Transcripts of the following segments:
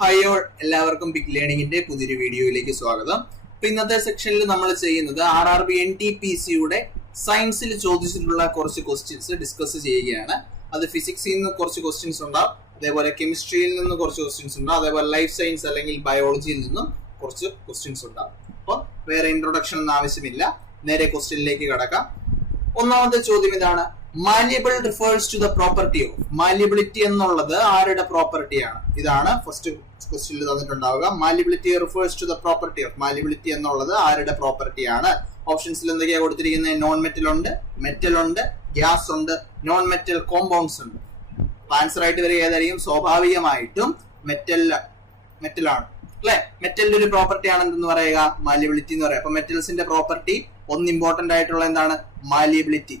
Hi all, എല്ലാവർക്കും big ലേണിംഗിന്റെ പുതിയൊരു വീഡിയോയിലേക്ക് സ്വാഗതം. അപ്പൊ ഇന്നത്തെ സെക്ഷനിൽ നമ്മൾ ചെയ്യുന്നത് RRB NTPCയുടെ സയൻസിൽ ചോദിച്ചിട്ടുള്ള കുറച്ച് ക്വസ്റ്റ്യൻസ് ഡിസ്കസ് ചെയ്യുകയാണ്. അത് ഫിസിക്സിൽ നിന്ന് കുറച്ച് ക്വസ്റ്റ്യൻസ് ഉണ്ടാവും, അതേപോലെ കെമിസ്ട്രിയിൽ നിന്ന് കുറച്ച് ക്വസ്റ്റ്യൻസ് ഉണ്ടാവും, അതേപോലെ ലൈഫ് സയൻസ് അല്ലെങ്കിൽ ബയോളജിയിൽ നിന്നും കുറച്ച് ക്വസ്റ്റ്യൻസ് ഉണ്ടാവും. അപ്പോൾ വേറെ ഇൻട്രൊഡക്ഷൻ ഒന്നും ആവശ്യമില്ല, നേരെ ക്വസ്റ്റ്യനിലേക്ക് കടക്കാം. ഒന്നാമത്തെ ചോദ്യം ഇതാണ്: malleable refers to the property of. Malleability എന്നുള്ളത് ആരുടെ പ്രോപ്പർട്ടിയാണ്? ഇതാണ് ഫസ്റ്റ് ക്വസ്റ്റ്യനിൽ തന്നിട്ടുണ്ടാവുക. Malleability refers to the property of. Malleability എന്നുള്ളത് ആരുടെ പ്രോപ്പർട്ടിയാണ്? ഓപ്ഷൻസിൽ എന്തൊക്കെയാണ് കൊടുത്തിരിക്കുന്നത്? നോൺ മെറ്റൽ ഉണ്ട്, മെറ്റൽ ഉണ്ട്, ഗ്യാസ് ഉണ്ട്, നോൺ മെറ്റൽ കോമ്പൗണ്ട്സ് ഉണ്ട്. ആൻസർ ആയിട്ട് വരിക ഏതായിരിക്കും? സ്വാഭാവികമായിട്ടും മെറ്റലാണ് അല്ലെ. മെറ്റലിന്റെ ഒരു പ്രോപ്പർട്ടി ആണ് എന്തെന്ന് പറയുക? മാലിയബിലിറ്റി എന്ന് പറയാം. അപ്പൊ മെറ്റൽസിന്റെ പ്രോപ്പർട്ടി ഒന്ന് ഇമ്പോർട്ടന്റ് ആയിട്ടുള്ള എന്താണ്? മാലിയബിലിറ്റി.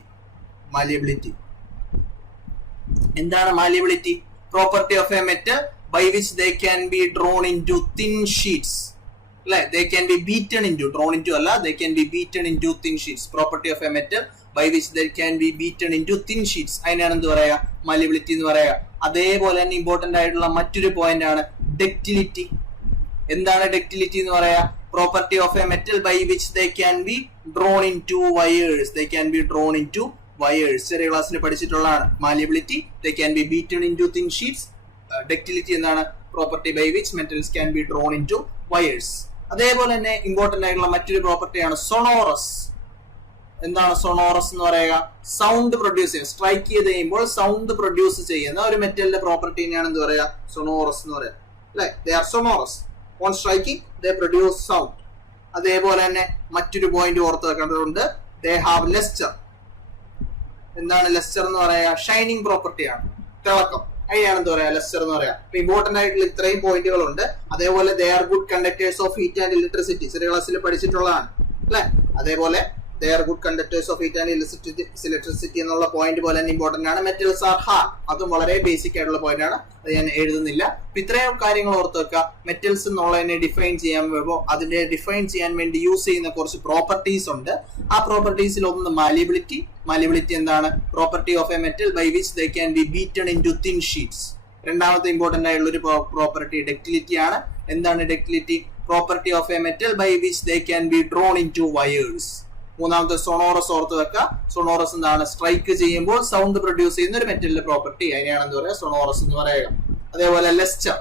എന്താണ് malleability? Property of a metal by which they can be drawn into thin sheets അല്ലെ. They can be beaten into, drawn into അല്ല, they can be beaten into thin sheets. Property of a metal by which they can be beaten into thin sheets. അതിനാണ് എന്ത് പറയാ? Malleability എന്ന് പറയാ. അതേപോലെ തന്നെ important ആയിട്ടുള്ള മറ്റൊരു പോയിന്റ് ആണ് ഡക്റ്റിലിറ്റി. എന്താണ് ഡക്റ്റിലിറ്റി എന്ന് പറയാ? Property of a metal by which they can be drawn into wires. They can be drawn into wires. ചെറിയ ക്ലാസ്സിൽ പഠിച്ചിട്ടുള്ളതാണ്. Malleability, they can be beaten into thin sheets. Ductility എന്താണ്? Property by which metals can be drawn into wires. അതേപോലെ തന്നെ important ആയിട്ടുള്ള മറ്റൊരു പ്രോപ്പർട്ടിയാണ് സൊണോറസ്. എന്താണ് സൊണോറസ് എന്ന് പറയുക? സൗണ്ട് പ്രൊഡ്യൂസ് ചെയ്യുക. സ്ട്രൈക്ക് ചെയ്ത് കഴിയുമ്പോൾ സൗണ്ട് പ്രൊഡ്യൂസ് ചെയ്യുന്ന ഒരു മെറ്റലിന്റെ പ്രോപ്പർട്ടിനെയാണ് എന്ത് പറയാ? സൊണോറസ് എന്ന് പറയാം അല്ലെ. They are sonorous. On striking they produce sound. അതേപോലെ തന്നെ മറ്റൊരു പോയിന്റ് ഓർത്ത് വെക്കേണ്ടതുണ്ട്. They have lustre. എന്താണ് ലെസ്റ്റർ എന്ന് പറയാ? ഷൈനിങ് പ്രോപ്പർട്ടിയാണ്, തിളക്കം. അതിനാണ് എന്താ പറയാ? ലെസ്റ്റർ എന്ന് പറയാം. അപ്പൊ ഇമ്പോർട്ടന്റ് ആയിട്ടുള്ള ഇത്രയും പോയിന്റുകൾ ഉണ്ട്. അതേപോലെ they are good conductors of heat and electricity. ചെറിയ ക്ലാസ്സിൽ പഠിച്ചിട്ടുള്ളതാണ് അല്ലെ. അതേപോലെ they are good conductors of heat and electricity എന്നുള്ള പോയിന്റ് പോലെ തന്നെ ഇമ്പോർട്ടന്റ് ആണ്. Metals are hard. അതും വളരെ ബേസിക് ആയിട്ടുള്ള പോയിന്റ് ആണ്, അത് ഞാൻ എഴുതുന്നില്ല. അപ്പൊ ഇത്രയും കാര്യങ്ങൾ ഓർത്ത് വെക്കുക. മെറ്റൽസ് എന്നുള്ളതിനെ ഡിഫൈൻ ചെയ്യാൻ വരുമ്പോൾ അതിനെ ഡിഫൈൻ ചെയ്യാൻ വേണ്ടി യൂസ് ചെയ്യുന്ന കുറച്ച് പ്രോപ്പർട്ടീസ് ഉണ്ട്. ആ പ്രോപ്പർട്ടീസിൽ ഒന്ന് മാലിയബിലിറ്റി. മാലിയബിലിറ്റി എന്താണ്? Property of a metal by which they can be beaten into thin sheets. രണ്ടാമത്തെ ഇമ്പോർട്ടന്റ് ആയിട്ടുള്ള ഒരു പ്രോപ്പർട്ടി ഡക്റ്റിലിറ്റി ആണ്. എന്താണ് ductility? Property of a metal by which they can be drawn into wires. മൂന്നാമത്തെ sonorous ഓർത്ത് വെക്കുക. സൊണോറസ് എന്താണ്? Strike ചെയ്യുമ്പോൾ സൗണ്ട് പ്രൊഡ്യൂസ് ചെയ്യുന്ന ഒരു മെറ്റലിന്റെ പ്രോപ്പർട്ടി. അതിനെയാണ് എന്താ പറയുക? സൊണോറസ് എന്ന് പറയുക. അതേപോലെ ലെസ്റ്റർ.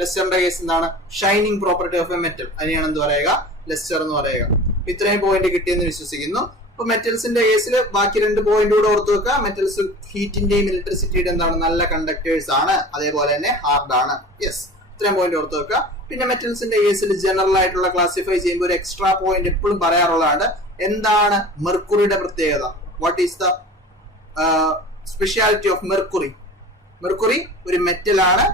ലെസ്റ്ററിന്റെ കേസ് എന്താണ്? Shining property of a metal. അതിനെയാണ് എന്ത് പറയുക? ലെസ്റ്റർ എന്ന് പറയുക. ഇത്രയും പോയിന്റ് കിട്ടിയെന്ന് വിശ്വസിക്കുന്നു. അപ്പൊ മെറ്റൽസിന്റെ കേസിൽ ബാക്കി രണ്ട് പോയിന്റ് കൂടെ ഓർത്ത് വെക്കുക. മെറ്റൽസ് ഹീറ്റിന്റെയും ഇലക്ട്രിസിറ്റിയുടെ എന്താണ്? നല്ല കണ്ടക്ടേഴ്സ് ആണ്, അതേപോലെ തന്നെ ഹാർഡ് ആണ്. യെസ്, ഇത്രയും പോയിന്റ് ഓർത്ത് വെക്കുക. പിന്നെ മെറ്റൽസിന്റെ കേസിൽ ജനറൽ ആയിട്ടുള്ള ക്ലാസിഫൈ ചെയ്യുമ്പോൾ ഒരു എക്സ്ട്രാ പോയിന്റ് എപ്പോഴും പറയാറുള്ളതാണ്. എന്താണ് മെർക്കുറിയുടെ പ്രത്യേകത? What is the speciality of mercury? Mercury ഒരു മെറ്റൽ ആണ്.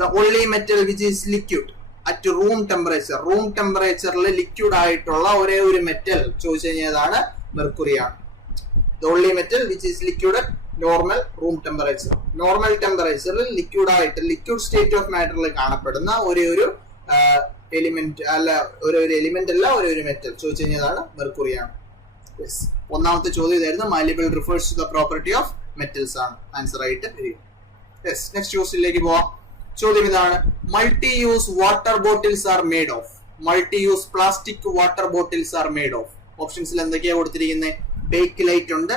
The only metal which is liquid at room temperature. Room ടെമ്പറേച്ചറിൽ ലിക്വിഡ് ആയിട്ടുള്ള ഒരേ ഒരു മെറ്റൽ ചോദിച്ചു കഴിഞ്ഞതാണ് മെർക്കുറിയാണ്. The only metal which is liquid at normal room temperature. Normal ടെമ്പറേച്ചറിൽ ലിക്വിഡ് ആയിട്ട് ലിക്വിഡ് സ്റ്റേറ്റ് ഓഫ് മാറ്ററിൽ കാണപ്പെടുന്ന ഒരേ ഒരു എലിമെന്റ് അല്ല, ഒരു എലിമെന്റ് അല്ല, ഒരു മെറ്റൽ ചോദിച്ചു കഴിഞ്ഞതാണ് മെർക്കുറിയാണ്. ഒന്നാമത്തെ ചോദ്യം ഇതായിരുന്നു. Malleable refers to the property of metals ആണ് ആൻസർ ആയിട്ട് വരിക. യെസ്, നെക്സ്റ്റ് ക്വസ്റ്റ്യനിലേക്ക് പോവാം. ചോദ്യം ഇതാണ്: multi use water bottles are made of. Multi use plastic water bottles are made of. ഓപ്ഷൻസിൽ എന്തൊക്കെയാണ് കൊടുത്തിരിക്കുന്നത്? ബേക്കിലൈറ്റ് ഉണ്ട്,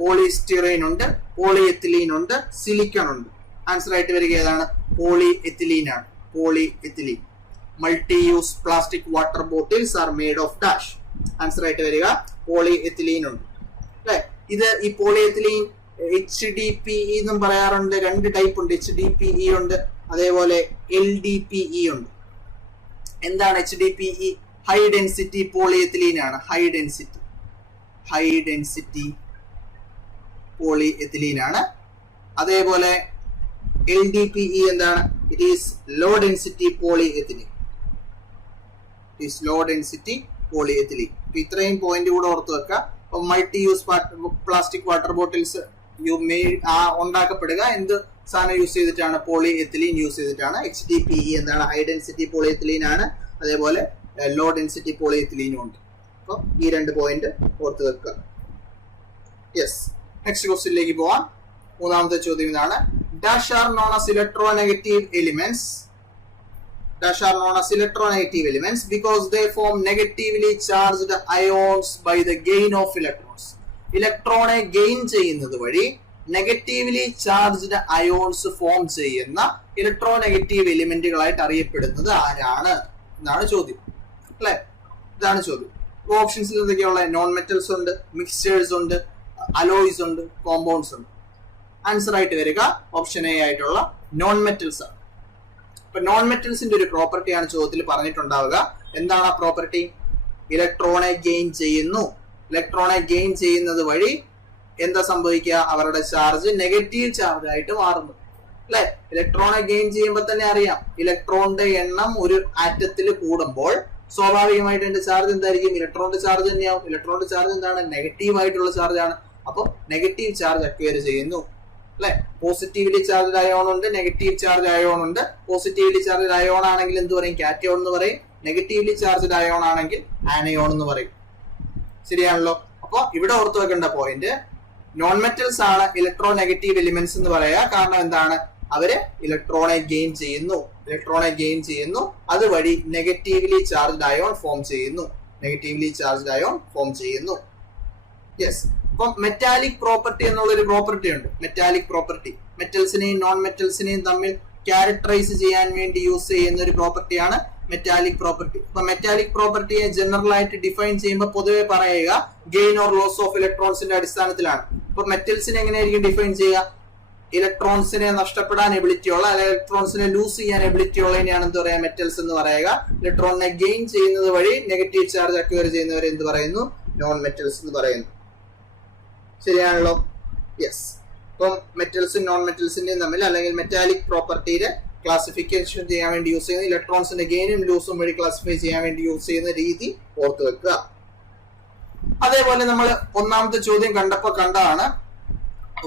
പോളിസ്റ്റിറൈൻ ഉണ്ട്, പോളിഎത്തിലീൻ ഉണ്ട്, സിലിക്കൺ ഉണ്ട്. ആൻസർ ആയിട്ട് വരിക ഏതാണ്? പോളിഎത്തിലീൻ ആണ്. Polyethylene. Multi use plastic water bottles are made of dash. Answer ആയിട്ട് വരിക പോളിഎത്തിലീൻ ഉണ്ട് അല്ലെ. ഇത് ഈ പോളിഎത്തിലീൻ HDPE എന്നും പറയാറുണ്ട്. രണ്ട് ടൈപ്പ് ഉണ്ട്. HDPE ഉണ്ട്, അതേപോലെ LDPE ഉണ്ട്. എന്താണ് HDPE? ഹൈ ഡെൻസിറ്റി പോളിഎത്തിലീൻ ആണ്. ഹൈ ഡെൻസിറ്റി പോളിഎത്തിലീൻ ആണ്. അതേപോലെ LDPE എന്താണ്? It is low density polyethylene. Low density polyethylene. ഇത്രയും പോയിന്റ് കൂടെ ഓർത്ത് വെക്കുക. Multi use plastic water bottles ഉണ്ടാക്കപ്പെടുക എന്ത് സാധനം യൂസ് ചെയ്തിട്ടാണ്? പോളിഎത്തിലീൻ യൂസ് ചെയ്തിട്ടാണ്. HDPE എന്താണ്? ഹൈ ഡെൻസിറ്റി പോളിഎത്തിലീൻ ആണ്. അതേപോലെ ലോ ഡെൻസിറ്റി പോളിഎത്തിലീനും ഉണ്ട്. അപ്പൊ ഈ രണ്ട് പോയിന്റ് ഓർത്ത് വെക്കുക. യെസ്, നെക്സ്റ്റ് ക്വസ്റ്റ്യനിലേക്ക് പോവാം. മൂന്നാമത്തെ ചോദ്യം ഇതാണ്: dash are known as electronegative elements dash are known as electronegative elements because they form negatively charged ions by the gain of electrons. ഇലക്ട്രോണെ ഗെയിൻ ചെയ്യുന്നത് വഴി നെഗറ്റീവ്ലി ചാർജ്ഡ് അയോൺസ് ഫോം ചെയ്യുന്ന ഇലക്ട്രോനെഗറ്റീവ് എലിമെന്റുകളായിട്ട് അറിയപ്പെടുന്നത് ആരാണ് എന്നാണ് ചോദ്യം, അല്ലെ? ഇതാണ് ചോദ്യം. ഓപ്ഷൻസിൽ എന്തൊക്കെയുള്ള നോൺ മെറ്റൽസ് ഉണ്ട്, മിക്സ്ചേഴ്സ് ഉണ്ട്, അലോയ്സ് ഉണ്ട്, കോമ്പൗണ്ട്സ് ഉണ്ട്. ആൻസർ ആയിട്ട് വരിക ഓപ്ഷൻ എ ആയിട്ടുള്ള നോൺ മെറ്റൽസ് ആണ്. ഇപ്പൊ നോൺ മെറ്റൽസിന്റെ ഒരു പ്രോപ്പർട്ടിയാണ് ചോദ്യത്തിൽ പറഞ്ഞിട്ടുണ്ടാവുക. എന്താണ് ആ പ്രോപ്പർട്ടി? ഇലക്ട്രോണെ ഗെയിൻ ചെയ്യുന്നു. ഇലക്ട്രോണെ ഗെയിൻ ചെയ്യുന്നത് വഴി എന്താ സംഭവിക്കുക? അവരുടെ ചാർജ് നെഗറ്റീവ് ചാർജ് ആയിട്ട് മാറുന്നു, അല്ലെ? ഇലക്ട്രോണെ ഗെയിൻ ചെയ്യുമ്പോൾ തന്നെ അറിയാം, ഇലക്ട്രോണിന്റെ എണ്ണം ഒരു ആറ്റത്തിൽ കൂടുമ്പോൾ സ്വാഭാവികമായിട്ട് എന്റെ ചാർജ് എന്തായിരിക്കും? ഇലക്ട്രോണിന്റെ ചാർജ് തന്നെയാവും. ഇലക്ട്രോണിന്റെ ചാർജ് എന്താണ്? നെഗറ്റീവ് ആയിട്ടുള്ള ചാർജ് ആണ്. അപ്പൊ നെഗറ്റീവ് ചാർജ് അക്വയർ ചെയ്യുന്നു, അല്ലെ? പോസിറ്റീവ്ലി ചാർജ് അയോൺ ഉണ്ട്, നെഗറ്റീവ് ചാർജ് അയോൺ ഉണ്ട്. പോസിറ്റീവ്ലി ചാർജ് അയോൺ ആണെങ്കിൽ എന്ത് പറയും? കാറ്റയോൺ എന്ന് പറയും. നെഗറ്റീവ്ലി ചാർജ് അയോൺ ആണെങ്കിൽ ആനയോൺ എന്ന് പറയും. ശരിയാണല്ലോ? അപ്പൊ ഇവിടെ ഓർത്ത് വെക്കേണ്ട പോയിന്റ്, നോൺ മെറ്റൽസ് ആണ് ഇലക്ട്രോ നെഗറ്റീവ് എലിമെന്റ്സ് എന്ന് പറയാ. കാരണം എന്താണ്? അവര് ഇലക്ട്രോണെ ഗെയിൻ ചെയ്യുന്നു. ഇലക്ട്രോണെ ഗെയിൻ ചെയ്യുന്നു, അതുവഴി നെഗറ്റീവ്ലി ചാർജ്ഡ് അയോൺ ഫോം ചെയ്യുന്നു. നെഗറ്റീവ്ലി ചാർജ്ഡ് അയോൺ ഫോം ചെയ്യുന്നു. യെസ്. അപ്പം മെറ്റാലിക് പ്രോപ്പർട്ടി എന്നുള്ള ഒരു പ്രോപ്പർട്ടി ഉണ്ട്. മെറ്റാലിക് പ്രോപ്പർട്ടി മെറ്റൽസിനെയും നോൺ മെറ്റൽസിനെയും തമ്മിൽ ക്യാരക്ടറൈസ് ചെയ്യാൻ വേണ്ടി യൂസ് ചെയ്യുന്ന ഒരു പ്രോപ്പർട്ടിയാണ് മെറ്റാലിക് പ്രോപ്പർട്ടി. അപ്പൊ മെറ്റാലിക് പ്രോപ്പർട്ടിയെ ജനറൽ ആയിട്ട് ഡിഫൈൻ ചെയ്യുമ്പോൾ പൊതുവെ പറയുക ഗെയിൻ ഓർ ലോസ് ഓഫ് ഇലക്ട്രോൺസിന്റെ അടിസ്ഥാനത്തിലാണ്. അപ്പൊ മെറ്റൽസിനെ എങ്ങനെയായിരിക്കും ഡിഫൈൻ ചെയ്യുക? ഇലക്ട്രോൺസിനെ നഷ്ടപ്പെടാൻ എബിലിറ്റി ഉള്ള, അല്ലെങ്കിൽ ഇലക്ട്രോൺസിനെ ലൂസ് ചെയ്യാൻ എബിലിറ്റി ഉള്ളതിനെയാണ് എന്ത് പറയാ? മെറ്റൽസ് എന്ന് പറയുക. ഇലക്ട്രോണിനെ ഗെയിൻ ചെയ്യുന്നത് വഴി നെഗറ്റീവ് ചാർജ് അക്വയർ ചെയ്യുന്നവരെ എന്ത് പറയുന്നു? നോൺ മെറ്റൽസ് എന്ന് പറയുന്നു. ശരിയാണല്ലോ? യെസ്. അപ്പം മെറ്റൽസും നോൺ മെറ്റൽസിന്റെയും തമ്മിൽ, അല്ലെങ്കിൽ മെറ്റാലിക് പ്രോപ്പർട്ടിയുടെ ക്ലാസിഫിക്കേഷൻ ചെയ്യാൻ വേണ്ടി യൂസ് ചെയ്യുന്ന, ഇലക്ട്രോൺസിന്റെ ഗെയിനും ലൂസും വഴി ക്ലാസിഫൈ ചെയ്യാൻ വേണ്ടി യൂസ് ചെയ്യുന്ന രീതി ഓർത്ത് വെക്കുക. അതേപോലെ നമ്മൾ ഒന്നാമത്തെ ചോദ്യം കണ്ടതാണ്,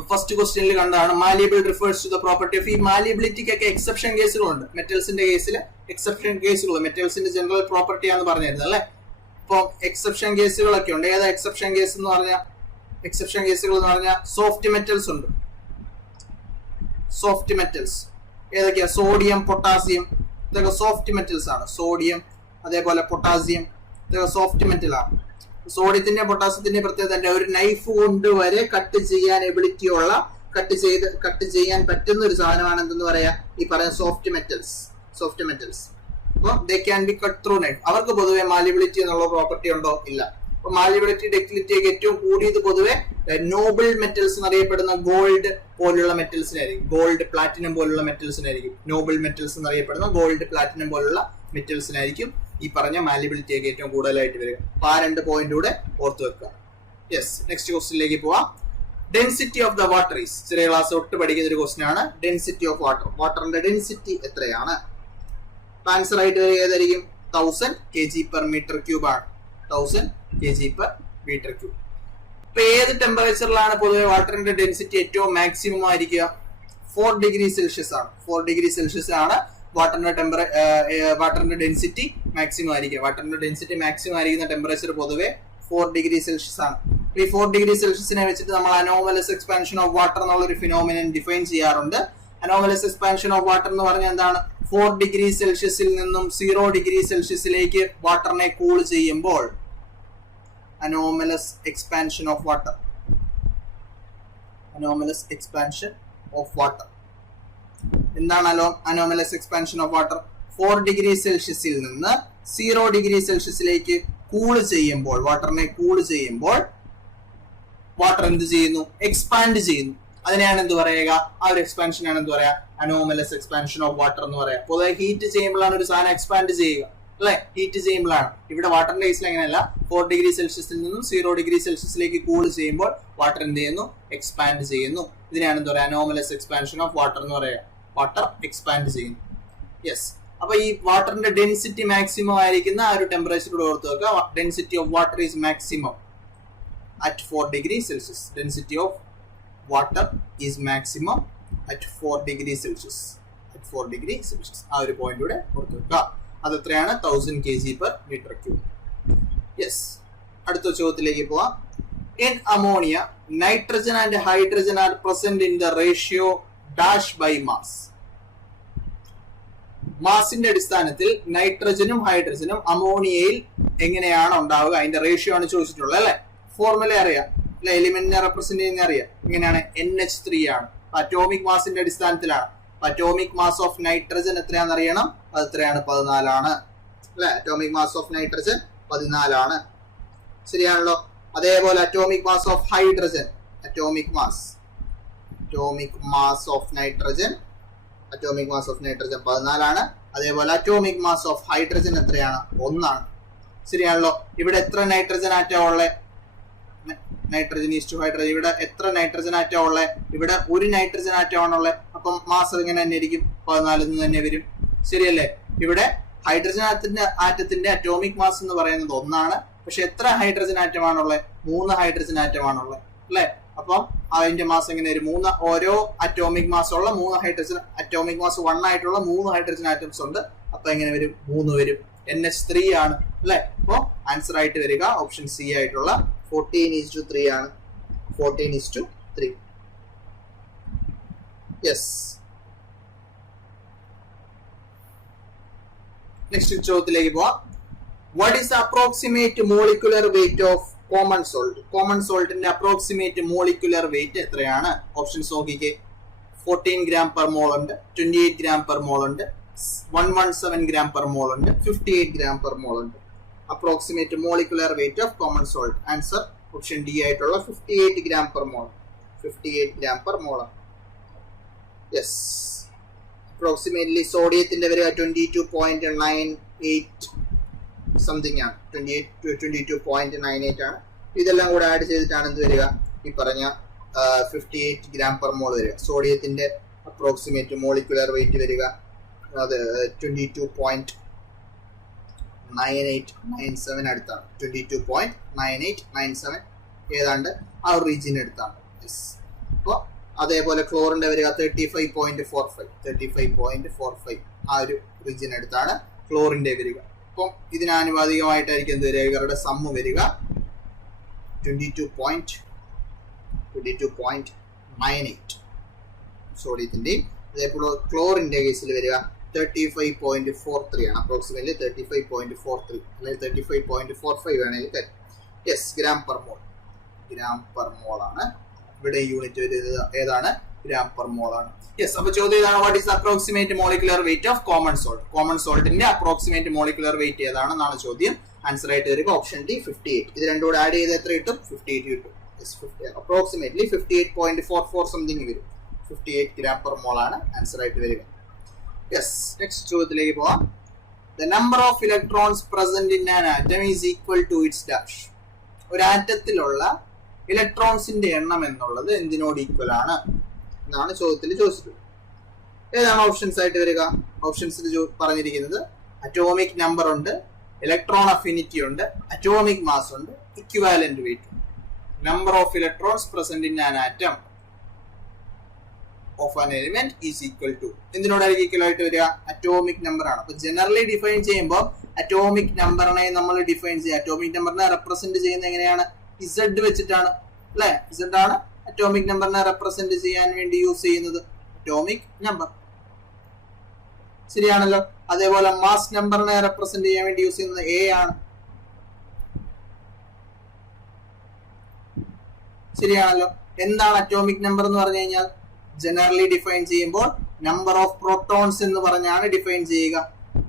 ഫസ്റ്റ് ക്വസ്റ്റ്യനിൽ കണ്ടതാണ് malleable refers to the property of. ഈ മാലിയബിലിറ്റിക്കൊക്കെ എക്സെപ്ഷൻ കേസുകളുണ്ട്. മെറ്റൽസിന്റെ കേസിൽ എക്സെപ്ഷൻ കേസുകൾ, മെറ്റൽസിന്റെ ജനറൽ പ്രോപ്പർട്ടി ആണെന്ന് പറഞ്ഞിരുന്നത്, അല്ലെ? ഇപ്പൊ എക്സെപ്ഷൻ കേസുകളൊക്കെ ഉണ്ട്. ഏതാ എക്സെപ്ഷൻ കേസ് എന്ന് പറഞ്ഞാൽ? എക്സെപ്ഷൻ കേസുകൾ എന്ന് പറഞ്ഞാൽ സോഫ്റ്റ് മെറ്റൽസ് ഉണ്ട്. സോഫ്റ്റ് മെറ്റൽസ് ഏതൊക്കെയാ? സോഡിയം, പൊട്ടാസ്യം, ഇതൊക്കെ സോഫ്റ്റ് മെറ്റൽസ് ആണ്. സോഡിയം, അതേപോലെ പൊട്ടാസ്യം, ഇതൊക്കെ സോഫ്റ്റ് മെറ്റൽ ആണ്. സോഡിയത്തിന്റെ പൊട്ടാസ്യത്തിന്റെ പ്രത്യേകത ഒരു നൈഫ് കൊണ്ട് വരെ കട്ട് ചെയ്യാൻ എബിലിറ്റി ഉള്ള, കട്ട് ചെയ്യാൻ പറ്റുന്ന ഒരു സാധനമാണ് എന്തെന്ന് പറയാ? ഈ പറയുന്ന സോഫ്റ്റ് മെറ്റൽസ്. Soft metals. അപ്പൊ they can be cut through knife. അവർക്ക് പൊതുവെ മാലിബിലിറ്റി എന്നുള്ള പ്രോപ്പർട്ടി ഉണ്ടോ? ഇല്ല. അപ്പൊ മാലിബിലിറ്റി, ഡക്റ്റിലിറ്റി ഒക്കെ ഏറ്റവും കൂടിയത് പൊതുവെ നോബിൾ മെറ്റൽസ് എന്നറിയപ്പെടുന്ന ഗോൾഡ് പോലുള്ള മെറ്റൽസിനായിരിക്കും. ഗോൾഡ്, പ്ലാറ്റിനം പോലുള്ള മെറ്റൽസിനായിരിക്കും. നോബിൾ മെറ്റൽസ് എന്നറിയപ്പെടുന്ന ഗോൾഡ്, പ്ലാറ്റിനം പോലുള്ള മെറ്റൽസിനായിരിക്കും ഈ പറഞ്ഞ മാലിബിലിറ്റി ഒക്കെ ഏറ്റവും കൂടുതലായിട്ട് വരിക. അപ്പൊ ആ 2 പോയിന്റ് കൂടെ ഓർത്ത് വെക്കുക. യെസ്. നെക്സ്റ്റ് ക്വസ്റ്റ്യനിലേക്ക് പോവാം. Density of the water is, ചെറിയ ക്ലാസ് തൊട്ട് പഠിക്കുന്ന ഒരു ക്വസ്റ്റ്യൻ ആണ്. ഡെൻസിറ്റി ഓഫ് വാട്ടർ, വാട്ടറിന്റെ ഡെൻസിറ്റി എത്രയാണ്? ആൻസർ ആയിട്ട് വരിക ഏതായിരിക്കും? 1000 kg/m³ ആണ്. 1000 kg/m³. ഇപ്പൊ ഏത് ടെമ്പറേച്ചറിലാണ് പൊതുവെ വാട്ടറിന്റെ ഡെൻസിറ്റി ഏറ്റവും മാക്സിമം ആയിരിക്കുക? 4 ഡിഗ്രി സെൽഷ്യസ് ആണ്. 4 ഡിഗ്രി സെൽഷ്യസ് ആണ് വാട്ടറിന്റെ ഡെൻസിറ്റി മാക്സിമം ആയിരിക്കുക. വാട്ടറിന്റെ ഡെൻസിറ്റി മാക്സിമം ആയിരിക്കുന്ന ടെമ്പറേച്ചർ പൊതുവെ 4 ഡിഗ്രി സെൽഷ്യസ് ആണ്. ഈ 4 ഡിഗ്രി സെൽഷ്യസിനെ വെച്ചിട്ട് നമ്മൾ അനോമലസ് എക്സ്പാൻഷൻ ഓഫ് വാട്ടർ എന്നുള്ള ഒരു ഫിനോമിനൻ ഡിഫൈൻ ചെയ്യാറുണ്ട്. അനോമലസ് എക്സ്പാൻഷൻ ഓഫ് വാട്ടർ എന്ന് പറഞ്ഞാൽ എന്താണ്? 4 ഡിഗ്രി സെൽഷ്യസിൽ നിന്നും 0 ഡിഗ്രി സെൽഷ്യസിലേക്ക് വാട്ടറിനെ കൂൾ ചെയ്യുമ്പോൾ anomalous expansion of water. Anomalous expansion of water എന്താണ്? Anomalous expansion of water 4 degree സെൽഷ്യസിൽ നിന്ന് 0 ഡിഗ്രി സെൽഷ്യസിലേക്ക് കൂൾ ചെയ്യുമ്പോൾ, വാട്ടറിനെ കൂൾ ചെയ്യുമ്പോൾ വാട്ടർ എന്ത് ചെയ്യുന്നു? എക്സ്പാൻഡ് ചെയ്യുന്നു. അതിനെയാണ് എന്ത് പറയുക? ആ ഒരു എക്സ്പാൻഷനാണ് എന്ത് പറയാ? അനോമലസ് എക്സ്പാൻഷൻ ഓഫ് വാട്ടർ എന്ന് പറയാം. പൊതുവെ ഹീറ്റ് ചെയ്യുമ്പോഴാണ് ഒരു സാധനം എക്സ്പാൻഡ് ചെയ്യുക, അല്ലെ? ഹീറ്റ് ചെയ്യുമ്പോഴാണ്. ഇവിടെ വാട്ടറിന്റെ കേസിൽ അങ്ങനെയല്ല. 4 ഡിഗ്രി സെൽഷ്യസിൽ നിന്നും 0 ഡിഗ്രി സെൽഷ്യസിലേക്ക് കൂൾ ചെയ്യുമ്പോൾ വാട്ടർ എന്ത് ചെയ്യുന്നു? എക്സ്പാൻഡ് ചെയ്യുന്നു. ഇതിനെയാണ് എന്ത് പറയുക? അനോമലസ് എക്സ്പാൻഷൻ ഓഫ് വാട്ടർ എന്ന് പറയാം. വാട്ടർ എക്സ്പാൻഡ് ചെയ്യുന്നു. യെസ്. അപ്പൊ ഈ വാട്ടറിന്റെ ഡെൻസിറ്റി മാക്സിമം ആയിരിക്കുന്ന ആ ഒരു ടെമ്പറേച്ചർ ഓർത്ത് വെക്കുക. Density of water is maximum at 4 degrees Celsius. Density of water is maximum at 4 degrees Celsius. At 4 degrees Celsius. ആ ഒരു പോയിന്റ് കൂടെ ഓർത്ത് വെക്കുക. അത് എത്രയാണ്? 1000 kg/m³. യെസ്. അടുത്ത ചോദ്യത്തിലേക്ക് പോവാം. In ammonia, nitrogen and hydrogen are present in the ratio dash by mass. മാസിന്റെ അടിസ്ഥാനത്തിൽ നൈട്രജനും ഹൈഡ്രജനും അമോണിയയിൽ എങ്ങനെയാണ് ഉണ്ടാവുക, അതിന്റെ റേഷ്യോ ആണ് ചോദിച്ചിട്ടുള്ളത് അല്ലെ. ഫോർമുല അറിയാം അല്ലെ, എലിമെന്റിനെ റെപ്രസെന്റ് ചെയ്യുന്ന അറിയാം. എങ്ങനെയാണ്? NH3 ആണ്. അറ്റോമിക് മാസിന്റെ അടിസ്ഥാനത്തിലാണ്. അറ്റോമിക് മാസ് ഓഫ് നൈട്രജൻ എത്രയാണെന്ന് അറിയണം. അത് എത്രയാണ്? 14 ആണ് അല്ലെ. അറ്റോമിക് മാസ് ഓഫ് നൈട്രജൻ 14 ആണ്. ശരിയാണല്ലോ. അതേപോലെ atomic mass of hydrogen, atomic mass of nitrogen 14 ആണ്. അതേപോലെ അറ്റോമിക് മാസ് ഓഫ് ഹൈഡ്രജൻ എത്രയാണ്? 1 ആണ്. ശരിയാണല്ലോ. ഇവിടെ എത്ര നൈട്രജൻ ആറ്റം ഉള്ളത്? Nitrogen is to hydrogen. ഇവിടെ എത്ര നൈട്രജൻ ആറ്റം ഉള്ളത്? ഇവിടെ ഒരു നൈട്രജൻ ആറ്റം ആണുള്ളത്. അപ്പം മാസ് ഇങ്ങനെ തന്നെ ആയിരിക്കും, 14 തന്നെ വരും. ശരിയല്ലേ. ഇവിടെ ഹൈഡ്രജൻ ആറ്റത്തിന്റെ അറ്റോമിക് മാസ് എന്ന് പറയുന്നത് 1 ആണ്. പക്ഷെ എത്ര ഹൈഡ്രജൻ ആറ്റമാണുള്ളത്? 3 ഹൈഡ്രജൻ ആറ്റമാണുള്ളത് അല്ലെ. അപ്പം അതിന്റെ മാസ് എങ്ങനെ വരും? ഓരോ അറ്റോമിക് മാസ് ഉള്ള 3 ഹൈഡ്രജൻ, അറ്റോമിക് മാസ് 1 ആയിട്ടുള്ള 3 ഹൈഡ്രജൻ ആറ്റംസ് ഉണ്ട്. അപ്പൊ എങ്ങനെ വരും? 3 വരും. NH3 ആണ് അല്ലെ. അപ്പൊ ആൻസർ ആയിട്ട് വരിക ഓപ്ഷൻ സി ആയിട്ടുള്ള 14:3 ആണ്. 14:3. യെസ്. നെക്സ്റ്റ് ചോദ്യത്തിലേക്ക് പോവാം. What is the approximate molecular weight of common salt? Common സോൾട്ടിന്റെ അപ്രോക്സിമേറ്റ് മോളിക്കുലർ വെയിറ്റ് എത്രയാണ്? ഓപ്ഷൻസ് നോക്കിക്കേ. 14 gram per mole ഉണ്ട്, 28 gram per mole ഉണ്ട്, 117 gram per mole ഉണ്ട്, 58 gram per mole ഉണ്ട്. Approximate molecular weight of common salt. Answer option D ആയിട്ടുള്ള 58 gram per mole. 58 gram per mole. Yes. Approximately സോഡിയത്തിന്റെ വരിക 22.98 something ആണ്. 22.98 ആണ്. ഇതെല്ലാം കൂടെ ആഡ് ചെയ്തിട്ടാണ് എന്ത് വരിക? ഈ പറഞ്ഞ 58 gram per mole വരിക. സോഡിയത്തിന്റെ അപ്രോക്സിമേറ്റ് മോളിക്കുലർ വെയിറ്റ് വരിക അത് 22.9897 അടുത്താണ്. 22.9897 ഏതാണ്ട് ആ ഒരു റീജിയൻ അടുത്താണ്. അപ്പോൾ അതേപോലെ ക്ലോറിന്റെ വരിക 35.45 ആ ഒരു റീജിയൻ അടുത്താണ് ക്ലോറിന്റെ വരിക. അപ്പം ഇതിനാനുപാതികമായിട്ടായിരിക്കും എന്ത് വരിക? ഇവരുടെ സമ്മ് വരിക 22.98 സോഡിയത്തിന്റെയും. അതേപോലെ ക്ലോറിന്റെ കേസിൽ വരിക 35.43 ആണ്. അപ്രോക്സിമേറ്റ്ലി 35.43 അല്ലെങ്കിൽ 35.45 വേണമെങ്കിൽ തരും. യെസ്. gram per mole ആണ്. ഇവിടെ യൂണിറ്റ് വരുന്നത് ഏതാണ്? gram per mole ആണ്. യെസ്. അപ്പൊ ചോദ്യം ഇതാണ്, what is approximate molecular weight of common salt? Common സോൾട്ടിന്റെ അപ്രോക്സിമേറ്റ് മോളിക്കുലർ വെയിറ്റ് ഏതാണെന്നാണ് ചോദ്യം. ആൻസർ ആയിട്ട് വരിക ഓപ്ഷൻ ഡി 58. ഇത് രണ്ടും കൂടെ ആഡ് ചെയ്ത് എത്ര കിട്ടും? 58 കിട്ടും. അപ്രോക്സിമേറ്റ്ലി 58.44 സംതിങ് വരും. 58 gram per mole ആണ് ആൻസർ ആയിട്ട് വരിക. യെസ്. നെക്സ്റ്റ് ചോദ്യത്തിലേക്ക് പോവാം. The number of electrons present in an atom is equal to its dash. ഒരു ആറ്റത്തിലുള്ള ഇലക്ട്രോൺസിന്റെ എണ്ണം എന്നുള്ളത് എന്തിനോട് ഈക്വൽ ആണ് എന്നാണ് ചോദ്യത്തിൽ ചോദിച്ചിട്ടുള്ളത്. ഏതാണ് ഓപ്ഷൻസ് ആയിട്ട് വരിക? ഓപ്ഷൻസിൽ പറഞ്ഞിരിക്കുന്നത് അറ്റോമിക് നമ്പർ ഉണ്ട്, ഇലക്ട്രോൺ അഫിനിറ്റി ഉണ്ട്, അറ്റോമിക് മാസ് ഉണ്ട്, ഇക്വിവാലന്റ് വെയിറ്റ് ഉണ്ട്. Number of electrons present in an atom of an element is equal to എന്തിനോടായിരിക്കും ഈക്വൽ ആയിട്ട് വരിക? അറ്റോമിക് നമ്പർ ആണ്. അപ്പൊ ജനറലി ഡിഫൈൻ ചെയ്യുമ്പോൾ അറ്റോമിക് നമ്പറിനെ നമ്മൾ ഡിഫൈൻ ചെയ്യുക. അറ്റോമിക് നമ്പറിനെ റെപ്രസെന്റ് ചെയ്യുന്നത് എങ്ങനെയാണ്? ഇസഡ് വെച്ചിട്ടാണ് അല്ലെ. ഇസഡ് ആണ് അറ്റോമിക് നമ്പറിനെ റെപ്രസെന്റ് ചെയ്യാൻ വേണ്ടി യൂസ് ചെയ്യുന്നത്, അറ്റോമിക് നമ്പർ. ശരിയാണല്ലോ. അതേപോലെ മാസ് നമ്പറിനെ റെപ്രസെന്റ് ചെയ്യാൻ വേണ്ടി യൂസ് ചെയ്യുന്നത് എ ആണ്. ശരിയാണല്ലോ. എന്താണ് അറ്റോമിക് നമ്പർ എന്ന് പറഞ്ഞു കഴിഞ്ഞാൽ? ജനറലി ഡിഫൈൻ ചെയ്യുമ്പോൾ നമ്പർ ഓഫ് പ്രോട്ടോൺസ് എന്ന് പറഞ്ഞാണ് ഡിഫൈൻ ചെയ്യുക.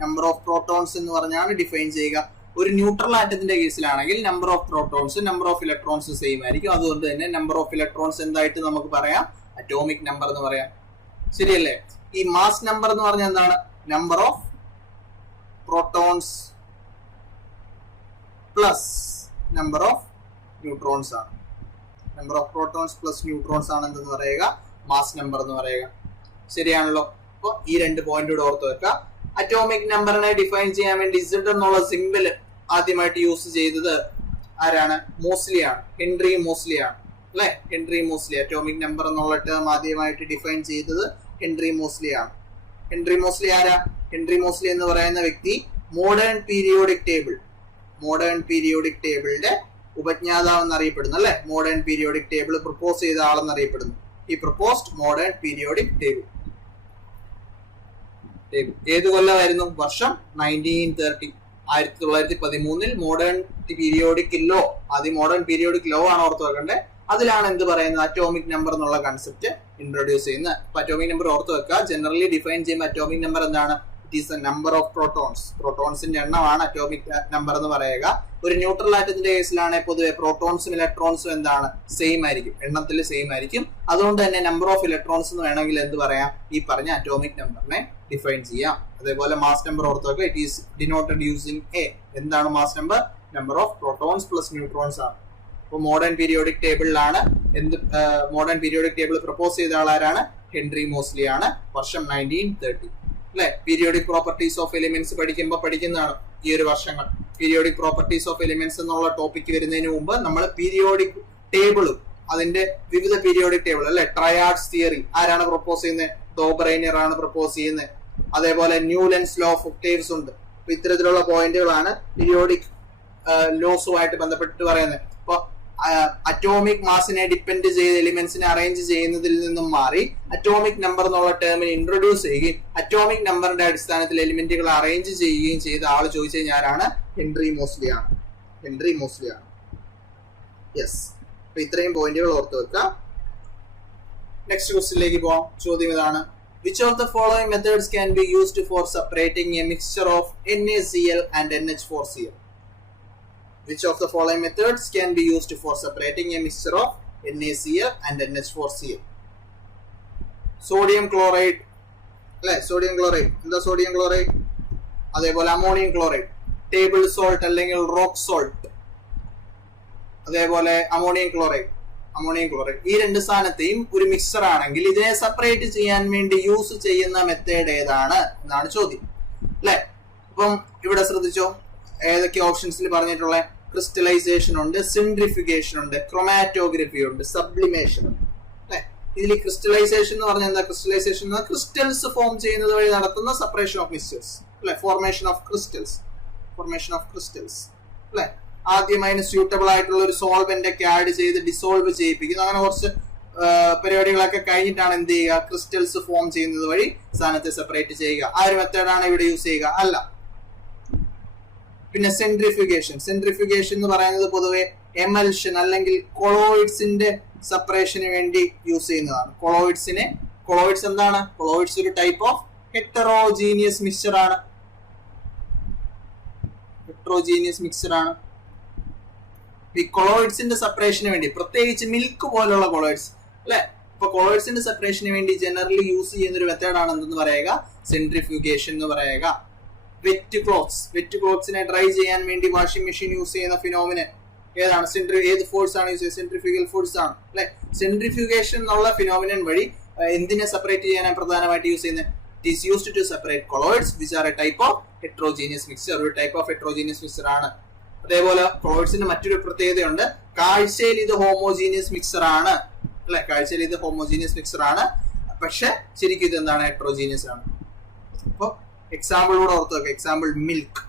നമ്പർ ഓഫ് പ്രോട്ടോൺസ് എന്ന് പറഞ്ഞാണ് ഡിഫൈൻ ചെയ്യുക. ഒരു ന്യൂട്രൽ ആറ്റത്തിന്റെ കേസിലാണെങ്കിൽ number of protons number of electrons same ആയിരിക്കും. അതുകൊണ്ട് തന്നെ നമ്പർ ഓഫ് ഇലക്ട്രോൺസ് എന്തായിട്ട് നമുക്ക് പറയാം? അറ്റോമിക് നമ്പർ എന്ന് പറയാം. ശരിയല്ലേ. ഈ മാസ് നമ്പർ എന്ന് പറഞ്ഞാൽ എന്താണ്? Number of protons plus number of neutrons ആണ്. Number of protons plus neutrons ആണ് എന്തെന്ന് പറയുക? മാസ് നമ്പർ എന്ന് പറയുക. ശരിയാണല്ലോ. അപ്പൊ ഈ രണ്ട് പോയിന്റ് കൂടെ ഓർത്ത് വെക്കുക. അറ്റോമിക് നമ്പറിനെ ഡിഫൈൻ ചെയ്യാൻ വേണ്ടി ഇസഡ് എന്നുള്ള സിമ്പിൾ ആദ്യമായിട്ട് യൂസ് ചെയ്തത് ആരാണ്? മോസ്ലി ആണ്. ഹെൻറി മോസ്ലി ആണ് അല്ലെ. ഹെൻറി മോസ്ലി അറ്റോമിക് നമ്പർ എന്നുള്ള ടേം ആദ്യമായിട്ട് ഡിഫൈൻ ചെയ്തത് ഹെൻറി മോസ്ലി ആണ്. ഹെൻറി മോസ്ലി ആരാ? ഹെൻറി മോസ്ലി എന്ന് പറയുന്ന വ്യക്തി മോഡേൺ പീരിയോഡിക് ടേബിളിന്റെ ഉപജ്ഞാതാവ് എന്നറിയപ്പെടുന്നു അല്ലെ. മോഡേൺ പീരിയോഡിക് ടേബിൾ പ്രപ്പോസ് ചെയ്ത ആളെന്നറിയപ്പെടുന്നു. ഈ proposed modern periodic table. Table. ഏത് കൊല്ലമായിരുന്നു? വർഷം 1930. 1913 മോഡേൺ പീരിയോഡിക് ലോ, ആദ്യം മോഡേൺ പീരിയോഡിക് ലോ ആണ് ഓർത്ത് വെക്കേണ്ടത്. അതിലാണ് എന്ത് പറയുന്നത്? അറ്റോമിക് നമ്പർ എന്നുള്ള കൺസെപ്റ്റ് ഇൻട്രൊഡ്യൂസ് ചെയ്യുന്നത്. അപ്പൊ അറ്റോമിക് നമ്പർ ഓർത്ത് വെക്കുക. ജനറലി ഡിഫൈൻ ചെയ്യുമ്പോൾ അറ്റോമിക് നമ്പർ എന്താണ്? It is the number of protons. പ്രോട്ടോൺസിന്റെ എണ്ണമാണ് അറ്റോമിക് നമ്പർ എന്ന് പറയുക. ഒരു ന്യൂട്രൽ ആറ്റത്തിന്റെ കേസിലാണെങ്കിൽ പൊതുവെ പ്രോട്ടോൺസും ഇലക്ട്രോൺസും എന്താണ്? സെയിം ആയിരിക്കും, എണ്ണത്തിൽ സെയിം ആയിരിക്കും. അതുകൊണ്ട് തന്നെ നമ്പർ ഓഫ് ഇലക്ട്രോൺസ് എന്ന് വേണമെങ്കിൽ എന്ത് പറയാം? ഈ പറഞ്ഞ അറ്റോമിക് നമ്പറിനെ ഡിഫൈൻ ചെയ്യാം. അതേപോലെ മാസ് നമ്പർ ഓർത്ത് വെക്കുക. It is denoted using A. എന്താണ് mass number? Number of protons plus neutrons ആണ്. ഇപ്പോൾ മോഡേൺ പീരിയോഡിക് ടേബിളിലാണ് മോഡേൺ പീരിയോഡിക് ടേബിൾ പ്രപ്പോസ് ചെയ്ത ആളാരാണ്? ഹെൻറി മോസ്ലി ആണ്. വർഷം 1930. അല്ലെ? പീരിയോഡിക് പ്രോപ്പർട്ടീസ് ഓഫ് എലിമെന്റ്സ് പഠിക്കുന്നതാണ് ഈ ഒരു വർഷങ്ങൾ. പീരിയോഡിക് പ്രോപ്പർട്ടീസ് ഓഫ് എലിമെന്റ്സ് എന്നുള്ള ടോപ്പിക് വരുന്നതിന് മുമ്പ് നമ്മൾ പീരിയോഡിക് ടേബിളും അതിന്റെ വിവിധ പീരിയോഡിക് ടേബിൾ അല്ലെ, ട്രയാഡ്സ് തിയറി ആരാണ് പ്രപ്പോസ് ചെയ്യുന്നത്? ഡോബറൈനർ ആണ് പ്രപ്പോസ് ചെയ്യുന്നത്. അതേപോലെ ന്യൂലൻസ് ലോ ഓഫ് ഒക്ടേവ്സ് ഉണ്ട്. അപ്പൊ ഇത്തരത്തിലുള്ള പോയിന്റുകളാണ് പീരിയോഡിക് ലോസുമായിട്ട് ബന്ധപ്പെട്ട് പറയുന്നത്. അപ്പൊ അറ്റോമിക് മാസിനെ ഡിപ്പെൻഡ് ചെയ്ത് എലിമെന്റ്സിനെ അറേഞ്ച് ചെയ്യുന്നതിൽ നിന്നും മാറി അറ്റോമിക് നമ്പർ എന്നുള്ള ടേമിനെ ഇൻട്രൊഡ്യൂസ് ചെയ്യുകയും അറ്റോമിക് നമ്പറിന്റെ അടിസ്ഥാനത്തിൽ എലിമെന്റുകൾ അറേഞ്ച് ചെയ്യുകയും ചെയ്ത ആള് ചോദിച്ചു കഴിഞ്ഞാൽ ആരാണ്? ഹെൻറി മോസ്ലി ആണ്. ഹെൻറി മോസ്ലി ആണ്. യെസ്. അപ്പൊ ഇത്രയും പോയിന്റുകൾ ഓർത്ത് വെക്കുക. നെക്സ്റ്റ് ക്വസ്റ്റ്യനിലേക്ക് പോവാം. ചോദ്യം ഇതാണ്: Which of the following methods can be used for separating a mixture of NaCl and NH4Cl? Which of the following methods can be used for separating a mixture of NaCl and NH4Cl? Sodium chloride, അല്ലെ? Sodium chloride. എന്താ sodium chloride? അതേപോലെ ammonium chloride, table salt അല്ലെങ്കിൽ rock salt, അതേപോലെ ammonium chloride. ഈ രണ്ട് സാധനത്തെയും ഒരു mixer ആണെങ്കിൽ ഇതിനെ സെപ്പറേറ്റ് ചെയ്യാൻ വേണ്ടി യൂസ് ചെയ്യുന്ന മെത്തേഡ് ഏതാണ് എന്നാണ് ചോദ്യം, അല്ലെ? അപ്പം ഇവിടെ ശ്രദ്ധിച്ചോ, ഏതൊക്കെ ഓപ്ഷൻസിൽ പറഞ്ഞിട്ടുള്ള? ക്രിസ്റ്റലൈസേഷൻ ഉണ്ട്, സെൻട്രിഫ്യൂഗേഷൻ ഉണ്ട്, ക്രൊമാറ്റോഗ്രഫി ഉണ്ട്, സബ്ലിമേഷൻ ഉണ്ട്, അല്ലെ? ഇതിൽ ക്രിസ്റ്റലൈസേഷൻ എന്ന് പറഞ്ഞാൽ എന്താ? ക്രിസ്റ്റലൈസേഷൻ എന്ന് പറഞ്ഞാൽ ക്രിസ്റ്റൽസ് ഫോം ചെയ്യുന്നത് വഴി നടത്തുന്ന സെപ്പറേഷൻ ഓഫ് മിക്സ്ചേഴ്സ്, അല്ലെ? ഫോർമേഷൻ ഓഫ് ക്രിസ്റ്റൽസ്, അല്ലെ? ആദ്യം അതിന് സ്യൂട്ടബിൾ ആയിട്ടുള്ള ഒരു സോൾവെന്റ് ഒക്കെ ആഡ് ചെയ്ത് ഡിസോൾവ് ചെയ്യിപ്പിക്കുന്നു. അങ്ങനെ കുറച്ച് പരിപാടികളൊക്കെ കഴിഞ്ഞിട്ടാണ് എന്ത് ചെയ്യുക? ക്രിസ്റ്റൽസ് ഫോം ചെയ്യുന്നത് വഴി സാധനത്തെ സെപ്പറേറ്റ് ചെയ്യുക. ആ ഒരു മെത്തേഡാണ് ഇവിടെ യൂസ് ചെയ്യുക? അല്ല. പിന്നെ സെൻട്രിഫ്യൂഗേഷൻ എന്ന് പറയുന്നത് പൊതുവെ എമൽഷൻ അല്ലെങ്കിൽ കൊളോയിഡ്സിന്റെ സെപ്പറേഷന് വേണ്ടി യൂസ് ചെയ്യുന്നതാണ്. കൊളോയിഡ്സ് എന്താണ്? കൊളോയിഡ്സ് ഒരു ടൈപ്പ് ഓഫ് ഹെറ്ററോജീനിയസ് മിക്സ്ചർ ആണ്. ഈ കൊളോയിഡ്സിന്റെ സെപ്പറേഷന് വേണ്ടി, പ്രത്യേകിച്ച് മിൽക്ക് പോലുള്ള കൊളോയിഡ്സ്, അല്ലെ? ഇപ്പൊ കൊളോയിഡ്സിന്റെ സെപ്പറേഷന് വേണ്ടി ജനറലി യൂസ് ചെയ്യുന്ന ഒരു മെത്തേഡാണ് എന്തെന്ന് പറയുക? സെൻട്രിഫ്യൂഗേഷൻ എന്ന് പറയുക. വെറ്റ് ക്ലോത്ത്സിനെ ഡ്രൈ ചെയ്യാൻ വേണ്ടി വാഷിംഗ് മെഷീൻ യൂസ് ചെയ്യുന്ന ഫിനോമിനൻ ഏതാണ്? ഏത് ഫോഴ്സ് ആണ് യൂസ് ചെയ്യുന്നത്? സെൻട്രിഫ്യൂഗൽ ഫോഴ്സ് ആണ്, അല്ലെ? സെൻട്രിഫ്യൂഗേഷൻ എന്നുള്ള ഫിനോമിനൻ വഴി എന്തിനെ സെപ്പറേറ്റ് ചെയ്യാനാണ് പ്രധാനമായിട്ട് യൂസ് ചെയ്യുന്നത്? It is used to separate colloids which are a type of heterogeneous mixture. ഒരു ടൈപ്പ് ഓഫ് ഹെറ്ററോജീനിയസ് മിക്സ്ചർ ആണ്. അതേപോലെ കൊളോയിഡ്സിന് മറ്റൊരു പ്രത്യേകതയുണ്ട്. കാഴ്ചയിൽ ഇത് ഹോമോജീനിയസ് മിക്സ്ചർ ആണ്, അല്ലെ? കാഴ്ചയിൽ ഇത് ഹോമോജീനിയസ് മിക്സ്ചർ ആണ്, പക്ഷെ ശരിക്കും ഇത് എന്താണ്? ഹെറ്ററോജീനിയസ് ആണ്. അപ്പൊ എക്സാമ്പിൾ കൂടെ ഓർത്ത് വെക്കുക. എക്സാമ്പിൾ മിൽക്ക്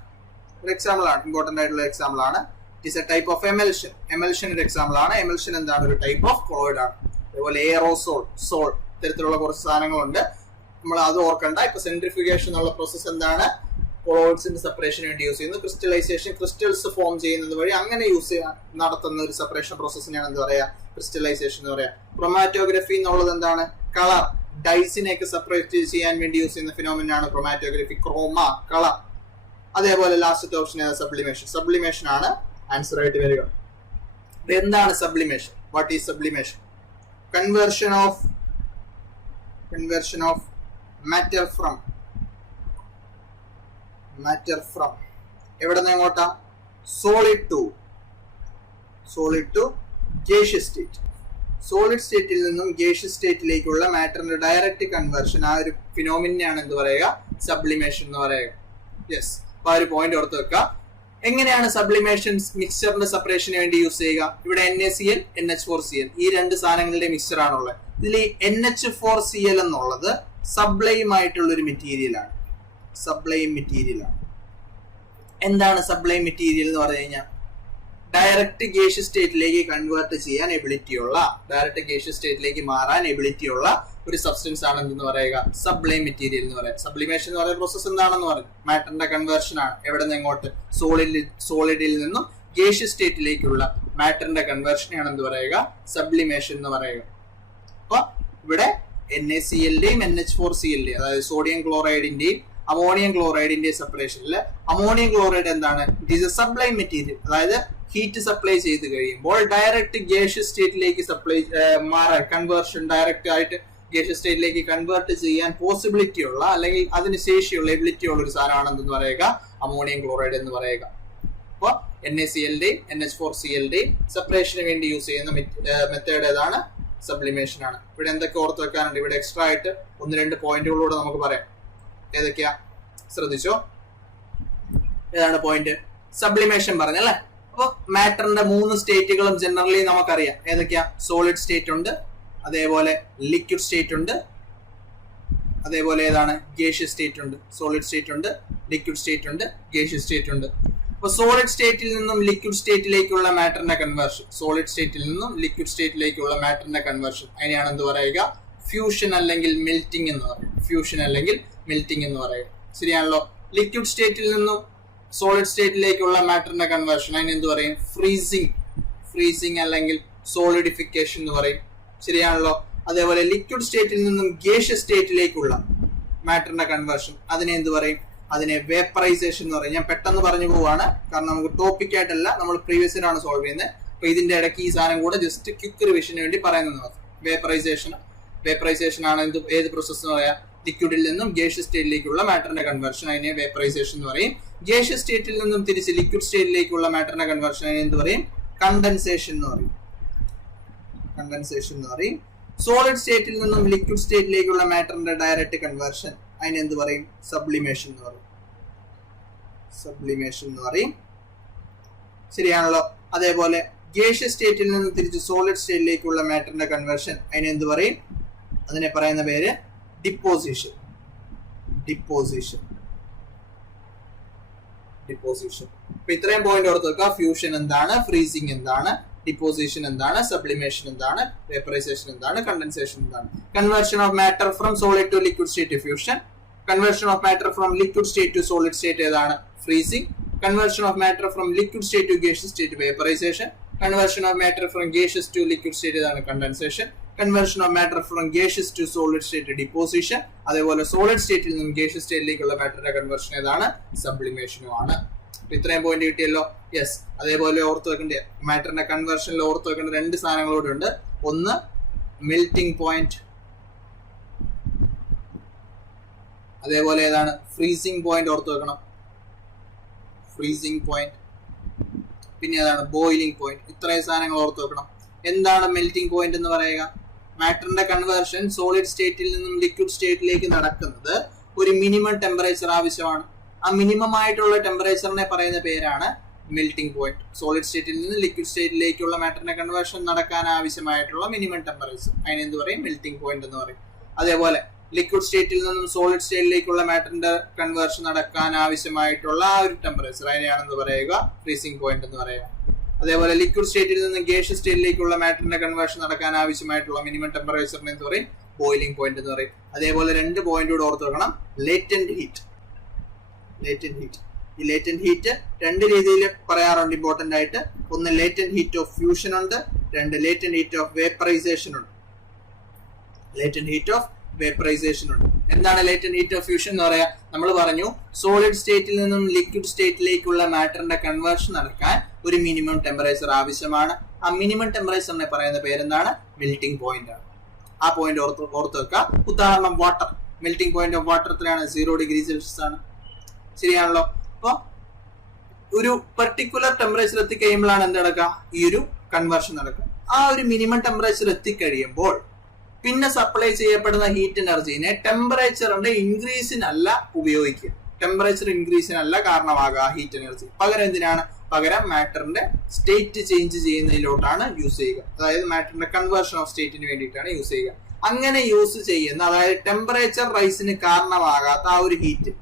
ഒരു എക്സാമ്പിൾ ആണ്, ഇമ്പോർട്ടന്റ് ആയിട്ടുള്ള എക്സാമ്പിൾ ആണ്. It is A type of emulsion ഒരു എക്സാമ്പിൾ ആണ്. എമൽഷൻ എന്താണ്? ഒരു ടൈപ്പ് ഓഫ് ക്ലോറൈഡ് ആണ്. അതേപോലെ എയറോസോൾ, ഇത്തരത്തിലുള്ള കുറച്ച് സാധനങ്ങളുണ്ട്, നമ്മൾ അത് ഓർക്കണ്ട. ഇപ്പൊ സെൻട്രിഫ്യൂഗേഷൻ എന്നുള്ള പ്രോസസ് എന്താണ്? കൊളോയിഡ്സിന്റെ സെപ്പറേഷന് വേണ്ടി യൂസ് ചെയ്യുന്നത്. ക്രിസ്റ്റലൈസേഷൻ, ക്രിസ്റ്റൽസ് ഫോം ചെയ്യുന്നത് വഴി അങ്ങനെ നടത്തുന്ന ഒരു സെപ്പറേഷൻ പ്രോസസ്സിനെയാണ് എന്ത് പറയാ? ക്രിസ്റ്റലൈസേഷൻ എന്ന് പറയാം. ക്രൊമാറ്റോഗ്രഫി എന്നുള്ളത് എന്താണ്? കളർ, ഡൈസിനെയൊക്കെ സെപ്പറേറ്റ് ചെയ്യാൻ വേണ്ടി യൂസ് ചെയ്യുന്ന ഫിനോമിനൻ ആണ് ക്രൊമാറ്റോഗ്രഫി. കളർ. അതേപോലെ ലാസ്റ്റത്തെ ഓപ്ഷൻ സബ്ലിമേഷൻ ആണ് ആൻസർ ആയിട്ട് വരിക. എന്താണ് sublimation? What is sublimation? Conversion of matter from എവിടെ നിന്ന് എങ്ങോട്ടാ? Solid to gaseous state. Solid സ്റ്റേറ്റിൽ നിന്നും ഗേഷ്യസ് സ്റ്റേറ്റിലേക്കുള്ള മാറ്ററിന്റെ ഡയറക്റ്റ് കൺവേർഷൻ, ആ ഒരു ഫിനോമിനെയാണ് എന്ത് പറയുക? സബ്ലിമേഷൻ എന്ന് പറയുക. യെസ്. അപ്പൊ ആ ഒരു പോയിന്റ് ഓർത്ത് വെക്കുക. എങ്ങനെയാണ് സബ്ലിമേഷൻ മിക്സ്ചറിന്റെ സെപ്പറേഷന് വേണ്ടി യൂസ് ചെയ്യുക? ഇവിടെ NaCl, NH4Cl ഈ രണ്ട് സാധനങ്ങളുടെ മിക്സ്ചർ ആണുള്ളത്. ഇതിൽ NH4Cl എന്നുള്ളത് സബ്ലൈം ആയിട്ടുള്ള ഒരു മെറ്റീരിയൽ ആണ്. എന്താണ് സബ്ലൈം മെറ്റീരിയൽ എന്ന് പറഞ്ഞു കഴിഞ്ഞാൽ? ഡയറക്റ്റ് ഗേഷ്യസ് സ്റ്റേറ്റിലേക്ക് കൺവേർട്ട് ചെയ്യാൻ എബിലിറ്റിയുള്ള, ഡയറക്റ്റ് ഗേഷ്യസ് സ്റ്റേറ്റിലേക്ക് മാറാൻ എബിലിറ്റിയുള്ള ഒരു സബ്സ്റ്റൻസ് ആണ് എന്തെന്ന് പറയുക, സബ്ലൈം മെറ്റീരിയൽ എന്ന് പറയുക. സബ്ലിമേഷൻ എന്ന് പറയുന്ന പ്രോസസ് എന്താണെന്ന് പറഞ്ഞു, മാറ്ററിന്റെ കൺവേർഷൻ ആണ്. എവിടെ നിന്ന് എങ്ങോട്ട്, സോളിഡിൽ നിന്നും ഗേഷ്യസ് സ്റ്റേറ്റിലേക്കുള്ള മാറ്ററിന്റെ കൺവേർഷനെയാണ് എന്ത് പറയുക, സബ്ലിമേഷൻ എന്ന് പറയുക. അപ്പൊ ഇവിടെ NaCl-ന്റെയും NH4Cl-ന്റെയും അതായത് സോഡിയം ക്ലോറൈഡിന്റെയും അമോണിയം ക്ലോറൈഡിന്റെയും സെപ്പറേഷനിൽ അമോണിയം ക്ലോറൈഡ് എന്താണ്, it is A sublime material. അതായത് ഹീറ്റ് സപ്ലൈ ചെയ്ത് കഴിയുമ്പോൾ ഡയറക്റ്റ് ഗേഷ്യസ് സ്റ്റേറ്റിലേക്ക് മാറാൻ കൺവേർഷൻ ഡയറക്റ്റ് ആയിട്ട് ഗേഷ്യസ് സ്റ്റേറ്റിലേക്ക് കൺവേർട്ട് ചെയ്യാൻ പോസിബിലിറ്റി ഉള്ള അല്ലെങ്കിൽ അതിന് ശേഷിയുള്ള എബിലിറ്റി ഉള്ള ഒരു സാധനമാണ് എന്തെന്ന് പറയുക, അമോണിയം ക്ലോറൈഡ് എന്ന് പറയുക. അപ്പോൾ NaCl-ന്റെയും NH4Cl-ന്റെയും സെപ്പറേഷന് വേണ്ടി യൂസ് ചെയ്യുന്ന മെത്തേഡ് ഏതാണ്, സബ്ലിമേഷൻ ആണ്. ഇവിടെ എന്തൊക്കെ ഓർത്ത് വെക്കാനുണ്ട്, ഇവിടെ എക്സ്ട്രാ ആയിട്ട് 1-2 പോയിന്റുകളൂടെ നമുക്ക് പറയാം. ഏതൊക്കെയാ ശ്രദ്ധിച്ചോ, ഏതാണ് പോയിന്റ്, സബ്ലിമേഷൻ പറഞ്ഞല്ലേ. അപ്പൊ മാറ്ററിന്റെ 3 സ്റ്റേറ്റുകളും ജനറലി നമുക്കറിയാം. ഏതൊക്കെയാ, സോളിഡ് സ്റ്റേറ്റ് ഉണ്ട്, അതേപോലെ ലിക്വിഡ് സ്റ്റേറ്റ് ഉണ്ട്, അതേപോലെ ഏതാണ്, ഗേഷ്യസ് സ്റ്റേറ്റ് ഉണ്ട്. സോളിഡ് സ്റ്റേറ്റ് ഉണ്ട്, ലിക്വിഡ് സ്റ്റേറ്റ് ഉണ്ട്, ഗേഷ്യസ് സ്റ്റേറ്റ് ഉണ്ട്. അപ്പൊ സോളിഡ് സ്റ്റേറ്റിൽ നിന്നും ലിക്വിഡ് സ്റ്റേറ്റിലേക്കുള്ള മാറ്ററിന്റെ കൺവേർഷൻ, സോളിഡ് സ്റ്റേറ്റിൽ നിന്നും ലിക്വിഡ് സ്റ്റേറ്റിലേക്കുള്ള മാറ്ററിന്റെ കൺവേർഷൻ അതിനെയാണ് എന്ത് പറയുക, ഫ്യൂഷൻ അല്ലെങ്കിൽ മെൽറ്റിംഗ് എന്ന് പറയും. ഫ്യൂഷൻ അല്ലെങ്കിൽ മെൽറ്റിംഗ് എന്ന് പറയുക, ശരിയാണല്ലോ. ലിക്വിഡ് സ്റ്റേറ്റിൽ നിന്നും സോളിഡ് സ്റ്റേറ്റിലേക്കുള്ള മാറ്ററിന്റെ കൺവേർഷൻ അതിന് എന്ത് പറയും, ഫ്രീസിങ് അല്ലെങ്കിൽ സോളിഡിഫിക്കേഷൻ എന്ന് പറയും, ശരിയാണല്ലോ. അതേപോലെ ലിക്വിഡ് സ്റ്റേറ്റിൽ നിന്നും ഗേഷ്യസ് സ്റ്റേറ്റിലേക്കുള്ള മാറ്ററിന്റെ കൺവേർഷൻ അതിനെ എന്ത് പറയും, അതിനെ വേപ്പറൈസേഷൻ എന്ന് പറയും. ഞാൻ പെട്ടെന്ന് പറഞ്ഞു പോവാണ്, കാരണം നമുക്ക് ടോപ്പിക് ആയിട്ടല്ല, നമ്മൾ പ്രീവിയസ് ഇയറാണ് സോൾവ് ചെയ്യുന്നത്. അപ്പൊ ഇതിന്റെ ഇടയ്ക്ക് ഈ സാധനം കൂടെ ജസ്റ്റ് ക്വിക്ക് റിവിഷന് വേണ്ടി പറയുന്നത്. വേപ്പറൈസേഷൻ ആണ് ഏത് പ്രോസസ് എന്ന് പറയാം, ലിക്വിഡിൽ നിന്നും ഗേഷ്യസ് സ്റ്റേറ്റിലേക്കുള്ള മാറ്ററിന്റെ കൺവേർഷൻ അതിനെ വേപ്പറൈസേഷൻ എന്ന് പറയും. ഗേഷ്യസ് സ്റ്റേറ്റിൽ നിന്നും തിരിച്ച് ലിക്വിഡ് സ്റ്റേറ്റിലേക്കുള്ള മാറ്ററിന്റെ കൺവേർഷൻ അതിനെ എന്ത് പറയും, കണ്ടൻസേഷൻ എന്ന് പറയും. സോളിഡ് സ്റ്റേറ്റിൽ നിന്നും ലിക്വിഡ് സ്റ്റേറ്റിലേക്കുള്ള മാറ്ററിന്റെ ഡയറക്റ്റ് കൺവേർഷൻ അതിനെ എന്ത് പറയും, സബ്ലിമേഷൻ എന്ന് പറയും, ശരിയാണല്ലോ. അതേപോലെ ഗേഷ്യസ് സ്റ്റേറ്റിൽ നിന്ന് തിരിച്ച് സോളിഡ് സ്റ്റേറ്റിലേക്കുള്ള മാറ്ററിന്റെ കൺവേർഷൻ അതിനെ എന്ത് പറയും, അതിനെ പറയുന്ന പേര് ഡിപ്പോസിഷൻ. അപ്പൊ ഇത്രയും പോയിന്റ് ഓർത്ത് വെക്കുക. ഫ്യൂഷൻ എന്താണ്, ഫ്രീസിങ് എന്താണ്, ഡിപ്പോസിഷൻ എന്താണ്, സബ്ലിമേഷൻ എന്താണ്, വേപ്പറൈസേഷൻ എന്താണ്, കണ്ടൻസേഷൻ എന്താണ്. Conversion of matter from solid to liquid state fusion. Conversion of matter from liquid state to solid state ഏതാണ്, freezing. Conversion of matter from liquid state to gaseous state vaporisation. Conversion of matter from gaseous to liquid state ഏതാണ്, condensation. Conversion of matter from gaseous to solid state deposition. അതേപോലെ solid സ്റ്റേറ്റിൽ നിന്നും gaseous സ്റ്റേറ്റിലേക്കുള്ള മാറ്ററിന്റെ conversion ഏതാണ്, സബ്ലിമേഷനും ആണ്. ഇത്രയും point കിട്ടിയല്ലോ. Yes. അതേപോലെ ഓർത്ത് വെക്കേണ്ട മാറ്ററിന്റെ കൺവേർഷനിൽ ഓർത്ത് വെക്കേണ്ട 2 സാധനങ്ങളോടെ ഉണ്ട്. ഒന്ന് മെൽറ്റിംഗ് പോയിന്റ്, അതേപോലെ ഏതാണ്, ഫ്രീസിംഗ് പോയിന്റ് ഓർത്ത് വെക്കണം. പിന്നെ ഏതാണ്, ബോയിലിംഗ് പോയിന്റ്. ഇത്രയും സാധനങ്ങൾ ഓർത്ത് വെക്കണം. എന്താണ് മെൽറ്റിംഗ് പോയിന്റ് എന്ന് പറയുക, മാറ്ററിന്റെ കൺവേർഷൻ സോളിഡ് സ്റ്റേറ്റിൽ നിന്നും ലിക്വിഡ് സ്റ്റേറ്റിലേക്ക് നടക്കുന്നത് ഒരു മിനിമം ടെമ്പറേച്ചർ ആവശ്യമാണ്. ആ മിനിമം ആയിട്ടുള്ള ടെമ്പറേച്ചറിനെ പറയുന്ന പേരാണ് മെൽറ്റിംഗ് പോയിന്റ്. സോളിഡ് സ്റ്റേറ്റിൽ നിന്ന് ലിക്വിഡ് സ്റ്റേറ്റിലേക്കുള്ള മാറ്ററിന്റെ കൺവേർഷൻ നടക്കാൻ ആവശ്യമായിട്ടുള്ള മിനിമം ടെമ്പറേച്ചർ അതിനെ എന്ത് പറയും, മെൽറ്റിംഗ് പോയിന്റ് എന്ന് പറയും. അതേപോലെ ലിക്വിഡ് സ്റ്റേറ്റിൽ നിന്നും സോളിഡ് സ്റ്റേറ്റിലേക്കുള്ള മാറ്ററിന്റെ കൺവേർഷൻ നടക്കാൻ ആവശ്യമായിട്ടുള്ള ആ ഒരു ടെമ്പറേച്ചർ അതിനെയാണെന്ന് പറയുക, ഫ്രീസിംഗ് പോയിന്റ് എന്ന് പറയുക. അതേപോലെ ലിക്വിഡ് സ്റ്റേറ്റിൽ നിന്ന് ഗേഷ്യസ് സ്റ്റേറ്റിലേക്കുള്ള മാറ്ററിന്റെ കൺവേർഷൻ നടക്കാൻ ആവശ്യമായിട്ടുള്ള മിനിമം ടെമ്പറേച്ചറിനെ എന്ത് പറയും, ബോയിലിംഗ് പോയിന്റ് എന്ന് പറയും. അതേപോലെ 2 പോയിന്റ് കൂടെ ഓർത്ത് വെക്കണം. Latent heat. ഈ ലേറ്റന്റ് ഹീറ്റ് 2 രീതിയിൽ പറയാറുണ്ട് ഇമ്പോർട്ടന്റ് ആയിട്ട്. ഒന്ന് ലേറ്റന്റ് ഹീറ്റ് ഓഫ് ഫ്യൂഷൻ ഉണ്ട്, 2 ലേറ്റന്റ് ഹീറ്റ് ഓഫ് വേപ്പറൈസേഷൻ ഉണ്ട്. എന്താണ് ലേറ്റന്റ് ഹീറ്റ് ഓഫ് ഫ്യൂഷൻ എന്ന് പറയാ, നമ്മൾ പറഞ്ഞു സോളിഡ് സ്റ്റേറ്റിൽ നിന്നും ലിക്വിഡ് സ്റ്റേറ്റിലേക്കുള്ള മാറ്ററിന്റെ കൺവേർഷൻ നടക്കാൻ ഒരു മിനിമം ടെമ്പറേച്ചർ ആവശ്യമാണ്. ആ മിനിമം ടെമ്പറേച്ചറിനെ പറയുന്ന പേരെന്താണ്, മെൽറ്റിംഗ് പോയിന്റ് ആണ്. ആ പോയിന്റ് ഓർത്ത് വെക്കുക. ഉദാഹരണം water. Melting point of water എത്രയാണ്, 0 ഡിഗ്രി സെൽഷ്യസ് ആണ്, ശരിയാണല്ലോ. അപ്പൊ ഒരു പെർട്ടിക്കുലർ ടെമ്പറേച്ചർ എത്തിക്കഴിയുമ്പോഴാണ് എന്ത് നടക്കുക, ഈ ഒരു കൺവേർഷൻ നടക്കുക. ആ ഒരു മിനിമം ടെമ്പറേച്ചർ എത്തിക്കഴിയുമ്പോൾ പിന്നെ സപ്ലൈ ചെയ്യപ്പെടുന്ന ഹീറ്റ് എനർജീനെ ടെമ്പറേച്ചറിന്റെ ഇൻക്രീസിനല്ല ഉപയോഗിക്കുക. ടെമ്പറേച്ചർ ഇൻക്രീസിനല്ല കാരണമാകുക ഹീറ്റ് എനർജി. പകരം എന്തിനാണ്, പകരം മാറ്ററിന്റെ സ്റ്റേറ്റ് ചേഞ്ച് ചെയ്യുന്നതിലോട്ടാണ് യൂസ് ചെയ്യുക. അതായത് മാറ്ററിന്റെ കൺവേർഷൻ ഓഫ് സ്റ്റേറ്റിന് വേണ്ടിയിട്ടാണ് യൂസ് ചെയ്യുക. അങ്ങനെ യൂസ് ചെയ്യുന്ന, അതായത് ടെമ്പറേച്ചർ റൈസിന് കാരണമാകാത്ത ആ ഒരു ഹീറ്റ്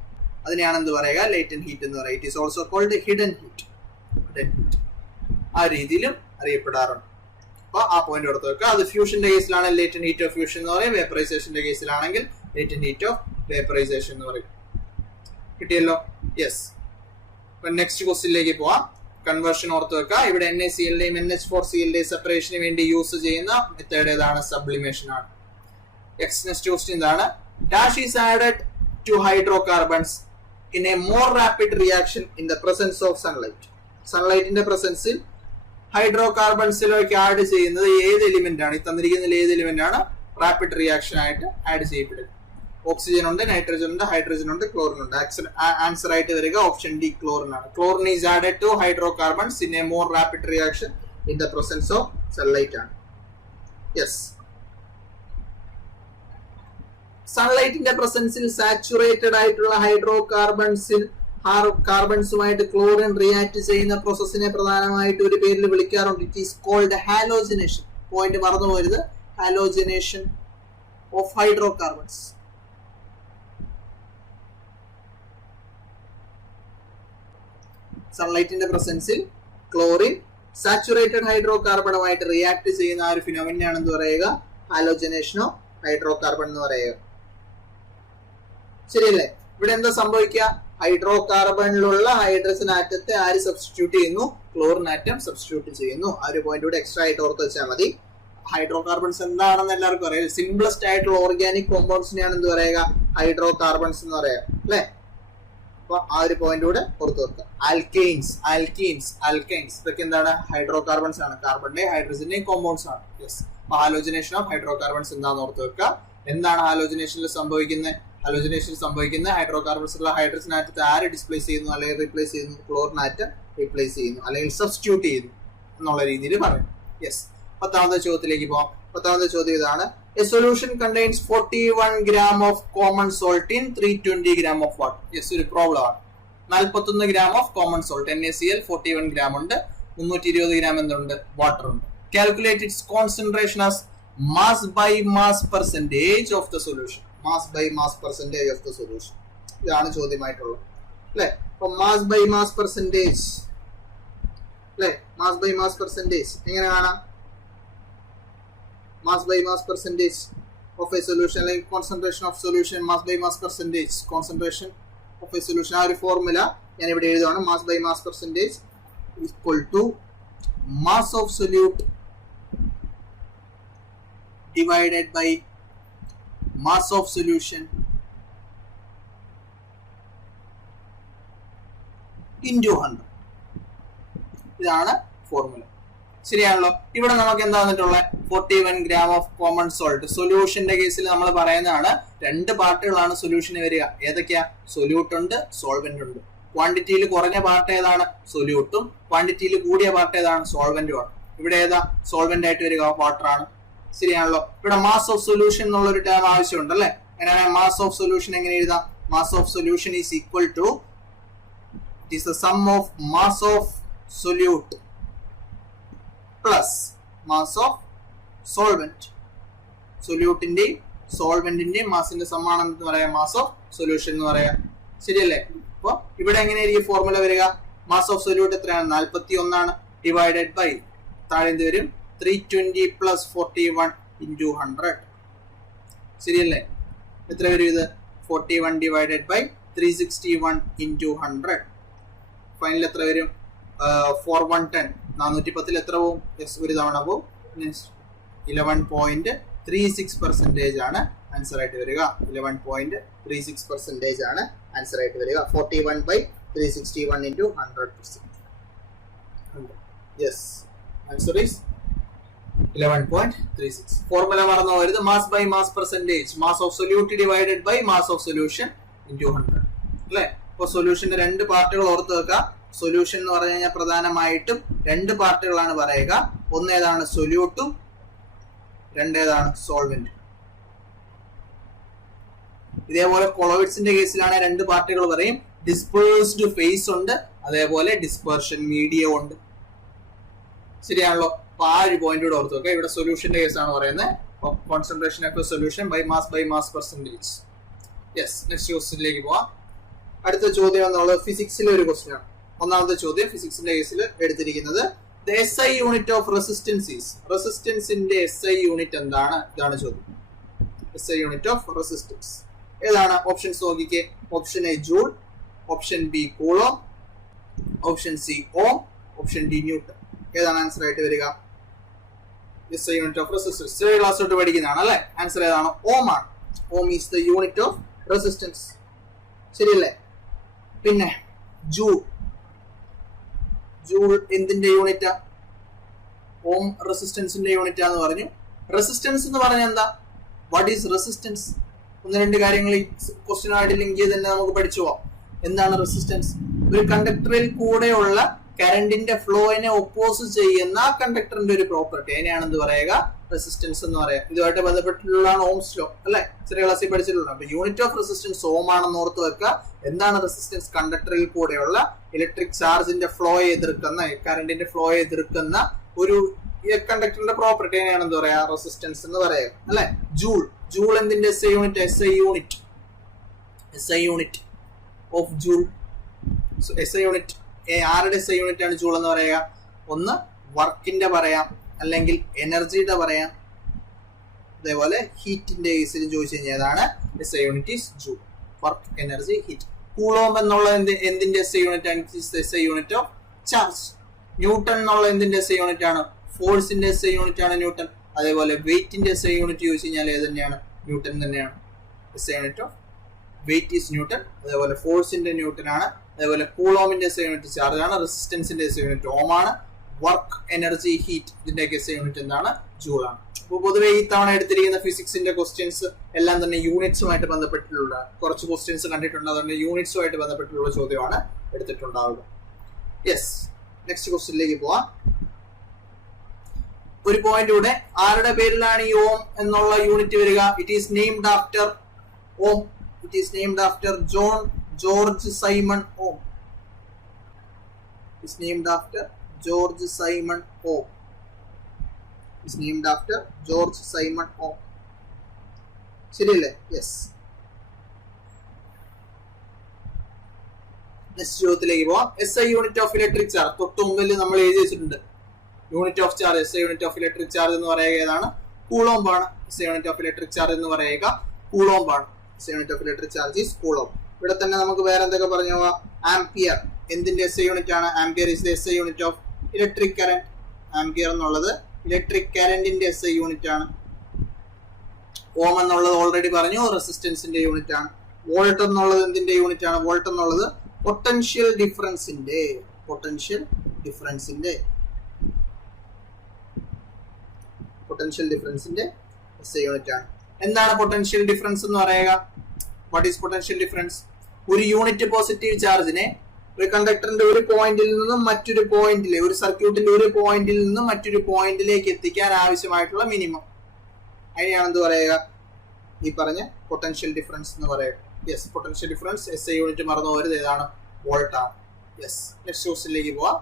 അതിനെയാണ് എന്ത് പറയുക, ലേറ്റന്റ് ഹീറ്റ് എന്ന് പറയുക. It is also called hidden heat. ആ രീതിയിലും അറിയപ്പെടാറുണ്ട്. അപ്പൊ ആ പോയിന്റ് എടുത്ത് വെക്കുക. അത് ഫ്യൂഷന്റെ കേസിലാണെങ്കിൽ ലേറ്റന്റ് ഹീറ്റ് ഓഫ് ഫ്യൂഷൻ എന്ന് പറയും, വേപ്പറൈസേഷന്റെ കേസിലാണെങ്കിൽ ലേറ്റന്റ് ഹീറ്റ് ഓഫ് വേപ്പറൈസേഷൻ എന്ന് പറയും. കിട്ടിയല്ലോ? യെസ്. നെക്സ്റ്റ് ക്വസ്റ്റ്യനിലേക്ക് പോവാം. കൺവേർഷൻ ഓർത്ത് വെക്കുക. ഇവിടെ NaClന്റെയും NH4Clന്റെയും സെപ്പറേഷന് വേണ്ടി യൂസ് ചെയ്യുന്ന മെത്തേഡ് ഏതാണ്? സബ്ലിമേഷൻ ആണ്. നെക്സ്റ്റ് ക്വസ്റ്റ്യൻ എന്താണ്? Dash is added to hydrocarbons in a more rapid reaction in the presence of sunlight. സൺലൈറ്റിന്റെ പ്രസൻസിൽ ഹൈഡ്രോകാർബൺസിലേക്ക് ആഡ് ചെയ്യുന്നത് ഏത് എലിമെന്റ് ആണ്? ഈ തന്നിരിക്കുന്നതിൽ ഏത് എലിമെന്റ് ആണ് റാപ്പിഡ് റിയാക്ഷൻ ആയിട്ട് ആഡ് ചെയ്യപ്പെടുന്നത്? ഓക്സിജൻ ഉണ്ട്, നൈട്രജൻ ഉണ്ട്, ഹൈഡ്രജൻ ഉണ്ട്, ക്ലോറിൻ ഉണ്ട്. ആൻസർ ആയിട്ട് വരിക ഓപ്ഷൻ ഡി, ക്ലോറിൻ ആണ്. Chlorine is added to hydrocarbons in a more rapid reaction in the presence of sunlight ആണ്. യെസ്. സൺലൈറ്റിന്റെ പ്രസൻസിൽ സാച്ചുറേറ്റഡ് ആയിട്ടുള്ള ഹൈഡ്രോകാർബൺസിൽ കാർബൺസുമായിട്ട് ക്ലോറിൻ റിയാക്ട് ചെയ്യുന്ന പ്രോസസ്സിനെ പ്രധാനമായിട്ട് ഒരു പേരിൽ വിളിക്കാറുണ്ട്. It is called halogenation. Point മറന്നു പോരുത്. Halogenation of hydrocarbons. സൺലൈറ്റിന്റെ പ്രസൻസിൽ ക്ലോറിൻ സാച്ചുറേറ്റഡ് ഹൈഡ്രോകാർബണുമായിട്ട് റിയാക്ട് ചെയ്യുന്ന ആ ഒരു ഫിനോമിനാണ് എന്ത് പറയുക? ഹാലോജനേഷൻ ഓഫ് ഹൈഡ്രോകാർബൺ എന്ന് പറയുക. ശരിയല്ലേ? ഇവിടെ എന്താ സംഭവിക്കുക? ഹൈഡ്രോകാർബണിലുള്ള ഹൈഡ്രജൻ ആറ്റത്തെ ആര് സബ്സ്റ്റിറ്റ്യൂട്ട് ചെയ്യുന്നു? ക്ലോറിൻ ആറ്റം സബ്സ്റ്റിറ്റ്യൂട്ട് ചെയ്യുന്നു. ആ ഒരു പോയിന്റ് കൂടെ എക്സ്ട്രാ ആയിട്ട് ഓർത്ത് വെച്ചാൽ മതി. ഹൈഡ്രോകാർബൺസ് എന്താണെന്ന് എല്ലാവർക്കും അറിയാം. സിംപ്ലസ്റ്റ് ആയിട്ടുള്ള ഓർഗാനിക് കോമ്പൗണ്ട്സിനെയാണ് എന്ത് പറയുക? ഹൈഡ്രോകാർബൺസ് എന്ന് പറയാം, അല്ലെ? അപ്പൊ ആ ഒരു പോയിന്റ് കൂടെ ഓർത്ത് വെക്കുക. ആൽക്കെയിൻസ്, ആൽക്കീൻസ്, ആൽക്കൈൻസ് ഇതൊക്കെ എന്താണ്? ഹൈഡ്രോകാർബൺസ് ആണ്. കാർബണിന്റെയും ഹൈഡ്രജന്റെയും കോമ്പൗണ്ട്സ് ആണ്. യെസ്. അപ്പൊ ഹാലോജനേഷൻ ഓഫ് ഹൈഡ്രോകാർബൺസ് എന്താണെന്ന് ഓർത്ത് വെക്കുക. എന്താണ് ഹാലോജനേഷനിൽ സംഭവിക്കുന്നത്? ഹാലോജനേഷനിൽ സംഭവിക്കുന്ന ഹൈഡ്രോകാർബൺസിലുള്ള ഹൈഡ്രജൻ ആറ്റത്തെ ആര് ഡിസ്പ്ലേസ് ചെയ്യുന്നു അല്ലെങ്കിൽ റീപ്ലേസ് ചെയ്യുന്നു? ക്ലോറിൻ ആറ്റം റീപ്ലേസ് ചെയ്യുന്നു അല്ലെങ്കിൽ സബ്സ്റ്റിറ്റ്യൂട്ട് ചെയ്യുന്നു എന്നുള്ള രീതിയിൽ പറയും. യെസ്. 10ാമത്തെ ചോദ്യത്തിലേക്ക് പോകാം. 10ാമത്തെ ചോദ്യം ഇതാണ്. A solution contains 41 gram of common salt in 320 gram of water. Yes, ഒരു പ്രോബ്ലം ആണ്. 41 gram of common salt, NaCl 41 gram ഉണ്ട്, 320 gram എന്തുണ്ട്? വാട്ടർ ഉണ്ട്. Calculate its concentration as mass by mass percentage of the solution. Mass by mass percentage of the solution. ഇതാണ് ചോദ്യമായിട്ടുള്ളത്, അല്ലേ? അപ്പൊ mass by mass percentage, അല്ലേ? mass by mass percentage എങ്ങനെ കാണാം? Mass by mass percentage of a solution, like concentration of solution, mass by mass percentage, concentration of a solution. ആ ഒരു formula ഞാൻ ഇവിടെ എഴുതുകയാണ്. mass by mass percentage equal to mass of solute divided by mass of solution into 100. ഇതാണ് formula. ശരിയാണല്ലോ? ഇവിടെ നമുക്ക് എന്താ വന്നിട്ടുള്ളത്? 41 gram ഓഫ് കോമൺ സോൾട്ട്. സൊല്യൂഷന്റെ കേസിൽ നമ്മൾ പറയുന്നതാണ് രണ്ട് പാർട്ടുകളാണ് സൊല്യൂഷന് വരിക. ഏതൊക്കെയാ? സൊല്യൂട്ട് ഉണ്ട്, സോൾവെന്റ് ഉണ്ട്. ക്വാണ്ടിറ്റിയിൽ കുറഞ്ഞ പാർട്ട് ഏതാണ്? സൊല്യൂട്ടും. ക്വാണ്ടിറ്റിയിൽ കൂടിയ പാർട്ട് ഏതാണ്? സോൾവെന്റും ആണ്. ഇവിടെ ഏതാ സോൾവെന്റ് ആയിട്ട് വരിക? വാട്ടർ ആണ്. ശരിയാണല്ലോ? ഇവിടെ മാസ് ഓഫ് സൊല്യൂഷൻ എന്നുള്ള ഒരു ടേം ആവശ്യമുണ്ട്, അല്ലെ? അങ്ങനെയാണെങ്കിൽ മാസ് ഓഫ് സൊല്യൂഷൻ എങ്ങനെ എഴുതാം? Mass of solution is equal to it is the sum of mass of solute plus mass of solvent. സൊല്യൂട്ടിന്റെയും സോൾവെന്റിന്റെയും മാസിന്റെ സമ്മാണെന്ന് പറയാം മാസ് ഓഫ് സൊല്യൂഷൻ എന്ന് പറയാം. ശരിയല്ലേ? അപ്പൊ ഇവിടെ എങ്ങനെയായിരിക്കും ഫോർമുല വരിക? മാസ് ഓഫ് സൊല്യൂട്ട് എത്രയാണ്? 41 ആണ്. ഡിവൈഡഡ് ബൈ താഴെ എന്ത് വരും? 320 പ്ലസ് 41 ഇൻറ്റു 100. ശരിയല്ലേ? എത്ര വരും ഇത്? 41 ഡിവൈഡഡ് ബൈ 361 ഇൻറ്റു 100. ഫൈനൽ എത്ര വരും? 4110. 410 എത്ര പോവും? യെസ്, ഒരു തവണ പോവും. 11.36% ആണ് ആൻസർ ആയിട്ട് വരിക. 11.36% ആണ് ആൻസർ ആയിട്ട് വരിക. 41 by 361 into 100%. Yes, answer is 11.36. Formula മറന്നു പോകരുത്. Mass by mass percentage, mass of solute divided by mass of solution into 100, അല്ലേ? അപ്പൊ സൊല്യൂഷന്റെ രണ്ട് പാർട്ടുകൾ ഓർത്ത് വെക്കുക. സൊല്യൂഷൻ എന്ന് പറഞ്ഞു കഴിഞ്ഞാൽ പ്രധാനമായിട്ടും രണ്ട് പാർട്ടുകളാണ് പറയുക. ഒന്ന് ഏതാണ്? സൊല്യൂട്ടും, രണ്ടേതാണ്? സോൾവെന്റ്. ഇതേപോലെ കൊളോയിഡ്സിന്റെ കേസിലാണ് രണ്ട് പാർട്ടുകൾ പറയും. ഡിസ്പേഴ്സ്ഡ് ഫേസ് ഉണ്ട്, അതേപോലെ ഡിസ്പെർഷൻ മീഡിയം ഉണ്ട്. ശരിയാണല്ലോ? അപ്പൊ ആ ഒരു പോയിന്റ് കൂടെ ഓർത്ത് വെക്കുക. ഇവിടെ സൊല്യൂഷന്റെ കേസാണ് പറയുന്നത്. Concentration of solution by mass percentage. Yes, next ക്വസ്റ്റ്യനിലേക്ക് പോവാം. അടുത്ത ചോദ്യം എന്നുള്ളത് ഫിസിക്സിലെ ഒരു ക്വസ്റ്റ്യൻ ആണ്. ഒന്നാമത്തെ ചോദ്യം ഫിസിക്സിന്റെ കേസിൽ എടുത്തിരിക്കുന്നത് The SI unit of resistance is, resistance in the SI unit എന്താണ്? ഇതാണ് ചോദ്യം. SI unit of resistance ഏതാണ്? ഓപ്ഷൻസ് നോക്കിക്കേ. Option A joule, option B coulomb, option C ohm, option D newton. ഏതാണ് ആൻസർ ആയിട്ട് വരിക? SI unit of resistance. ചെറിയ class തൊട്ട് പഠിക്കുന്നതാണ് അല്ലെ. ആൻസർ ഏതാണ്? ഓം ആണ്. Ohm is the unit of resistance. ശരിയല്ലേ? പിന്നെ ജൂൾ, ജൂൾ എന്തിന്റെ യൂണിറ്റാ? ഓം റെസിസ്റ്റൻസിന്റെ യൂണിറ്റ് ആണെന്ന് പറഞ്ഞു. റെസിസ്റ്റൻസ് എന്ന് പറഞ്ഞാൽ എന്താ? What is resistance? ഒന്ന് രണ്ട് കാര്യങ്ങൾ ഈ ക്വസ്റ്റ്യൻ ആയിട്ട് ലിങ്ക് ചെയ്ത് തന്നെ നമുക്ക് പഠിച്ചു പോവാം. എന്താണ് റെസിസ്റ്റൻസ്? ഒരു കണ്ടക്ടറിൽ കൂടെയുള്ള കറണ്ടിന്റെ ഫ്ലോയിനെ ഒപ്പോസ് ചെയ്യുന്ന കണ്ടക്ടറിന്റെ ഒരു പ്രോപ്പർട്ടി, അതിനെയാണെന്ന് പറയുക റെസിസ്റ്റൻസ് എന്ന് പറയാം. ഇതുമായിട്ട് ബന്ധപ്പെട്ടിട്ടുള്ളതാണ് ഓംസ് ലോ അല്ലെ, ചെറിയ ക്ലാസ്സിൽ പഠിച്ചിട്ടുള്ളത്. അപ്പൊ യൂണിറ്റ് ഓഫ് റെസിസ്റ്റൻസ് ഓം ആണെന്ന് ഓർത്ത് വെക്കുക. എന്താണ് റെസിസ്റ്റൻസ്? കണ്ടക്ടറിൽ കൂടെയുള്ള ഇലക്ട്രിക് ചാർജിന്റെ ഫ്ലോയെ എതിർക്കുന്ന, കറണ്ടിന്റെ ഫ്ലോയെ എതിർക്കുന്ന ഒരു കണ്ടക്ടറിന്റെ പ്രോപ്പർട്ടി, അതിനെയാണെന്ന് പറയാ റെസിസ്റ്റൻസ് എന്ന് പറയുക അല്ലെ. ജൂൾ, ജൂൾ എന്തിന്റെ SI unit? SI unit, SI unit of joule. SI unit ആരുടെ SI യൂണിറ്റ് ആണ് ജൂൾ എന്ന് പറയുക? ഒന്ന് വർക്കിന്റെ പറയാം, അല്ലെങ്കിൽ എനർജിയുടെ പറയാം, അതേപോലെ ഹീറ്റിന്റെ കേസിൽ ചോദിച്ചു കഴിഞ്ഞാൽ ഏതാണ്? SI unit is joule. Work, energy, heat. Coulomb എന്നുള്ള എന്തിന്റെ SI യൂണിറ്റ് ആണ്? SI unit of charge. Newton എന്നുള്ള എന്തിന്റെ SI യൂണിറ്റ് ആണ്? ഫോഴ്സിന്റെ SI യൂണിറ്റ് ആണ് ന്യൂട്ടൺ. അതേപോലെ വെയിറ്റിന്റെ SI യൂണിറ്റ് ചോദിച്ചു കഴിഞ്ഞാൽ ഏത് തന്നെയാണ്? ന്യൂട്ടൺ തന്നെയാണ്. SI unit of wait is newton. അതേപോലെ ഫോഴ്സിന്റെ ന്യൂട്ടൺ ആണ്. അതേപോലെ കൂളോമിന്റെ SI യൂണിറ്റ് ചാർജ് ആണ്. റെസിസ്റ്റൻസിന്റെ SI യൂണിറ്റ് ഓം ആണ്. വർക്ക്, എനർജി, ഹീറ്റ് ഇതിന്റെയൊക്കെ SI യൂണിറ്റ് എന്താണ്? ജൂൾ ആണ്. അപ്പോൾ പൊതുവെ ഈ തവണ എടുത്തിരിക്കുന്ന ഫിസിക്സിന്റെ ക്വസ്റ്റ്യൻസ് എല്ലാം തന്നെ യൂണിറ്റ്സുമായിട്ട് ബന്ധപ്പെട്ടിട്ടുള്ള കുറച്ച് ക്വസ്റ്റ്യൻസ് കണ്ടിട്ടുണ്ട്. അതുകൊണ്ട് യൂണിറ്റ്സുമായിട്ട് ബന്ധപ്പെട്ടുള്ള ചോദ്യമാണ് എടുത്തിട്ടുണ്ടാവുക. യെസ്, നെക്സ്റ്റ് ക്വസ്റ്റ്യനിലേക്ക് പോവാം. ഒരു പോയിന്റ് കൂടെ. ആരുടെ പേരിലാണ് ഈ ഓം എന്നുള്ള യൂണിറ്റ് വരിക? It is named after Ohm. It is named after John George Simon Ohm. It is named after George Simon Ohm. Is named after George Simon Ohm. ശരിയല്ലേ? യെസ്. നെക്സ്റ്റ് ചോദ്യത്തിലേക്ക് പോവാം. SI unit of electric charge തൊട്ട് മുമ്പിൽ നമ്മൾ എഴുതി വെച്ചിട്ടുണ്ട്. Unit of charge, SI unit of electric charge എന്ന് പറയുക ഏതാണ്? കൂളോംബ് ആണ്. SI unit of electric charge എന്ന് പറയുക കൂളോംബ് ആണ്. SI unit of electric charge is coulomb. ഇവിടെ തന്നെ നമുക്ക് വേറെ എന്തൊക്കെ പറഞ്ഞു പോവാം? ആംപിയർ എന്തിന്റെ SI യൂണിറ്റ് ആണ്? Ampere is the SI unit of electric current. Ampere എന്നുള്ളത് ഇലക്ട്രിക് കറന്റിന്റെ SI യൂണിറ്റ് ആണ്. ഓം എന്നുള്ളത് ഓൾറെഡി പറഞ്ഞു, റെസിസ്റ്റൻസിന്റെ യൂണിറ്റ് ആണ്. വോൾട്ട് എന്നുള്ളത് എന്തിന്റെ യൂണിറ്റ് ആണ്? വോൾട്ട് എന്നുള്ളത് പൊട്ടൻഷ്യൽ ഡിഫറൻസിന്റെ SI യൂണിറ്റ് ആണ്. എന്താണ് പൊട്ടൻഷ്യൽ ഡിഫറൻസ് എന്ന് പറയുക? What is potential difference? ഒരു യൂണിറ്റ് പോസിറ്റീവ് ചാർജിനെ ഒരു കണ്ടക്ടറിന്റെ ഒരു പോയിന്റിൽ നിന്നും മറ്റൊരു പോയിന്റിലെ, ഒരു സർക്യൂട്ടിന്റെ ഒരു പോയിന്റിൽ നിന്നും മറ്റൊരു പോയിന്റിലേക്ക് എത്തിക്കാൻ ആവശ്യമായിട്ടുള്ള മിനിമം, അതിനെയാണ് എന്ത് പറയുക? ഈ പറഞ്ഞ പൊട്ടൻഷ്യൽ ഡിഫറൻസ് എന്ന് പറയുക. Yes, potential difference SI unit മറന്നു പോകരുത്, ഏതാണ്? വോൾട്ട് ആണ്. യെസ്, നെക്സ്റ്റ് ക്വസ്റ്റ്യനിലേക്ക് പോവാം.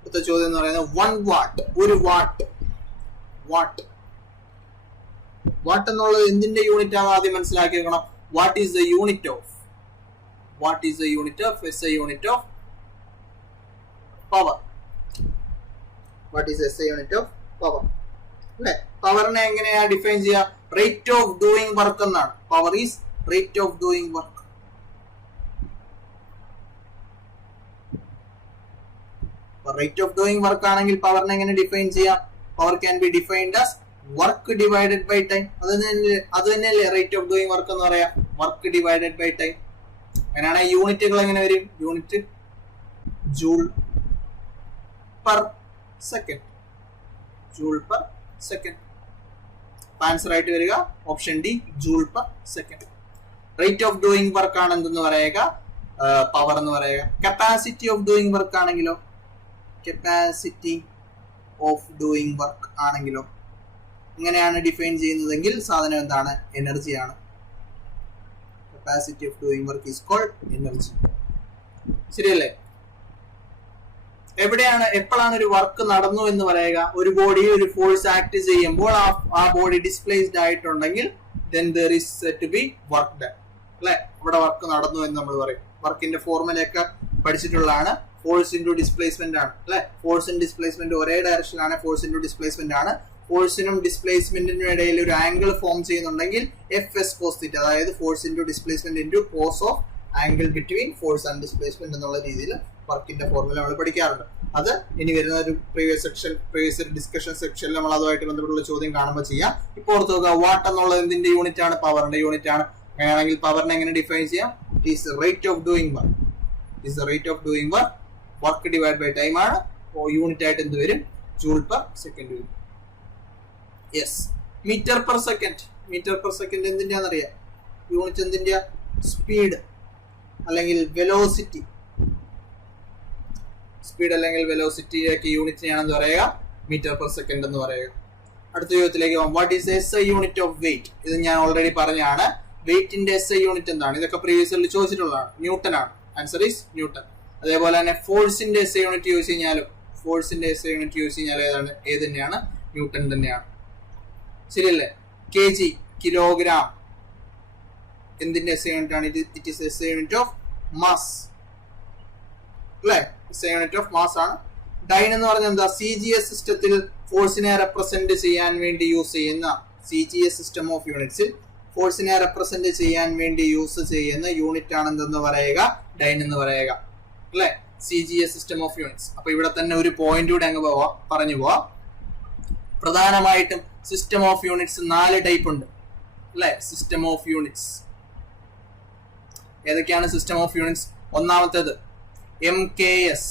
അടുത്ത ചോദ്യം എന്ന് പറയുന്നത് 1 വാട്ട്. ഒരു വാട്ട് എന്നുള്ളത് എന്തിന്റെ യൂണിറ്റ് ആണ്? ആദ്യം മനസ്സിലാക്കി വെക്കണം. What is the unit of SI unit of power? What is SI unit of power? അല്ലെ, പവറിനെ എങ്ങനെയാ ഡിഫൈൻ ചെയ്യുക? റേറ്റ് ഓഫ് ഡൂയിങ് വർക്ക് എന്നാണ്. Power is rate of doing work. Rate of doing work ആണെങ്കിൽ പവറിനെ എങ്ങനെ ഡിഫൈൻ ചെയ്യാം? Power can be defined as work divided by time. അത് തന്നെയല്ലേ റേറ്റ് ഓഫ് ഡൂയിങ് വർക്ക് എന്ന് പറയാം, വർക്ക് ഡിവൈഡഡ് ബൈ ടൈം. അങ്ങനെയാണ് യൂണിറ്റുകൾ എങ്ങനെ വരും? Unit joule per second. Answer ആയിട്ട് വരിക option D, joule per second. Rate of doing work ആണ് എന്തെന്ന് പറയുക? പവർ എന്ന് പറയുക. കപ്പാസിറ്റി ഓഫ് ഡൂയിങ് വർക്ക് ആണെങ്കിലോ? ഇങ്ങനെയാണ് ഡിഫൈൻ ചെയ്യുന്നതെങ്കിൽ സാധനം എന്താണ്? എനർജിയാണ്. Capacity of doing work is called energy. ശരിയല്ലേ? എപ്പോഴാണ് ഒരു വർക്ക് നടന്നു എന്ന് പറയുക? ഒരു ബോഡിയിൽ ഒരു ഫോഴ്സ് ആക്ട് ചെയ്യുമ്പോൾ ആ ബോഡി ഡിസ്പ്ലേസ്ഡ് ആയിട്ടുണ്ടെങ്കിൽ then there is said to be work done. അല്ലെ, ഇവിടെ വർക്ക് നടന്നു എന്ന് നമ്മൾ പറയും. വർക്കിന്റെ ഫോർമുലയൊക്കെ പഠിച്ചിട്ടുള്ളതാണ്. ഫോഴ്സ് ഇൻറ്റു ഡിസ്പ്ലേസ്മെന്റ് ആണ് അല്ലെ. ഫോഴ്സും ഡിസ്പ്ലേസ്മെന്റ് ഒരേ ഡയറക്ഷനിലാണ്, ഫോഴ്സ് ഇൻറ്റു ഡിസ്പ്ലേസ്മെന്റ് ആണ്. ഫോഴ്സിനും ഡിസ്പ്ലേസ്മെന്റിനും ഇടയിൽ ഒരു ആംഗിൾ ഫോം ചെയ്യുന്നുണ്ടെങ്കിൽ FS cos θ, അതായത് force into displacement into cos of angle between force and displacement എന്നുള്ള രീതിയിൽ വർക്കിന്റെ ഫോർമുല നമ്മൾ പഠിക്കാറുണ്ട്. അത് ഇനി വരുന്ന ഒരു പ്രീവിയസ് ഡിസ്കഷൻ സെക്ഷനിൽ നമ്മൾ അതുമായിട്ട് ബന്ധപ്പെട്ടുള്ള ചോദ്യം കാണുമ്പോൾ ചെയ്യാം. ഇപ്പോൾ ഓർത്ത് നോക്കുക, വാട്ട് എന്നുള്ളത് എന്തിന്റെ യൂണിറ്റ് ആണ്? പവറിന്റെ യൂണിറ്റ് ആണ്. അങ്ങനെയാണെങ്കിൽ പവറിനെ എങ്ങനെ ഡിഫൈൻ ചെയ്യാം? It is rate of doing work. It is rate of doing work. Work divide by time ആണ്. യൂണിറ്റ് ആയിട്ട് എന്ത് വരും? ജൂൾ പെർ സെക്കൻഡ് വരും. Yes, metre per second. Metre per second എന്തിന്റെയാണെന്നറിയാം? യൂണിറ്റ് എന്തിന്റെയാ? സ്പീഡ് അല്ലെങ്കിൽ വെലോസിറ്റി. സ്പീഡ് അല്ലെങ്കിൽ വെലോസിറ്റിയിലേക്ക് യൂണിറ്റിനെയാണെന്ന് പറയുക മീറ്റർ പെർ സെക്കൻഡ് എന്ന് പറയുക. അടുത്ത ചോദ്യത്തിലേക്ക് പോകാം. What is SI unit of wait? ഇത് ഞാൻ ഓൾറെഡി പറഞ്ഞാണ്. വെയിറ്റിന്റെ SI യൂണിറ്റ് എന്താണ്? ഇതൊക്കെ പ്രീവിയസ്ലി ചോദിച്ചിട്ടുള്ളതാണ്. ന്യൂട്ടൺ ആണ്. Answer is newton. അതേപോലെ തന്നെ ഫോഴ്സിന്റെ SI യൂണിറ്റ് യൂസ് ചെയ്താലും ഏത് തന്നെയാണ്? ന്യൂട്ടൺ തന്നെയാണ്. ശരിയല്ലേ? kg, കിലോഗ്രാം എന്തിന്റെ SI യൂണിറ്റ് ആണ്? It is SI unit of mass അല്ലേ? SI യൂണിറ്റ് ഓഫ് മാസ് ആണ്. ഡൈൻ എന്ന് പറഞ്ഞാൽ എന്താ? CGS സിസ്റ്റത്തിൽ ഫോഴ്സിനെ റെപ്രസെന്റ് ചെയ്യാൻ വേണ്ടി യൂസ് ചെയ്യുന്ന, CGS സിസ്റ്റം ഓഫ് യൂണിറ്റ്സിൽ ഫോഴ്സിനെ റെപ്രസെന്റ് ചെയ്യാൻ വേണ്ടി യൂസ് ചെയ്യുന്ന യൂണിറ്റ് ആണ് എന്തെന്ന് പറയുക? ഡൈൻ എന്ന് പറയുക അല്ലെ? CGS system of units. അപ്പൊ ഇവിടെ തന്നെ ഒരു പോയിന്റ് കൂടെ അങ്ങ് പറഞ്ഞു പോവാം. പ്രധാനമായിട്ടും സിസ്റ്റം ഓഫ് യൂണിറ്റ്സ് 4 ടൈപ്പ് ഉണ്ട് അല്ലെ? സിസ്റ്റം ഓഫ് യൂണിറ്റ്സ് ഏതൊക്കെയാണ്? സിസ്റ്റം ഓഫ് യൂണിറ്റ്സ് ഒന്നാമത്തേത് MKS.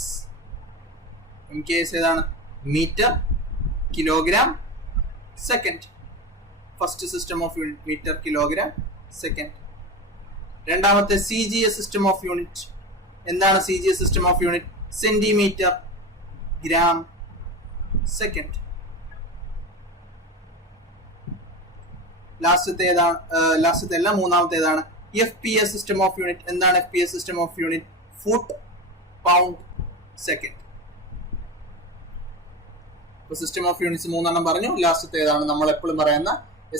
MKS ഏതാണ്? Metre kilogram second. First system of unit metre kilogram second. രണ്ടാമത്തെ CGS സിസ്റ്റം ഓഫ് യൂണിറ്റ്. എന്താണ് CGS system of unit? Centimetre gram second. മൂന്നാമത്തേതാണ് FPS system of unit. എന്താണ് FPS system of unit? Foot pound second. System of units 3 പറഞ്ഞു. ലാസ്റ്റത്തേതാണ് നമ്മൾ എപ്പോഴും പറയുന്ന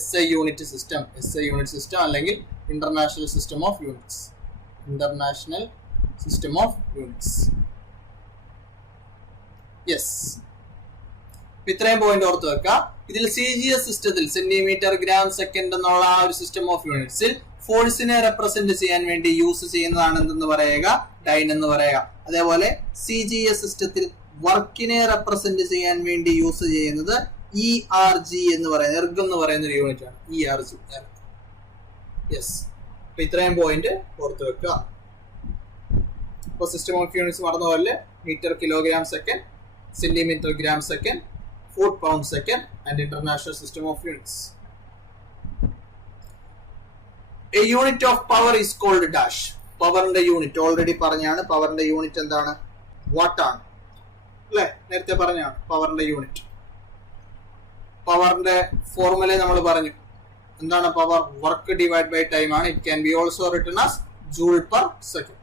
SI unit system. SI unit system അല്ലെങ്കിൽ international system of units. International system of units. Yes, ഇത്രയും point ഓർത്ത് വെക്കുക. ഇതിൽ CGS സിസ്റ്റത്തിൽ സെന്റിമീറ്റർ ഗ്രാം സെക്കൻഡ് എന്നുള്ള ആ ഒരു സിസ്റ്റം ഓഫ് യൂണിറ്റ്സിൽ ഫോഴ്സിനെ റെപ്രസെന്റ് ചെയ്യാൻ വേണ്ടി യൂസ് ചെയ്യുന്നതാണ് എന്തെന്ന് പറയുക? ഡൈൻ എന്ന് പറയുക. അതേപോലെ CGS സിസ്റ്റത്തിൽ വർക്കിനെ റെപ്രസെന്റ് ചെയ്യാൻ വേണ്ടി യൂസ് ചെയ്യുന്നത് ERG എന്ന് പറയുന്നത്, എർഗ് എന്ന് പറയുന്ന ഒരു യൂണിറ്റ് ആണ്. ERG. യെസ്, അപ്പൊ ഇത്രയും പോയിന്റ് ഓർത്ത് വെക്കുക. ഇപ്പൊ സിസ്റ്റം ഓഫ് യൂണിറ്റ്സ് മറന്ന പോലെ metre kilogram second, centimetre gram second, foot pound second and international system of units. A unit of power is called dash. പവറിന്റെ യൂണിറ്റ് ഓൾറെഡി പറഞ്ഞാണ്. പവറിന്റെ യൂണിറ്റ് എന്താണ്? വാട്ട് ആണ് അല്ലെ? നേരത്തെ പറഞ്ഞാണ് പവറിന്റെ യൂണിറ്റ്. പവറിന്റെ ഫോർമുല നമ്മൾ പറഞ്ഞു. എന്താണ് power? Work divide by time ആണ്. It can be also written as joule per second.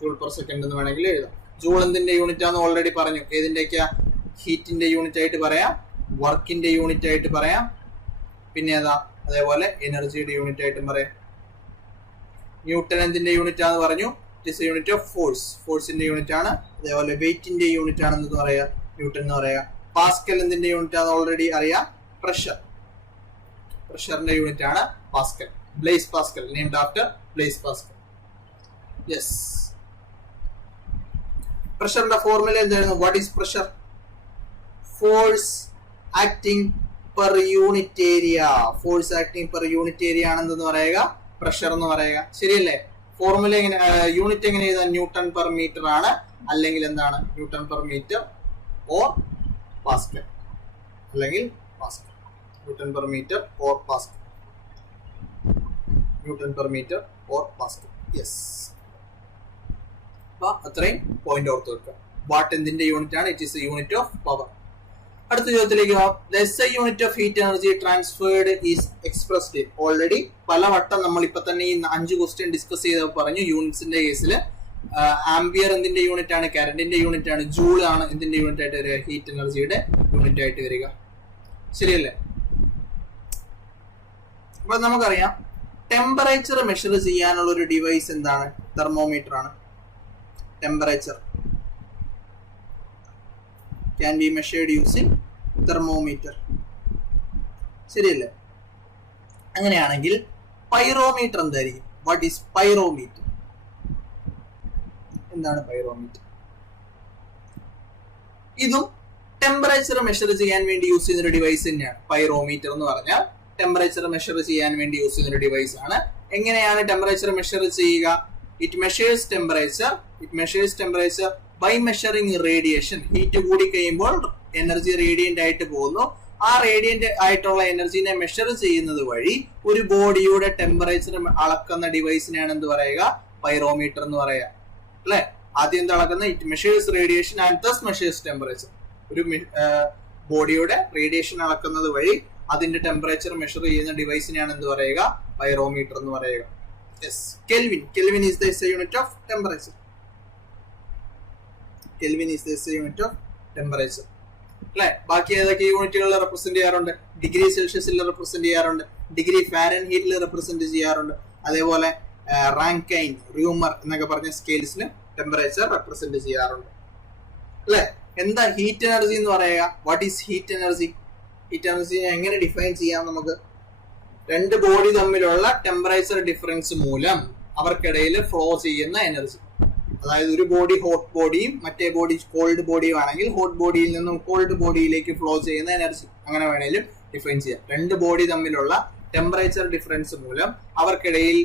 Joule per second എന്ന് വേണമെങ്കിൽ എഴുതാം. ജൂൾ എന്തിന്റെ യൂണിറ്റ് ആണെന്ന് ഓൾറെഡി പറഞ്ഞു. ഏതിന്റെയൊക്കെയാ? ഹീറ്റിന്റെ യൂണിറ്റ് ആയിട്ട് പറയാം, വർക്കിന്റെ യൂണിറ്റ് ആയിട്ട് പറയാം, പിന്നെ ഏതാ? അതേപോലെ എനർജിയുടെ യൂണിറ്റ് ആയിട്ടും പറയാം. ന്യൂട്ടൺ എന്തിന്റെ യൂണിറ്റ് ആണെന്ന് പറഞ്ഞു? It is unit of force. ഫോഴ്സിന്റെ യൂണിറ്റ് ആണ്. അതേപോലെ വെയിറ്റിന്റെ യൂണിറ്റ് ആണെന്ന് പറയാ ന്യൂട്ടൺ എന്ന് പറയാ. പാസ്കൽ എന്തിന്റെ യൂണിറ്റ് ആണെന്ന് ഓൾറെഡി അറിയാം. പ്രഷറിന്റെ യൂണിറ്റ് ആണ് pascal. Blaise Pascal, named after Blaise Pascal. Yes, പ്രഷറിന്റെ ഫോർമുല എന്തായിരുന്നു? What is pressure? Force acting per unit area. Force acting per unit area ആണെന്ന് പറയുക പ്രഷർ എന്ന് പറയുക. ശരിയല്ലേ? ഫോർമുല എങ്ങനെ, യൂണിറ്റ് എങ്ങനെ എഴുതാൻ? ന്യൂട്ടൺ പെർ മീറ്റർ ആണ്. അല്ലെങ്കിൽ എന്താണ്? Newton per metre or pascal. അല്ലെങ്കിൽ pascal. Newton per metre or pascal. Newton per metre or pascal. Yes, അപ്പൊ അത്രയും പോയിന്റ് ഓർത്ത് വെക്കുക. വാട്ട് എന്തിന്റെ യൂണിറ്റ് ആണ്? It is unit of power. അടുത്ത ചോദ്യത്തിലേക്ക് പോകാം. SI unit of heat energy transferred is expressed. Already പലവട്ടം നമ്മൾ ഇപ്പൊ തന്നെ ഈ 5 ക്വസ്റ്റ്യൻ ഡിസ്കസ് ചെയ്ത പറഞ്ഞു. യൂണിറ്റ്സിന്റെ കേസിൽ ആംബിയർ എന്തിന്റെ യൂണിറ്റ് ആണ്? കറണ്ടിന്റെ യൂണിറ്റ് ആണ്. ജൂൾ ആണ് എന്തിന്റെ യൂണിറ്റ് ആയിട്ട് വരിക? ഹീറ്റ് എനർജിയുടെ യൂണിറ്റ് ആയിട്ട് വരിക. ശരിയല്ലേ? അപ്പൊ നമുക്കറിയാം ടെമ്പറേച്ചർ മെഷർ ചെയ്യാനുള്ള ഒരു ഡിവൈസ് എന്താണ്? തെർമോമീറ്റർ ആണ്. temperature can be measured using thermometer. ശരിയല്ലേ? അങ്ങനെയാണെങ്കിൽ പൈറോമീറ്റർ എന്തായിരിക്കും? What is pyrometer? എന്താണ് പൈറോമീറ്റർ? ഇതും ടെമ്പറേച്ചർ മെഷർ ചെയ്യാൻ വേണ്ടി യൂസ് ചെയ്യുന്ന ഒരു ഡിവൈസ് തന്നെയാണ്. പൈറോമീറ്റർ എന്ന് പറഞ്ഞാൽ ടെമ്പറേച്ചർ മെഷർ ചെയ്യാൻ വേണ്ടി യൂസ് ചെയ്യുന്ന ഒരു ഡിവൈസ് ആണ്. എങ്ങനെയാണ് ടെമ്പറേച്ചർ മെഷർ ചെയ്യുക? It measures temperature by measuring radiation. Heat കൂടി കഴിയുമ്പോൾ എനർജി റേഡിയന്റ് ആയിട്ട് പോകുന്നു. ആ റേഡിയന്റ് ആയിട്ടുള്ള എനർജിനെ മെഷർ ചെയ്യുന്നത് വഴി ഒരു ബോഡിയുടെ ടെമ്പറേച്ചർ അളക്കുന്ന ഡിവൈസിനെയാണ് എന്ത് പറയുക? പൈറോമീറ്റർ എന്ന് പറയുക. അല്ലെ? ആദ്യം എന്താ അളക്കുന്നത്? It measures radiation and thus measures temperature. ഒരു ബോഡിയുടെ റേഡിയേഷൻ അളക്കുന്നത് വഴി അതിന്റെ ടെമ്പറേച്ചർ മെഷർ ചെയ്യുന്ന ഡിവൈസിനെയാണ് എന്ത് പറയുക? പൈറോമീറ്റർ എന്ന് പറയുക. Yes. Kelvin is the SI unit of temperature. അല്ലെ? ബാക്കി ഏതൊക്കെ യൂണിറ്റുകളിൽ റെപ്രസെന്റ് ചെയ്യാറുണ്ട്? ഡിഗ്രി സെൽഷ്യസിൽ റെപ്രസെന്റ് ചെയ്യാറുണ്ട്, ഡിഗ്രി ഫാരൻഹീറ്റിൽ റെപ്രസെന്റ് ചെയ്യാറുണ്ട്, അതേപോലെ റാങ്കൈൻ, റൂമർ എന്നൊക്കെ പറഞ്ഞ സ്കെയിൽസിൽ ടെമ്പറേച്ചർ റെപ്രസെന്റ് ചെയ്യാറുണ്ട്. അല്ലെ? എന്താ ഹീറ്റ് എനർജി എന്ന് പറയുക? What is heat energy? Heat എനർജിനെ എങ്ങനെ ഡിഫൈൻ ചെയ്യാം നമുക്ക്? രണ്ട് ബോഡി തമ്മിലുള്ള ടെമ്പറേച്ചർ ഡിഫറൻസ് മൂലം അവർക്കിടയിൽ ഫ്ലോ ചെയ്യുന്ന എനർജി. അതായത് ഒരു ബോഡി ഹോട്ട് ബോഡിയും മറ്റേ ബോഡി കോൾഡ് ബോഡിയും ആണെങ്കിൽ ഹോട്ട് ബോഡിയിൽ നിന്നും കോൾഡ് ബോഡിയിലേക്ക് ഫ്ലോ ചെയ്യുന്ന എനർജി, അങ്ങനെ വേണേലും ഡിഫൈൻ ചെയ്യാം. രണ്ട് ബോഡി തമ്മിലുള്ള ടെമ്പറേച്ചർ ഡിഫറൻസ് മൂലം അവർക്കിടയിൽ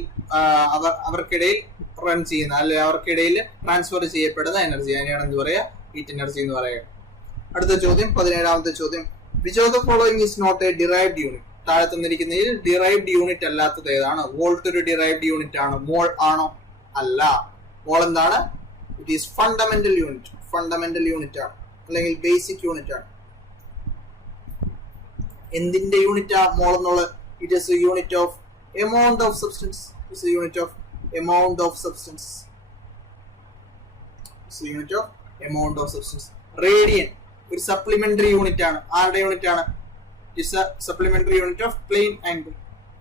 റൺ ചെയ്യുന്ന അല്ലെങ്കിൽ അവർക്കിടയിൽ ട്രാൻസ്ഫർ ചെയ്യപ്പെടുന്ന എനർജി, അതിനെയാണ് എന്ത് പറയുക? ഹീറ്റ് എനർജി എന്ന് പറയുക. അടുത്ത ചോദ്യം, 17ാമത്തെ ചോദ്യം. Which of the following is not a derived unit? താഴെ തന്നിരിക്കുന്നതിൽ ഡിറൈവ്ഡ് യൂണിറ്റ് അല്ലാത്തത് ഏതാണ്? വോൾട്ട് ഒരു ഡിറൈവ്ഡ് യൂണിറ്റ് ആണ്. മോൾ ആണോ? അല്ല. മോൾ എന്താണ്? It is fundamental unit. Fundamental unit ആണ്, അല്ലെങ്കിൽ ബേസിക് യൂണിറ്റ് ആണ്. എന്തിന്റെ യൂണിറ്റ് ആ മോൾ എന്നുള്ളത്? It is a unit of amount of substance. It's a unit of amount of substance. It's a unit of amount of substance. Radian ഒരു supplementary unit ആണ്. ആരുടെ unit ആണ്? It is a supplementary unit of plane angle.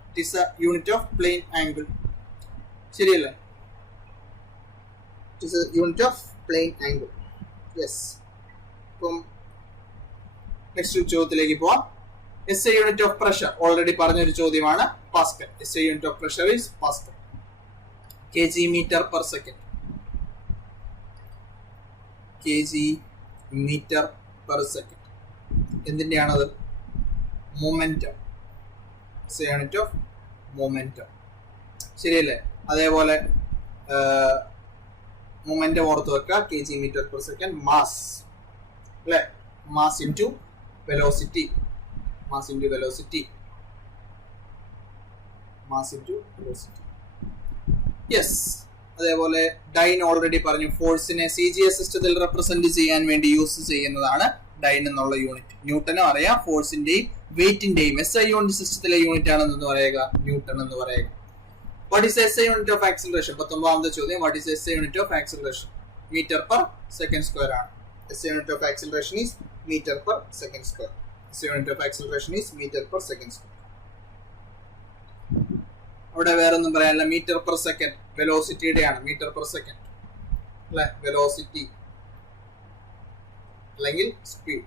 It is a unit of plane angle. ശരിയല്ലേ? It is a unit of plane angle. Yes. അപ്പം next ചോദ്യത്തിലേക്ക് പോവാം. SI unit of pressure already പറഞ്ഞൊരു ചോദ്യമാണ്. Pascal. SI unit of pressure is pascal. kg meter per second. kg meter per second. എന്തിന്റെയാണത്? Momentum. SI unit of momentum. ശരിയല്ലേ? അതേപോലെ momentum ഓർത്ത് വെക്കുക. kg meter per second. Mass, അല്ലെ? Mass into velocity. Mass into velocity. Yes. അതേപോലെ dyne already പറഞ്ഞു. ഫോഴ്സിനെ CGS സിസ്റ്റത്തിൽ റെപ്രസെന്റ് ചെയ്യാൻ വേണ്ടി യൂസ് ചെയ്യുന്നതാണ് ഡൈൻ എന്നുള്ള യൂണിറ്റ്. ന്യൂട്ടനും അറിയാം. ഫോഴ്സിന്റെയും വെയിറ്റിന്റെയും SI യൂണിറ്റ് സിസ്റ്റത്തിലെ യൂണിറ്റ് ആണെന്ന് പറയുക ന്യൂട്ടൺ എന്ന് പറയുക. What is the SI unit of acceleration? 19ാമത്തെ ചോദ്യം. What is the SI unit of acceleration? Meter per second square ആണ്. SI unit of acceleration is meter per second square. SI unit of acceleration is meter per second square. അവിടെ വേറെ ഒന്നും പറയാനില്ല. Metre per second വെലോസിറ്റിയുടെ ആണ്. Metre per second, അല്ലെ? Velocity അല്ലെങ്കിൽ speed.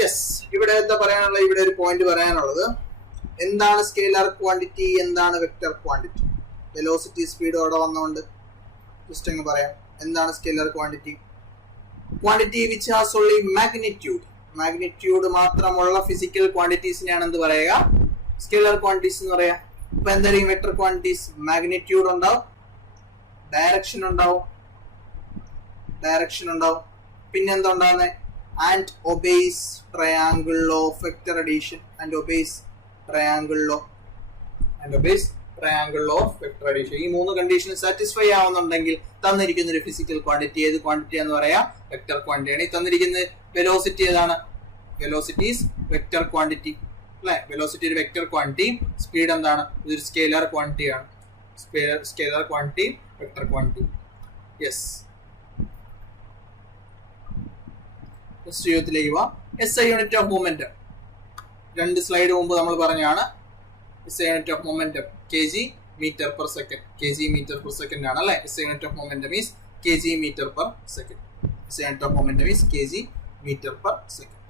Yes. ഇവിടെ എന്താ പറയാനുള്ളത്? ഇവിടെ ഒരു പോയിന്റ് പറയാനുള്ളത്, എന്താണ് സ്കേലാർ ക്വാണ്ടിറ്റി, എന്താണ് വെക്ടർ ക്വാണ്ടിറ്റി? വെലോസിറ്റി സ്പീഡ് അവിടെ വന്നുകൊണ്ട് ജസ്റ്റ് അങ്ങ് പറയാം. എന്താണ് scalar quantity? Quantity which has only magnitude. Magnitude മാത്രമുള്ള ഫിസിക്കൽ ക്വാണ്ടിറ്റീസിനെയാണ് എന്ത് പറയുക? സ്കേലാർ ക്വാണ്ടിറ്റീസ് എന്ന് പറയാം. ഇപ്പൊ എന്തായിരിക്കും വെക്ടർ ക്വാണ്ടിറ്റീസ്? മാഗ്നിറ്റ്യൂഡ് ഉണ്ടാവും, ഡയറക്ഷൻ ഉണ്ടാവും, പിന്നെന്താ ഉണ്ടാകുന്നത്? And obeys triangle of vector addition. And obeys triangle of vector addition. ഈ മൂന്ന് കണ്ടീഷൻ സാറ്റിസ്ഫൈ ആവുന്നുണ്ടെങ്കിൽ തന്നിരിക്കുന്ന ഒരു ഫിസിക്കൽ ക്വാണ്ടിറ്റി ഏത് ക്വാണ്ടിറ്റി എന്ന് പറയാം? വെക്ടർ ക്വാണ്ടിറ്റിയാണ്. ഈ തന്നിരിക്കുന്ന വെലോസിറ്റി ഏതാണ്? വെലോസിറ്റി ഈസ് വെക്ടർ ക്വാണ്ടിറ്റി, അല്ലെ? വെലോസിറ്റി ഒരു വെക്ടർ ക്വാണ്ടിറ്റി. സ്പീഡ് എന്താണ്? ഇതൊരു സ്കേലാർ ക്വാണ്ടിറ്റി ആണ്. Scalar quantity, vector quantity. Yes. ത്തിലേക്ക് പോവാം. SI unit of momentum 2 slide മുമ്പ് നമ്മൾ പറഞ്ഞാണ്. SI unit of momentum kg metre per second. kg metre per second ആണ് അല്ലെ. SI unit of momentum is kg metre per second. SI unit of momentum is kg metre per second.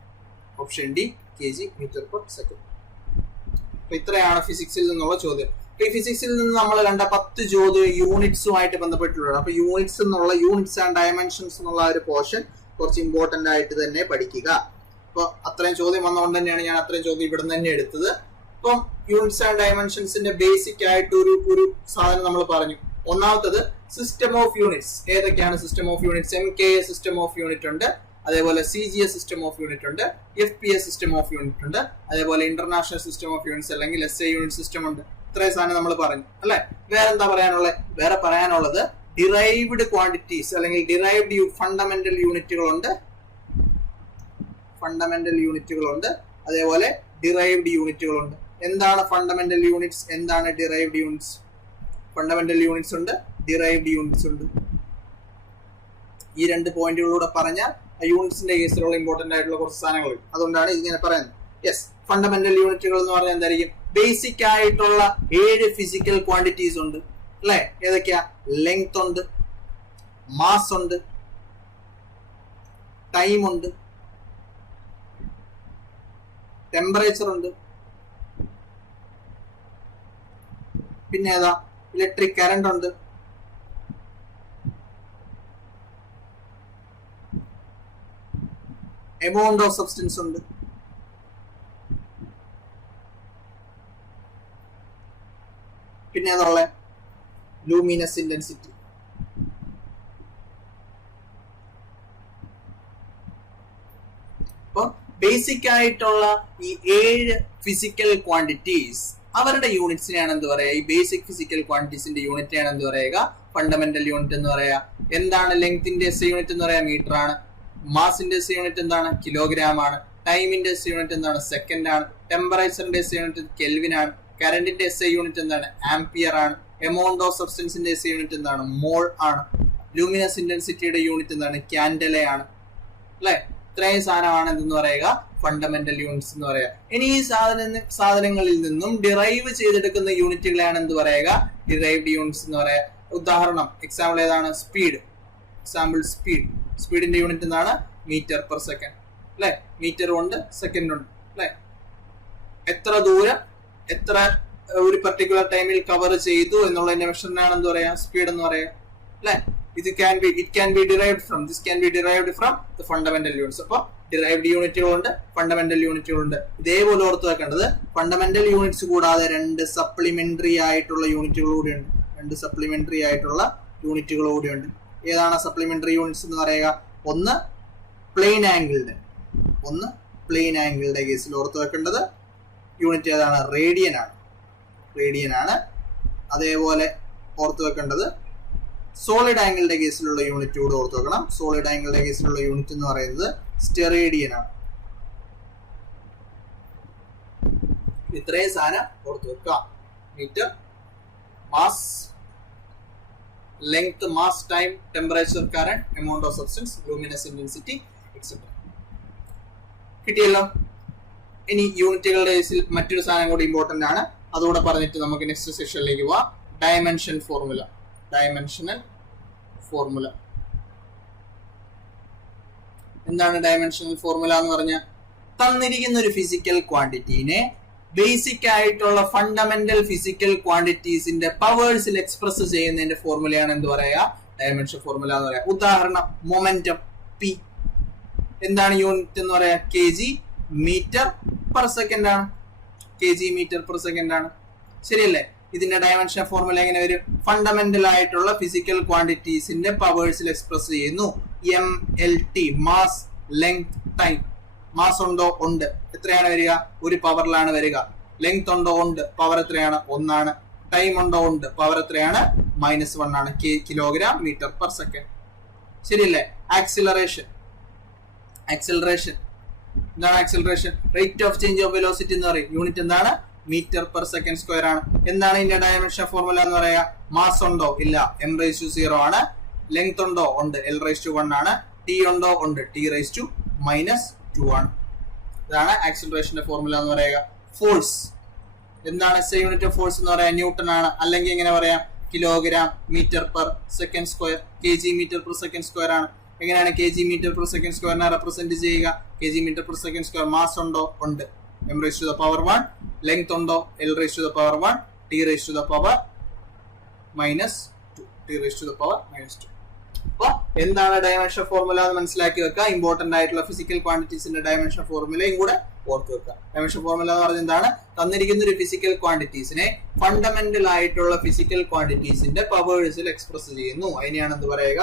Option D kg metre per second. അപ്പൊ ഇത്രയാണ് ഫിസിക്സിൽ നിന്നുള്ള ചോദ്യം. ഈ ഫിസിക്സിൽ നിന്ന് നമ്മൾ കണ്ട 10 ചോദ്യം യൂണിറ്റ്സുമായിട്ട് ബന്ധപ്പെട്ടുള്ളത്. അപ്പൊ യൂണിറ്റ്സ് ആൻഡ് ഡയമെൻഷൻസ് എന്നുള്ള ഒരു പോർഷൻ കുറച്ച് ഇമ്പോർട്ടന്റ് ആയിട്ട് തന്നെ പഠിക്കുക. അപ്പൊ അത്രയും ചോദ്യം വന്നുകൊണ്ട് തന്നെയാണ് ഞാൻ അത്രയും ചോദ്യം ഇവിടെ നിന്ന് തന്നെ എടുത്തത്. അപ്പം യൂണിറ്റ്സ് ആൻഡ് ഡയമെൻഷൻസിന്റെ ബേസിക് ആയിട്ട് ഒരു സാധനം നമ്മൾ പറഞ്ഞു. ഒന്നാമത്തത് സിസ്റ്റം ഓഫ് യൂണിറ്റ്സ്. ഏതൊക്കെയാണ് system of units? MKS system of unit ഉണ്ട്, അതേപോലെ CGS സിസ്റ്റം ഓഫ് യൂണിറ്റ് ഉണ്ട്, FPS സിസ്റ്റം ഓഫ് യൂണിറ്റ് ഉണ്ട്, അതേപോലെ ഇന്റർനാഷണൽ സിസ്റ്റം ഓഫ് യൂണിറ്റ്സ് അല്ലെങ്കിൽ SI യൂണിറ്റ് സിസ്റ്റം ഉണ്ട്. ഇത്രയും സാധനം നമ്മൾ പറഞ്ഞു അല്ലെ. വേറെ എന്താ പറയാനുള്ളത്? വേറെ പറയാനുള്ളത് ഡിറൈവ്ഡ് ക്വാണ്ടിറ്റീസ് അല്ലെങ്കിൽ ഡിറൈവ്ഡ് ഫണ്ടമെന്റൽ യൂണിറ്റുകളുണ്ട്, അതേപോലെ ഡിറൈവ്ഡ് യൂണിറ്റുകളുണ്ട്. എന്താണ് ഫണ്ടമെന്റൽ യൂണിറ്റ്സ്, എന്താണ് ഡിറൈവ്ഡ് യൂണിറ്റ്സ്? ഫണ്ടമെന്റൽ യൂണിറ്റ്സ് ഉണ്ട്, ഡിറൈവ്ഡ് യൂണിറ്റ്സ് ഉണ്ട്. ഈ 2 പോയിന്റുകളിലൂടെ പറഞ്ഞാൽ യൂണിറ്റ്സിന്റെ കേസിലുള്ള ഇമ്പോർട്ടന്റ് ആയിട്ടുള്ള കുറച്ച് സാധനങ്ങൾ. അതുകൊണ്ടാണ് ഇങ്ങനെ പറയുന്നത്. യെസ്, ഫണ്ടമെന്റൽ യൂണിറ്റുകൾ എന്ന് പറഞ്ഞാൽ എന്തായിരിക്കും? ബേസിക് ആയിട്ടുള്ള 7 ഫിസിക്കൽ ക്വാണ്ടിറ്റീസ് ഉണ്ട് അല്ലെ. ഏതൊക്കെയാ? ലെങ്ത് ഉണ്ട്, മാസ് ഉണ്ട്, ടൈം ഉണ്ട്, ടെമ്പറേച്ചർ ഉണ്ട്, പിന്നെ ഏതാ? ഇലക്ട്രിക് കറന്റ് ഉണ്ട്, എമൗണ്ട് ഓഫ് സബ്സ്റ്റൻസ് ഉണ്ട്, പിന്നെ ഏതാ? Luminous intensity. അപ്പൊ ബേസിക് ആയിട്ടുള്ള ഈ 7 ഫിസിക്കൽ ക്വാണ്ടിറ്റീസ് അവരുടെ യൂണിറ്റ്സിനെയാണ് എന്ത് പറയുക? ഈ ബേസിക് ഫിസിക്കൽ ക്വാണ്ടിറ്റീസിന്റെ യൂണിറ്റിനെയാണ് എന്ത് പറയുക? ഫണ്ടമെന്റൽ യൂണിറ്റ് എന്ന് പറയാ. എന്താണ് ലെങ്ത്തിന്റെ SI യൂണിറ്റ് എന്ന് പറയാ? മീറ്റർ ആണ്. മാസിന്റെ SI യൂണിറ്റ് എന്താണ്? കിലോഗ്രാം ആണ്. ടൈമിന്റെ SI യൂണിറ്റ് എന്താണ്? സെക്കൻഡ് ആണ്. ടെമ്പറേച്ചറിന്റെ SI യൂണിറ്റ് കെൽവിൻ ആണ്. കറന്റിന്റെ SI യൂണിറ്റ് എന്താണ്? ആംപിയർ ആണ്. എമൗണ്ട് ഓഫ് സബ്സ്റ്റൻസിന്റെ SI യൂണിറ്റ് എന്താണ്? മോൾ ആണ്. ലൂമിനസ് ഇന്റൻസിറ്റിയുടെ യൂണിറ്റ് എന്താണ്? ക്യാൻഡല ആണ് അല്ലെ. ഇത്രയും സാധനമാണ് എന്തെന്ന് പറയുക? ഫണ്ടമെന്റൽ യൂണിറ്റ്സ് എന്ന് പറയുക. ഇനി ഈ സാധനങ്ങളിൽ നിന്നും ഡിറൈവ് ചെയ്തെടുക്കുന്ന യൂണിറ്റുകളെയാണ് എന്ത് പറയുക? ഡിറൈവ്ഡ് യൂണിറ്റ്സ് എന്ന് പറയുക. ഉദാഹരണം എക്സാമ്പിൾ ഏതാണ്? സ്പീഡ്. സ്പീഡിന്റെ യൂണിറ്റ് എന്താണ്? മീറ്റർ പെർ സെക്കൻഡ് അല്ലെ. മീറ്റർ ഉണ്ട്, സെക്കൻഡ് ഉണ്ട് അല്ലെ. എത്ര ദൂരം എത്ര ഒരു പർട്ടിക്കുലർ ടൈമിൽ കവർ ചെയ്തു എന്നുള്ളതിന്റെ മെഷറിനാണ് എന്ത് പറയാ? സ്പീഡ് എന്ന് പറയാ അല്ലെ. This can be derived from the fundamental units. അപ്പോൾ ഡിറൈവ്ഡ് യൂണിറ്റുകളുണ്ട്, ഫണ്ടമെന്റൽ യൂണിറ്റുകളുണ്ട്. ഇതേപോലെ ഓർത്ത് വെക്കേണ്ടത് ഫണ്ടമെന്റൽ യൂണിറ്റ്സ് കൂടാതെ 2 സപ്ലിമെന്ററി ആയിട്ടുള്ള യൂണിറ്റുകൾ കൂടിയുണ്ട്. ഏതാണ് സപ്ലിമെന്ററി യൂണിറ്റ്സ് എന്ന് പറയുക? ഒന്ന് പ്ലെയിൻ ആംഗിളിന്റെ കേസിൽ ഓർത്ത് വെക്കേണ്ടത് യൂണിറ്റ് ഏതാണ്? റേഡിയൻ ആണ്. അതേപോലെ ഓർത്ത് വെക്കേണ്ടത് സോളിഡ് ആംഗിളിന്റെ കേസിലുള്ള യൂണിറ്റ് കൂടെ ഓർത്ത് വെക്കണം. സോളിഡ് ആംഗിളിന്റെ കേസിലുള്ള യൂണിറ്റ് എന്ന് പറയുന്നത് സ്റ്റെറേഡിയൻ ആണ്. ഇത്രയും സാധനം ഓർത്ത് വെക്കുക. Metre, mass, length, mass, time, temperature, current, amount of substance, luminous intensity etcetera. കിട്ടിയല്ലോ. ഇനി യൂണിറ്റുകളുടെ കേസിൽ മറ്റൊരു സാധനം കൂടി ഇമ്പോർട്ടന്റ് ആണ്. അതുകൂടെ പറഞ്ഞിട്ട് നമുക്ക് നെക്സ്റ്റ് സെഷനിലേക്ക് പോവാം. Dimensional formula. എന്താണ് ഡയമെൻഷണൽ ഫോർമുല എന്ന് പറഞ്ഞാൽ? തന്നിരിക്കുന്ന ഒരു ഫിസിക്കൽ ക്വാണ്ടിറ്റീനെ ബേസിക് ആയിട്ടുള്ള ഫണ്ടമെന്റൽ ഫിസിക്കൽ ക്വാണ്ടിറ്റീസിന്റെ പവേഴ്സിൽ എക്സ്പ്രസ് ചെയ്യുന്നതിന്റെ ഫോർമുലയാണ് എന്ത് പറയാ? ഡയമെൻഷൻ ഫോർമുല എന്ന് പറയാ. ഉദാഹരണം മൊമെന്റം P. എന്താണ് യൂണിറ്റ് എന്ന് പറയാ? kg മീറ്റർ പെർ സെക്കൻഡ് ആണ്. ശരിയല്ലേ? ഇതിന്റെ ഡയമെൻഷൻ ഫോർമുല എങ്ങനെ വരും? ഫണ്ടമെന്റൽ ആയിട്ടുള്ള ഫിസിക്കൽ ക്വാണ്ടിറ്റീസിന്റെ പവേഴ്സിൽ എക്സ്പ്രസ് ചെയ്യുന്നു. MLT, mass, length, time. Mass ഉണ്ടോ? ഉണ്ട്. എത്രയാണ് വരിക? ഒരു പവറിലാണ് വരിക. ലെങ്ത് ഉണ്ടോ? ഉണ്ട്. പവർ എത്രയാണ്? 1 ആണ്. ടൈം ഉണ്ടോ? ഉണ്ട്. പവർ എത്രയാണ്? -1 ആണ്. Kilogram metre per second. ശരിയല്ലേ? ആക്സിലറേഷൻ. എന്താണ് acceleration? Rate of change of velocity എന്ന് പറയും. യൂണിറ്റ് എന്താണ്? മീറ്റർ പെർ സെക്കൻഡ് സ്ക്വയർ ആണ്. എന്താണ് ഇതിന്റെ ഡയമെൻഷൻ ഫോർമുല എന്ന് പറയാ? മാസ് ഉണ്ടോ? ഇല്ല. m⁻0 ആണ്. ലെങ്ത് ഉണ്ടോ? ഉണ്ട്. l⁻1 ആണ്. t ഉണ്ടോ? ഉണ്ട്. t⁻2 ആണ്. ഇതാണ് ആക്സിലറേഷന്റെ ഫോർമുല എന്ന് പറയുക. ഫോഴ്സ് എന്താണ് SI യൂണിറ്റ് ഓഫ് ഫോഴ്സ് എന്ന് പറയാം? ന്യൂട്ടൺ ആണ്. അല്ലെങ്കിൽ എങ്ങനെ പറയാം? Kilogram metre per second square. kg metre per second square ആണ്. എങ്ങനെയാണ് kg മീറ്റർ പെർ സെക്കൻഡ് സ്ക്വയറിനെ റെപ്രസെന്റ് ചെയ്യുക? kg metre per second square mass ഉണ്ടോ? ഉണ്ട്. m raised to the power 1. Length ഉണ്ടോ? l raised to the power 1. t raised to the power -2. t raised to the power -2. അപ്പൊ എന്താണ് dimension formula എന്ന് മനസ്സിലാക്കി വെക്കുക. ഇമ്പോർട്ടന്റ് ആയിട്ടുള്ള ഫിസിക്കൽ ക്വാണ്ടിറ്റീസിന്റെ ഡയമെൻഷൻ ഫോർമുലയും കൂടെ ഓർത്ത് വെക്കുക. ഡയമെൻഷൻ ഫോർമുല എന്ന് പറഞ്ഞാൽ എന്താണ്? തന്നിരിക്കുന്ന ഒരു ഫിസിക്കൽ ക്വാണ്ടിറ്റീസിനെ ഫണ്ടമെന്റൽ ആയിട്ടുള്ള ഫിസിക്കൽ ക്വാണ്ടിറ്റീസിന്റെ പവേഴ്സിൽ എക്സ്പ്രസ് ചെയ്യുന്നു. അതിനെയാണ് എന്ത് പറയുക?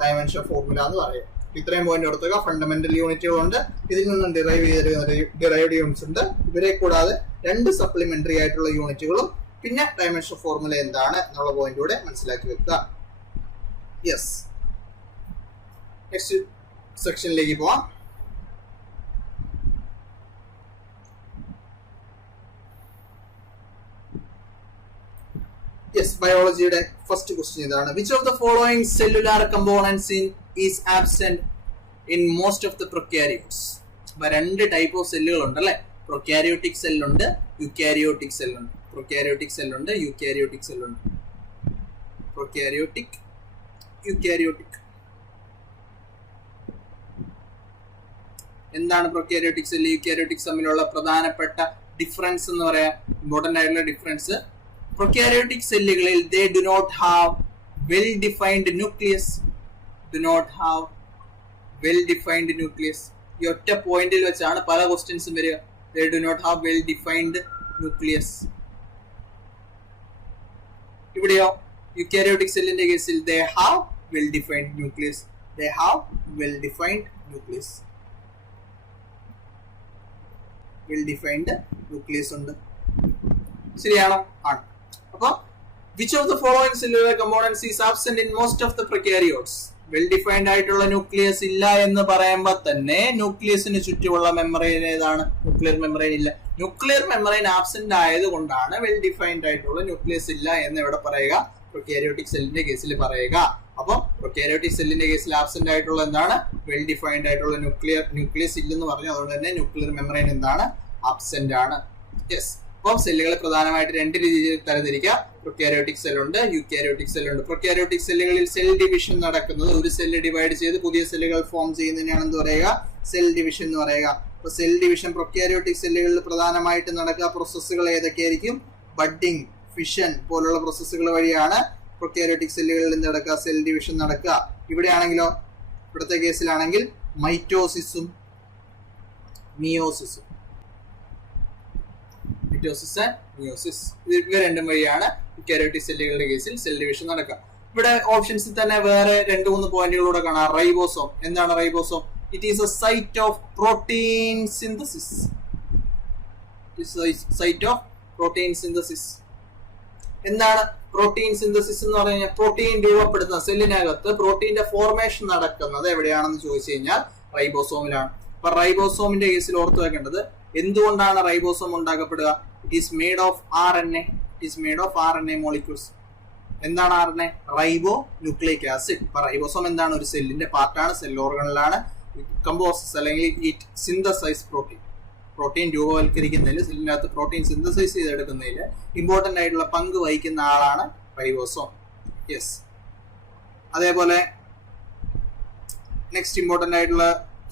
ഡയമെൻഷൻ ഫോർമുല എന്ന് പറയുക. ഇത്രയും പോയിന്റ് ഓർത്തുക. ഫണ്ടമെന്റൽ യൂണിറ്റുകളുണ്ട്, ഇതിൽ നിന്നും ഡിറൈവ്ഡ് യൂണിറ്റ്സ് ഉണ്ട്. ഇവരെ കൂടാതെ 2 സപ്ലിമെന്ററി ആയിട്ടുള്ള യൂണിറ്റുകളും പിന്നെ ഡയമെൻഷൻ ഫോർമുല എന്താണ് എന്നുള്ള പോയിന്റ് കൂടെ മനസ്സിലാക്കി വെക്കുക. യെസ്, നെക്സ്റ്റ് സെക്ഷനിലേക്ക് പോവാം. യെസ്, ബയോളജിയുടെ ഫസ്റ്റ് ക്വസ്റ്റ്യൻ ഇതാണ്. Which of the following cellular components is absent in most of the prokaryotes? അപ്പൊ 2 ടൈപ്പ് ഓഫ് സെല്ലുകൾ ഉണ്ട് അല്ലെ? പ്രൊക്യാരിയോട്ടിക് സെല്ലുണ്ട്, യുക്കാരിയോട്ടിക് സെല്ലുണ്ട്. പ്രൊക്യാരിയോട്ടിക് സെല്ലുണ്ട്, യുക്കാരിയോട്ടിക് സെല്ലുണ്ട്. Prokaryotic, eukaryotic. എന്താണ് പ്രൊക്യാരിയോട്ടിക് സെല്ല് യുക്കാരിയോട്ടിക് തമ്മിലുള്ള പ്രധാനപ്പെട്ട ഡിഫറൻസ് എന്ന് പറയാം? ഇമ്പോർട്ടന്റ് ആയിട്ടുള്ള ഡിഫറൻസ്, പ്രൊക്യാരിയോട്ടിക് സെല്ലുകളിൽ they do not have well defined nucleus. do not have well defined nucleus. ഈ ഒറ്റ പോയിന്റിൽ വെച്ചാണ് പല ക്വസ്റ്റ്യൻസും വരിക. they do not have well defined nucleus. ഇവിടെയോ യുക്കാരിയോട്ടിക് സെല്ലിന്റെ കേസിൽ they have well defined nucleus. they have well defined nucleus. well defined nucleus ഉണ്ട്. ശരിയാണോ? ആണ്. അപ്പൊ which of the following cellular components is absent in most of the prokaryotes? Well defined ആയിട്ടുള്ള nucleus ഇല്ല എന്ന് പറയുമ്പോൾ തന്നെ ന്യൂക്ലിയസിന് ചുറ്റുമുള്ള മെമ്മറൈൻ ഏതാണ്? ന്യൂക്ലിയർ മെമ്മറൈൻ ഇല്ല. ന്യൂക്ലിയർ മെമ്മറൈൻ ആബ്സെന്റ് ആയതുകൊണ്ടാണ് വെൽ ഡിഫൈൻഡ് ആയിട്ടുള്ള ന്യൂക്ലിയസ് ഇല്ല എന്ന് ഇവിടെ പറയുക, പ്രൊക്യാരിയോട്ടിക് സെല്ലിന്റെ കേസിൽ പറയുക. അപ്പൊ പ്രൊക്യാരിയോട്ടിക് സെല്ലിന്റെ കേസിൽ ആബ്സെന്റ് ആയിട്ടുള്ള എന്താണ്? വെൽ ഡിഫൈൻഡ് ആയിട്ടുള്ള ന്യൂക്ലിയസ് ഇല്ലെന്ന് പറഞ്ഞു. അതുകൊണ്ട് തന്നെ ന്യൂക്ലിയർ മെമ്മറൈൻ എന്താണ്? ആബ്സെന്റ് ആണ്. യെസ്. അപ്പം സെല്ലുകളെ പ്രധാനമായിട്ട് 2 രീതിയിൽ തരംതിരിക്കുക. പ്രൊക്യാരിയോട്ടിക് സെല്ലുണ്ട്, യുക്കാരിയോട്ടിക് സെല്ലുണ്ട്. പ്രൊക്യാരിയോട്ടിക് സെല്ലുകളിൽ സെൽ ഡിവിഷൻ നടക്കുന്നത്, ഒരു സെല്ല് ഡിവൈഡ് ചെയ്ത് പുതിയ സെല്ലുകൾ ഫോം ചെയ്യുന്നതിനാണ് എന്ത് പറയുക? സെൽ ഡിവിഷൻ എന്ന് പറയുക. അപ്പൊ സെൽ ഡിവിഷൻ പ്രൊക്യാരിയോട്ടിക് സെല്ലുകളിൽ പ്രധാനമായിട്ട് നടക്കുക പ്രോസസ്സുകൾ ഏതൊക്കെയായിരിക്കും? ബഡ്ഡിങ്, ഫിഷൻ പോലുള്ള പ്രോസസ്സുകൾ വഴിയാണ് പ്രൊക്യാരിയോട്ടിക് സെല്ലുകളിൽ എന്ത് നടക്കുക? സെൽ ഡിവിഷൻ നടക്കുക. ഇവിടെയാണെങ്കിലോ, ഇവിടുത്തെ കേസിലാണെങ്കിൽ മൈറ്റോസിസും മിയോസിസും, മിറ്റോസിസ് ആൻഡ് മിയോസിസ്, ഇവ രണ്ടും വഴിയാണ് യുക്കാരിയോട്ടിക് സെല്ലുകളുടെ കേസിൽ സെൽ ഡിവിഷൻ നടക്കുക. ഇവിടെ ഓപ്ഷൻസിൽ തന്നെ വേറെ 2-3 പോയിന്റുകളൂടെ കാണാം. റൈബോസോം. എന്താണ് ribosome? It is a site of protein synthesis. Site of protein synthesis. എന്താണ് പ്രോട്ടീൻ സിന്തസിസ് എന്ന് പറഞ്ഞു കഴിഞ്ഞാൽ? പ്രോട്ടീൻ രൂപപ്പെടുത്തുന്ന സെല്ലിനകത്ത് പ്രോട്ടീന്റെ ഫോർമേഷൻ നടക്കുന്നത് എവിടെയാണെന്ന് ചോദിച്ചു കഴിഞ്ഞാൽ റൈബോസോമിലാണ്. അപ്പൊ റൈബോസോമിന്റെ കേസിൽ ഓർത്തു വെക്കേണ്ടത്, എന്തുകൊണ്ടാണ് റൈബോസോം ഉണ്ടാക്കപ്പെടുക? It is made of RNA. It is made of RNA molecules. എന്താണ് RNA? Ribo nucleic acid. അപ്പൊ റൈബോസോം എന്താണ്? ഒരു സെല്ലിന്റെ പാർട്ടാണ്, സെൽ ഓർഗണിലാണ്. കമ്പോസസ് അല്ലെങ്കിൽ ഇറ്റ് സിന്തസൈസ് പ്രോട്ടീൻ. പ്രോട്ടീൻ രൂപവൽക്കരിക്കുന്നതിൽ, സെല്ലിനകത്ത് പ്രോട്ടീൻ സിന്തസൈസ് ചെയ്തെടുക്കുന്നതിൽ ഇമ്പോർട്ടന്റ് ആയിട്ടുള്ള പങ്ക് വഹിക്കുന്ന ആളാണ് റൈബോസോം. യെസ്. അതേപോലെ നെക്സ്റ്റ് ഇമ്പോർട്ടന്റ് ആയിട്ടുള്ള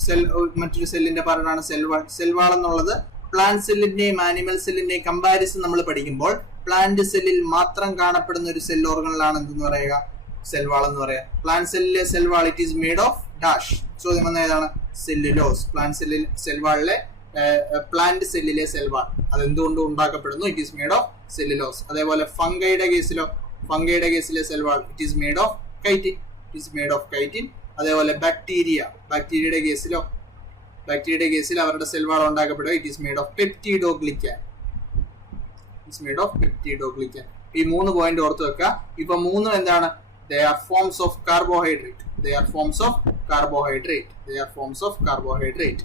സെൽ, മറ്റൊരു സെല്ലിന്റെ പാർട്ടാണ് സെൽവാൾ. സെൽവാൾ എന്നുള്ളത് പ്ലാന്റ് സെല്ലിന്റെയും ആനിമൽ സെല്ലിന്റെയും കമ്പാരിസൺ നമ്മൾ പഠിക്കുമ്പോൾ പ്ലാന്റ് സെല്ലിൽ മാത്രം കാണപ്പെടുന്ന ഒരു സെൽ ഓർഗണിലാണ് എന്തെന്ന് പറയുക? സെൽവാൾ എന്ന് പറയാം. പ്ലാന്റ് സെല്ലിലെ cell wall it is made of dash. ചോദ്യം വന്ന ഏതാണ്? സെല്ലുലോസ്. പ്ലാന്റ് സെല്ലിൽ സെൽവാളിലെ പ്ലാന്റ് സെല്ലിലെ സെൽവാൾ അതെന്തുകൊണ്ട് ഉണ്ടാക്കപ്പെടുന്നു? It is made of cellulose. അതേപോലെ ഫംഗൈയുടെ കേസിലോ, ഫംഗൈയുടെ കേസിലെ cell wall it is made of chitin. It is made of chitin. അതേപോലെ ബാക്ടീരിയ, ബാക്ടീരിയയുടെ കേസിലോ, ബാക്ടീരിയയുടെ കേസിൽ അവരുടെ സെൽവാൾ ഉണ്ടാക്കപ്പെടുക it is made of peptidoglycan. It's made of peptidoglycan. ഈ 3 പോയിന്റ് ഓർത്ത് വെക്കുക. ഇപ്പൊ 3 എന്താണ്? they are forms of carbohydrate. they are forms of carbohydrate. they are forms of carbohydrate.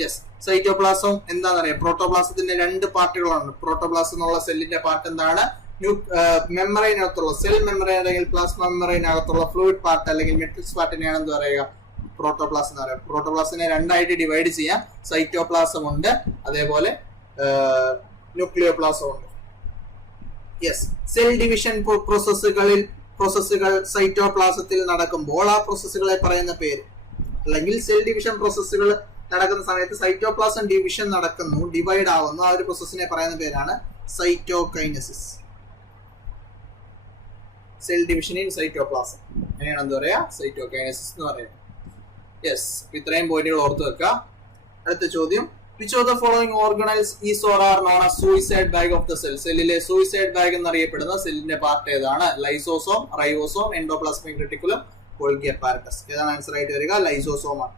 Yes. Cytoplasm എന്താണെന്നറിയാം? പ്രോട്ടോപ്ലാസത്തിന്റെ 2 പാർട്ടുകളാണ്. പ്രോട്ടോപ്ലാസം എന്നുള്ള സെല്ലിന്റെ പാർട്ട് എന്താണ്? മെമ്മറൈനകത്തുള്ള സെൽ മെമ്മറൈൻ അല്ലെങ്കിൽ പ്ലാസ്മ മെമ്മറൈനകത്തുള്ള ഫ്ലൂയിഡ് പാർട്ട് അല്ലെങ്കിൽ മെട്രിക്സ് പാർട്ടിനെയാണ് എന്ത് പറയുക? പ്രോട്ടോപ്ലാസം എന്ന് പറയുക. പ്രോട്ടോപ്ലാസിനെ 2ആയിട്ട് ഡിവൈഡ് ചെയ്യാം. സൈറ്റോപ്ലാസം ഉണ്ട്, അതേപോലെ ന്യൂക്ലിയോപ്ലാസം ഉണ്ട്. യെസ്, സെൽ ഡിവിഷൻ പ്രോസസ്സുകൾ സൈറ്റോപ്ലാസത്തിൽ നടക്കുമ്പോൾ ആ പ്രോസസ്സുകളെ പറയുന്ന പേര്, അല്ലെങ്കിൽ സെൽ ഡിവിഷൻ പ്രോസസ്സുകൾ നടക്കുന്ന സമയത്ത് സൈറ്റോപ്ലാസം ഡിവിഷൻ നടക്കുന്നു, ഡിവൈഡ് ആവുന്നു, ആ ഒരു പ്രോസസ്സിനെ പറയുന്ന പേരാണ് cytokinesis. Cell division in cytoplasm അങ്ങനെയാണ് എന്ത് പറയാ, സൈറ്റോകൈനസിസ് എന്ന് പറയുന്നത്. യെസ്, ഇത്രയും പോയിന്റുകൾ ഓർത്ത് വെക്കുക. അടുത്ത ചോദ്യം, which of the following organelles is or are known as suicide bag of the cell? സെല്ലിലെ സൂയിസൈഡ് ബാഗ് എന്നറിയപ്പെടുന്ന സെല്ലിന്റെ പാർട്ട് ഏതാണ്? Lysosome, ribosome, endoplasmic reticulum, Golgi apparatus. ഏതാണ് ആൻസർ ആയിട്ട് വരിക? ലൈസോസോം ആണ്.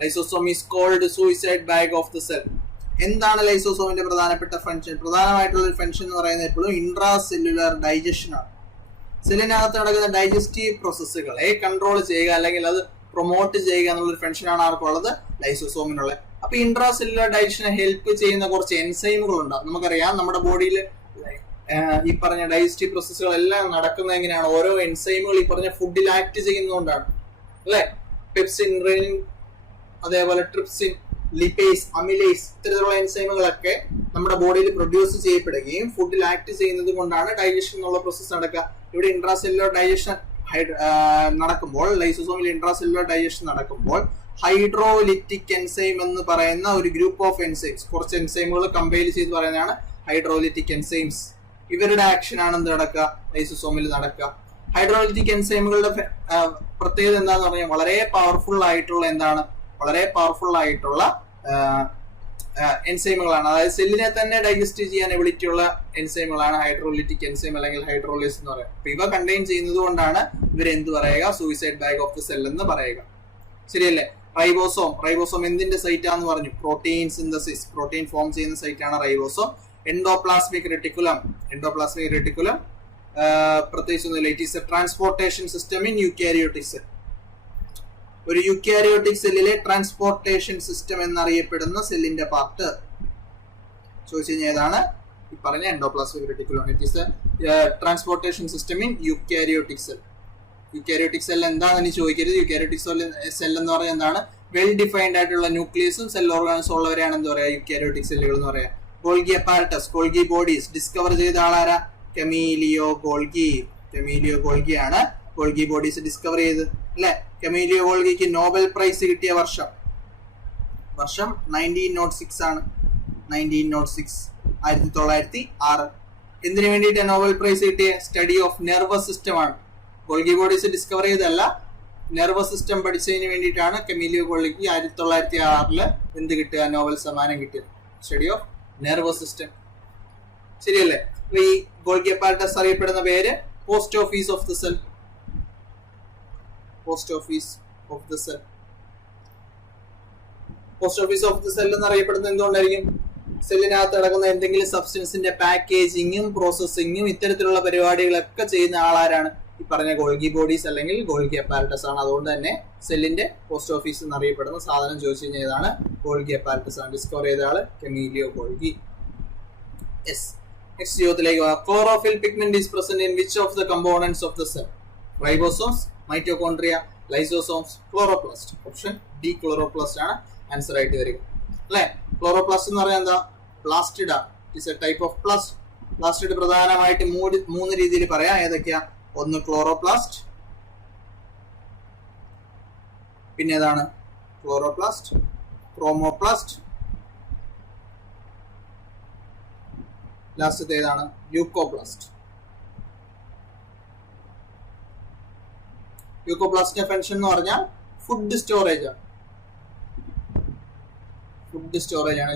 Lysosome is called suicide bag of the cell. എന്താണ് ലൈസോസോമിന്റെ പ്രധാനപ്പെട്ട ഫംഗ്ഷൻ? പ്രധാനമായിട്ടുള്ള ഒരു ഫംഗ്ഷൻ എന്ന് പറയുന്നത് എപ്പോഴും ഇൻട്രാ സെല്ലുലാർ ഡൈജഷൻ ആണ്. സെല്ലിനകത്ത് നടക്കുന്ന ഡൈജസ്റ്റീവ് പ്രോസസ്സുകളെ കൺട്രോൾ ചെയ്യുക അല്ലെങ്കിൽ അത് പ്രൊമോട്ട് ചെയ്യുക എന്നുള്ളൊരു ഫംഗ്ഷനാണ് ആർക്കുള്ളത്? ലൈസോസോമിനുള്ളത്. അപ്പൊ ഇൻട്രാ സെല്ലുലാർ ഡൈജഷനെ ഹെൽപ്പ് ചെയ്യുന്ന കുറച്ച് എൻസൈമുകൾ ഉണ്ട്. നമുക്കറിയാം നമ്മുടെ ബോഡിയിൽ ഈ പറഞ്ഞ ഡൈജസ്റ്റീവ് പ്രോസസ്സുകളെല്ലാം നടക്കുന്നത് എങ്ങനെയാണ്? ഓരോ എൻസൈമുകൾ ഈ പറഞ്ഞ ഫുഡിൽ ആക്ട് ചെയ്യുന്നതുകൊണ്ടാണ് അല്ലെ. പെപ്സിൻ, റെനിൻ, അതേപോലെ ട്രിപ്സിൻ, ലിപേസ്, അമിലേസ് ഇത്തരത്തിലുള്ള എൻസൈമുകളൊക്കെ നമ്മുടെ ബോഡിയിൽ പ്രൊഡ്യൂസ് ചെയ്യപ്പെടുകയും ഫുഡിൽ ആക്ട് ചെയ്യുന്നത് കൊണ്ടാണ് ഡൈജഷൻ എന്നുള്ള പ്രോസസ് നടക്കുക. ഇവിടെ ഇൻട്രാ സെല്ലുലാർ ഡൈജഷൻ നടക്കുമ്പോൾ, ലൈസോസോമിൽ ഇൻട്രാസെല്ലുലാർ ഡൈജഷൻ നടക്കുമ്പോൾ ഹൈഡ്രോലിറ്റിക് എൻസൈം എന്ന് പറയുന്ന ഒരു ഗ്രൂപ്പ് ഓഫ് എൻസൈംസ്, കുറച്ച് എൻസൈമുകൾ കമ്പൈൽ ചെയ്ത് പറയുന്നതാണ് ഹൈഡ്രോലിറ്റിക് എൻസൈംസ്. ഇവരുടെ ആക്ഷൻ ആണ് എന്ത് നടക്കുക? ലൈസോസോമിൽ നടക്കുക. ഹൈഡ്രോലിറ്റിക് എൻസൈമുകളുടെ പ്രത്യേകത എന്താന്ന് പറഞ്ഞാൽ വളരെ പവർഫുൾ ആയിട്ടുള്ള എൻസൈമുകളാണ്. അതായത് സെല്ലിനെ തന്നെ ഡൈജസ്റ്റ് ചെയ്യാൻ എബിലിറ്റി ഉള്ള എൻസൈമുകളാണ് ഹൈഡ്രോലിറ്റിക് എൻസൈം അല്ലെങ്കിൽ ഹൈഡ്രോളിസ് എന്ന് പറയുക. അപ്പൊ ഇവ കണ്ടെയ്ൻ ചെയ്യുന്നത് കൊണ്ടാണ് ഇവരെന്ത് പറയുക? Suicide bag of the cell എന്ന് പറയുക. ശരിയല്ലേ? റൈബോസോം എന്തിന്റെ സൈറ്റ് ആണെന്ന് പറഞ്ഞു? പ്രോട്ടീൻ സിന്തസിസ്, പ്രോട്ടീൻ ഫോം ചെയ്യുന്ന സൈറ്റ് ആണ് റൈബോസോം. എൻഡോപ്ലാസ്മിക് റെറ്റിക്കുലം പ്രത്യേകിച്ചൊന്നുമില്ല. It is A transportation system in eukaryotic cell. ഒരു യൂക്കാരിയോട്ടിക് സെല്ലിലെ ട്രാൻസ്പോർട്ടേഷൻ സിസ്റ്റം എന്നറിയപ്പെടുന്ന സെല്ലിന്റെ പാർട്ട് ചോദിച്ചു കഴിഞ്ഞാൽ ഏതാണ്? ഈ പറഞ്ഞ endoplasmic reticulum. It is A transportation system in eukaryotic cell. Eukaryotic cell എന്താണെന്ന് ചോദിക്കരുത്. യൂക്കാരിയോട്ടിക് സെൽ എന്ന് പറഞ്ഞാൽ എന്താണ്? വെൽ ഡിഫൈൻഡ് ആയിട്ടുള്ള ന്യൂക്ലിയസും സെൽ ഓർഗാൻസും ഉള്ളവരെയാണ് എന്താ പറയാ? യൂക്കാരിയോട്ടിക് സെല്ലുകൾ എന്ന് പറയാം. Golgi apparatus, Golgi bodies discover ചെയ്ത ആളാരാ? കമീലിയോ ഗോൾഗി ആണ് ഗോൾഗി ബോഡീസ് ഡിസ്കവർ ചെയ്ത് അല്ലെ. കമീലിയോ ഗോൾഗിക്ക് നോബൽ പ്രൈസ് കിട്ടിയ വർഷം 1906 ആണ്. 1906 എന്തിനു വേണ്ടിയിട്ട് നോബൽ പ്രൈസ് കിട്ടിയ? സ്റ്റഡി ഓഫ് നെർവസ് സിസ്റ്റം ആണ്. ഗോൾഗി ബോഡീസ് ഡിസ്കവർ ചെയ്തല്ല, നെർവസ് സിസ്റ്റം പഠിച്ചതിന് വേണ്ടിയിട്ടാണ് കമീലിയോ ഗോൾഗിക്ക് 1906 എന്ത് കിട്ടുക? നോബൽ സമ്മാനം കിട്ടിയത്. Study of nervous system. ശരിയല്ലേ? ഈ ഗോൾഗി അപ്പാരറ്റസ് അറിയപ്പെടുന്ന പേര് post office of the cell. Post office of the cell എന്നറിയപ്പെടുന്നത് എന്തുകൊണ്ടായിരിക്കും? സെല്ലിനകത്ത് നടക്കുന്ന എന്തെങ്കിലും സബ്സ്റ്റൻസിന്റെ പാക്കേജിങ്ങും പ്രോസസ്സിങ്ങും ഇത്തരത്തിലുള്ള പരിപാടികളൊക്കെ ചെയ്യുന്ന ആളാരാണ്? ഈ പറഞ്ഞ ഗോൾഗി ബോഡീസ് അല്ലെങ്കിൽ ഗോൾഗി അപ്പാരറ്റസ് ആണ്. അതുകൊണ്ട് തന്നെ സെല്ലിന്റെ പോസ്റ്റ് ഓഫീസ് എന്നറിയപ്പെടുന്ന സാധനം ചോദിച്ചു കഴിഞ്ഞാൽ ഏതാണ്? ഗോൾഗി അപ്പാരറ്റസ് ആണ്. ഡിസ്കവർ ചെയ്ത ആള് കമീലിയോ ഗോൾഗി. യെസ്, നെക്സ്റ്റ് ചോദ്യത്തിലേക്ക് പോകാം. Chlorophyll pigment is present in which of the components of the cell? Ribosomes, mitochondria, lysosomes, chloroplast. Option D chloroplast ആണ് ആൻസർ ആയിട്ട് വരിക അല്ലെ. ക്ലോറോപ്ലാസ്റ്റ് എന്ന് പറഞ്ഞാൽ എന്താ? പ്ലാസ്റ്റിഡ് ആണ്. It's A type of plast. Plastid പ്രധാനമായിട്ട് മൂന്ന് രീതിയിൽ പറയാം. ഏതൊക്കെയാ? ഒന്ന് ക്ലോറോപ്ലാസ്റ്റ്, പിന്നെ ഏതാണ്? ക്ലോറോപ്ലാസ്റ്റ്, ക്രോമോപ്ലാസ്റ്റ്, ലാസ്റ്റത്തെ ഏതാണ്? ല്യൂക്കോപ്ലാസ്റ്റ്. ല്യൂക്കോപ്ലാസ്റ്റിന്റെ ഫംഗ്ഷൻ എന്ന് പറഞ്ഞാൽ ഫുഡ് സ്റ്റോറേജ് ആണ്.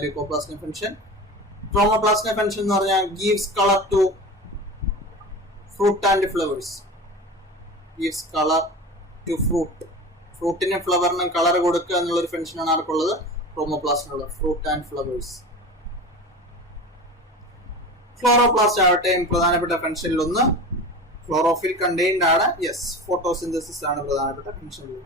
ല്യൂക്കോപ്ലാസ്റ്റിന്റെ ഫംഗ്ഷൻ. ക്രോമോപ്ലാസ്റ്റിന്റെ ഫംഗ്ഷൻ എന്ന് പറഞ്ഞാൽ gives colour to fruit and flowers. ഫ്രൂട്ടിനും ഫ്ലവറിനും കളർ കൊടുക്കുക എന്നുള്ള ഒരു ഫംഗ്ഷൻ ആണ് ആർക്കുള്ളത്? ക്രോമോപ്ലാസ്റ്റിനുള്ളത്. Fruit and flowers. ക്ലോറോപ്ലാസ്റ്റ് ആവട്ടെ പ്രധാനപ്പെട്ട ഫംഗ്ഷനിൽ ഒന്ന് ക്ലോറോഫിൽ കണ്ടെയ്ൻഡ് ആണ്. യെസ്, ഫോട്ടോസിന്തസിസ് ആണ് പ്രധാനപ്പെട്ട ഫംഗ്ഷനിൽ.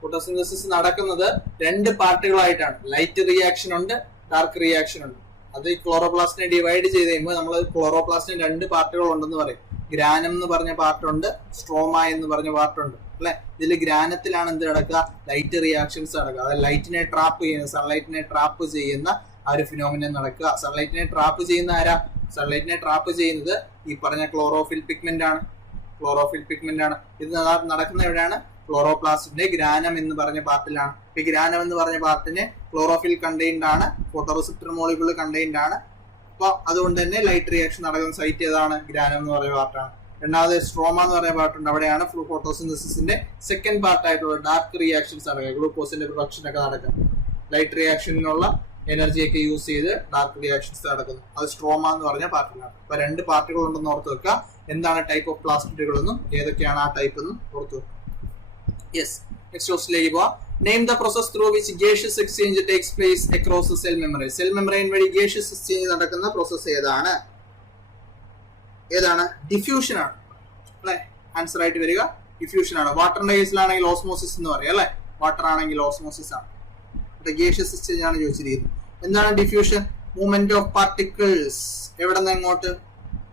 ഫോട്ടോസിന്തസിസ് നടക്കുന്നത് രണ്ട് പാർട്ടുകളായിട്ടാണ്. ലൈറ്റ് റിയാക്ഷൻ ഉണ്ട്, ഡാർക്ക് റിയാക്ഷൻ ഉണ്ട്. അത് ഈ ക്ലോറോപ്ലാസ്റ്റിനെ ഡിവൈഡ് ചെയ്ത് കഴിയുമ്പോൾ നമ്മൾ ക്ലോറോപ്ലാസ്റ്റിന് രണ്ട് പാർട്ടുകൾ ഉണ്ടെന്ന് പറയും. ഗ്രാനം എന്ന് പറഞ്ഞ പാർട്ടുണ്ട്, സ്ട്രോമ എന്ന് പറഞ്ഞ പാർട്ടുണ്ട്. അല്ലെ. ഇതിൽ ഗ്രാനത്തിലാണ് എന്ത് നടക്കുക, ലൈറ്റ് റിയാക്ഷൻസ് നടക്കുക. അതായത് ലൈറ്റിനെ ട്രാപ്പ് ചെയ്യുന്ന, സൺലൈറ്റിനെ ട്രാപ്പ് ചെയ്യുന്ന ആ ഒരു ഫിനോമിനൻ നടക്കുക. സൺലൈറ്റിനെ ട്രാപ്പ് ചെയ്യുന്ന ആരാ? സൺലൈറ്റിനെ ട്രാപ്പ് ചെയ്യുന്നത് ഈ പറഞ്ഞ ക്ലോറോഫിൽ പിഗ്മെന്റ് ആണ്. ക്ലോറോഫിൽ പിഗ്മെന്റ് ആണ്. ഇത് നടക്കുന്ന എവിടെയാണ്? ക്ലോറോപ്ലാസ്റ്റിന്റെ ഗ്രാനം എന്ന് പറഞ്ഞ പാർട്ടിലാണ്. ഈ ഗ്രാനം എന്ന് പറഞ്ഞ പാർട്ടിന് ക്ലോറോഫിൽ കണ്ടെയ്ൻഡ് ആണ്, ഫോട്ടോറിസെപ്റ്റർ മോളിക്യൂൾ കണ്ടെയ്ൻഡ് ആണ്. അപ്പൊ അതുകൊണ്ട് തന്നെ ലൈറ്റ് റിയാക്ഷൻ നടക്കുന്ന സൈറ്റ് ഏതാണ്? ഗ്രാനം എന്ന് പറയുന്ന പാർട്ടാണ്. രണ്ടാമത് സ്ട്രോമ എന്ന് പറയുന്ന പാർട്ടുണ്ട്. അവിടെയാണ് ഫോട്ടോസിന്തസിന്റെ സെക്കൻഡ് പാർട്ടായിട്ടുള്ള ഡാർക്ക് റിയാക്ഷൻസ് നടക്കുക. ഗ്ലൂക്കോസിന്റെ പ്രൊഡക്ഷൻ ഒക്കെ നടക്കുക. ലൈറ്റ് റിയാക്ഷനുള്ള എനർജിയൊക്കെ യൂസ് ചെയ്ത് ഡാർക്ക് റിയാക്ഷൻസ് നടക്കുന്നു. അത് സ്ട്രോമ എന്ന് പറഞ്ഞ പാർട്ടിലാണ്. അപ്പൊ 2 പാർട്ടുകൾ ഉണ്ടെന്ന് ഓർത്ത് വെക്കുക. എന്താണ് ടൈപ്പ് ഓഫ് പ്ലാസ്റ്റിഡുകളെന്നും ഏതൊക്കെയാണ് ആ ടൈപ്പ് എന്നും ഓർത്ത് വെക്കുക. യെസ്, നെക്സ്റ്റ് ക്വസ്റ്റിലേക്ക് പോവാം. Name the process through which gaseous exchange takes place across cell membrane. Cell membrane വഴി ഗേഷ്യസ് എക്സ്ചേഞ്ച് നടക്കുന്ന പ്രോസസ് ഏതാണ്? ഡിഫ്യൂഷൻ ആണ് അല്ലെ. ആൻസർ ആയിട്ട് വരിക ഡിഫ്യൂഷൻ ആണ്. വാട്ടറിന്റെ കേസിലാണെങ്കിൽ ഓസ്മോസിസ് എന്ന് പറയാം അല്ലെ. വാട്ടർ ആണെങ്കിൽ ഓസ്മോസിസ് ആണ്. ഗേഷ്യസ് എക്സ്ചേഞ്ച് ആണ് ചോദിച്ചിരിക്കുന്നത്. എന്താണ് ഡിഫ്യൂഷൻ? Movement of particles. എവിടെ നിന്ന് എങ്ങോട്ട്?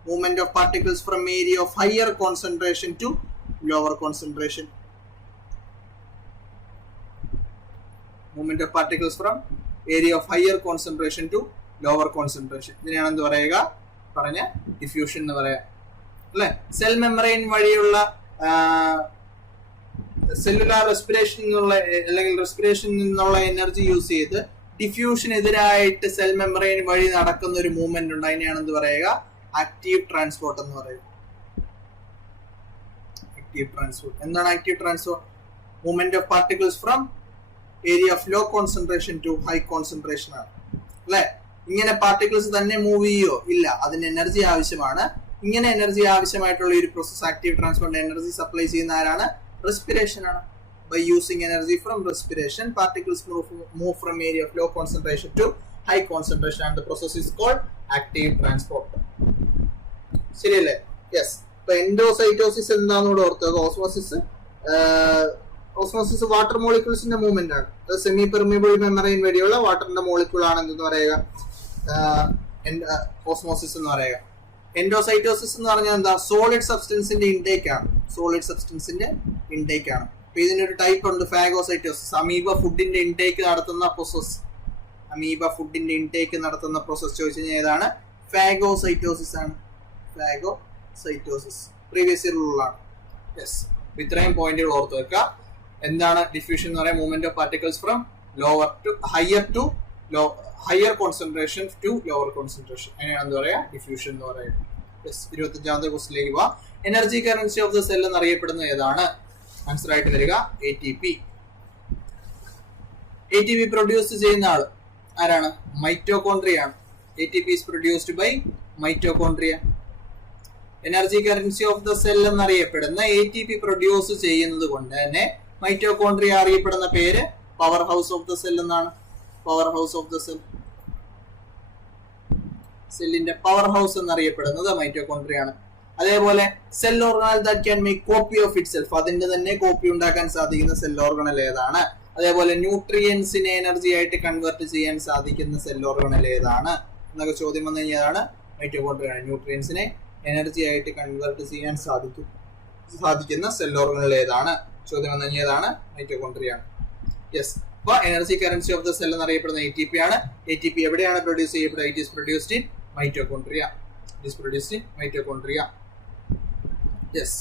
Movement of particles from area of higher concentration to lower concentration. Movement of particles from area of higher concentration to lower concentration. ഇതിനെയാണ് എന്ത് പറയുക? പറഞ്ഞ ഡിഫ്യൂഷൻ എന്ന് പറയാം അല്ലെ. സെൽ മെമ്പറൈൻ വഴിയുള്ള സെല്ലുലാർ റെസ്പിറേഷൻ എന്നുള്ള അല്ലെങ്കിൽ റെസ്പിറേഷനിൽ നിന്നുള്ള എനർജി യൂസ് ചെയ്ത് ഡിഫ്യൂഷനെതിരായിട്ട് സെൽ മെമ്പറൈൻ വഴി നടക്കുന്ന ഒരു മൂവ്മെന്റ് ഉണ്ട്. അതിനെയാണ് എന്ത് പറയുക? ആക്റ്റീവ് ട്രാൻസ്പോർട്ട് എന്ന് പറയുക. Active transport. എന്താണ് active transport? Movement of particles from area of low concentration to high concentration ആണ് അല്ലെ. ഇങ്ങനെ പാർട്ടിക്കിൾസ് തന്നെ മൂവ് ചെയ്യോ? ഇല്ല, അതിന് എനർജി ആവശ്യമാണ്. ഇങ്ങനെ എനർജി ആവശ്യമായിട്ടുള്ള ഒരു process active transport energy supply ചെയ്യുന്ന ആരാണ്? റെസ്പിറേഷൻ ആണ്. By using energy from respiration, particles move from area of low concentration to high concentration, and the process is called active transport. ശരിയല്ലേ? യെസ്. ഇപ്പൊ endocytosis എന്താണെന്നോട് ഓർത്തത്. Osmosis water മോളിക്യൂൾസിന്റെ movement ആണ്. Semi permeable membrane വഴിയുള്ള വാട്ടറിന്റെ molecule ആണ് എന്തെന്ന് പറയുക? Osmosis എന്ന് പറയുക. എൻഡോസൈറ്റോസിസ് എന്ന് പറഞ്ഞാൽ എന്താ? സോളിഡ് സബ്സ്റ്റൻസിന്റെ ഇൻടേക്ക് ആണ്. സോളിഡ് സബ്സ്റ്റൻസിന്റെ ഇൻടേക്ക് ആണ്. അപ്പൊ ഇതിനൊരു ടൈപ്പ് ഉണ്ട്, ഫാഗോസൈറ്റോസിസ്. അമീബ ഫുഡിന്റെ ഇൻടേക്ക് നടത്തുന്ന പ്രോസസ്. അമീബ ഫുഡിന്റെ ഇൻടേക്ക് നടത്തുന്ന പ്രോസസ് ചോദിച്ചു കഴിഞ്ഞാൽ ഏതാണ്? ഫാഗോസൈറ്റോസിസ് ആണ്. ഫാഗോസൈറ്റോസിസ് പ്രീവിയസ് ഇയറിലുള്ളതാണ്. യെസ്. ഇത്രയും പോയിന്റുകൾ ഓർത്ത് വെക്കുക. എന്താണ് ഡിഫ്യൂഷൻ എന്ന് പറയുന്നത്? Movement of particles from lower to higher concentration to lower concentration. അതിനാണ് എന്താ പറയാ? ഡിഫ്യൂഷൻ എന്ന് പറയുന്നത്. യെസ്. 25ാമത്തെ ക്വസ്റ്റിലേക്ക് പോവാം. Energy currency of the cell എന്നറിയപ്പെടുന്നത് ഏതാണ്? ആൻസർ ആയിട്ട് വരിക ATP. ATP പ്രൊഡ്യൂസ് ചെയ്യുന്ന ആള് ആരാണ്? മൈറ്റോകോൺട്രിയ ആണ്. ATP is produced by mitochondria. Energy currency of the cell എന്നറിയപ്പെടുന്ന ATP പ്രൊഡ്യൂസ് ചെയ്യുന്നത് കൊണ്ട് തന്നെ മൈറ്റോകോൺട്രിയ അറിയപ്പെടുന്ന പേര് power house of the cell എന്നാണ്. Power house of the cell. സെല്ലിന്റെ പവർ ഹൗസ് എന്നറിയപ്പെടുന്നത് മൈറ്റോകോൺട്രിയ ആണ്. അതേപോലെ cell organelle that can make copy of itself. അതിന്റെ തന്നെ കോപ്പി ഉണ്ടാക്കാൻ സാധിക്കുന്ന സെൽ ഓർഗണൽ ഏതാണ്? അതേപോലെ ന്യൂട്രിയൻസിനെ എനർജി ആയിട്ട് കൺവേർട്ട് ചെയ്യാൻ സാധിക്കുന്ന സെൽ ഓർഗണൽ ഏതാണ് എന്നൊക്കെ ചോദ്യം വന്നു കഴിഞ്ഞാൽ മൈറ്റോകോൺട്രിയ ആണ്. ന്യൂട്രിയൻസിനെ എനർജി ആയിട്ട് കൺവേർട്ട് ചെയ്യാൻ സാധിക്കുന്ന സെൽ ഓർഗണൽ ഏതാണ്? ചോദ്യം വന്നു കഴിഞ്ഞാൽ ഏതാണ്? മൈറ്റോകോൺട്രിയ ആണ്. യെസ്. അപ്പൊ energy currency of the cell എന്നറിയപ്പെടുന്ന ATP ആണ്. ATP എവിടെയാണ് പ്രൊഡ്യൂസ് ചെയ്യപ്പെടുന്നത്? It is produced in mitochondria. It is produced in mitochondria. Yes.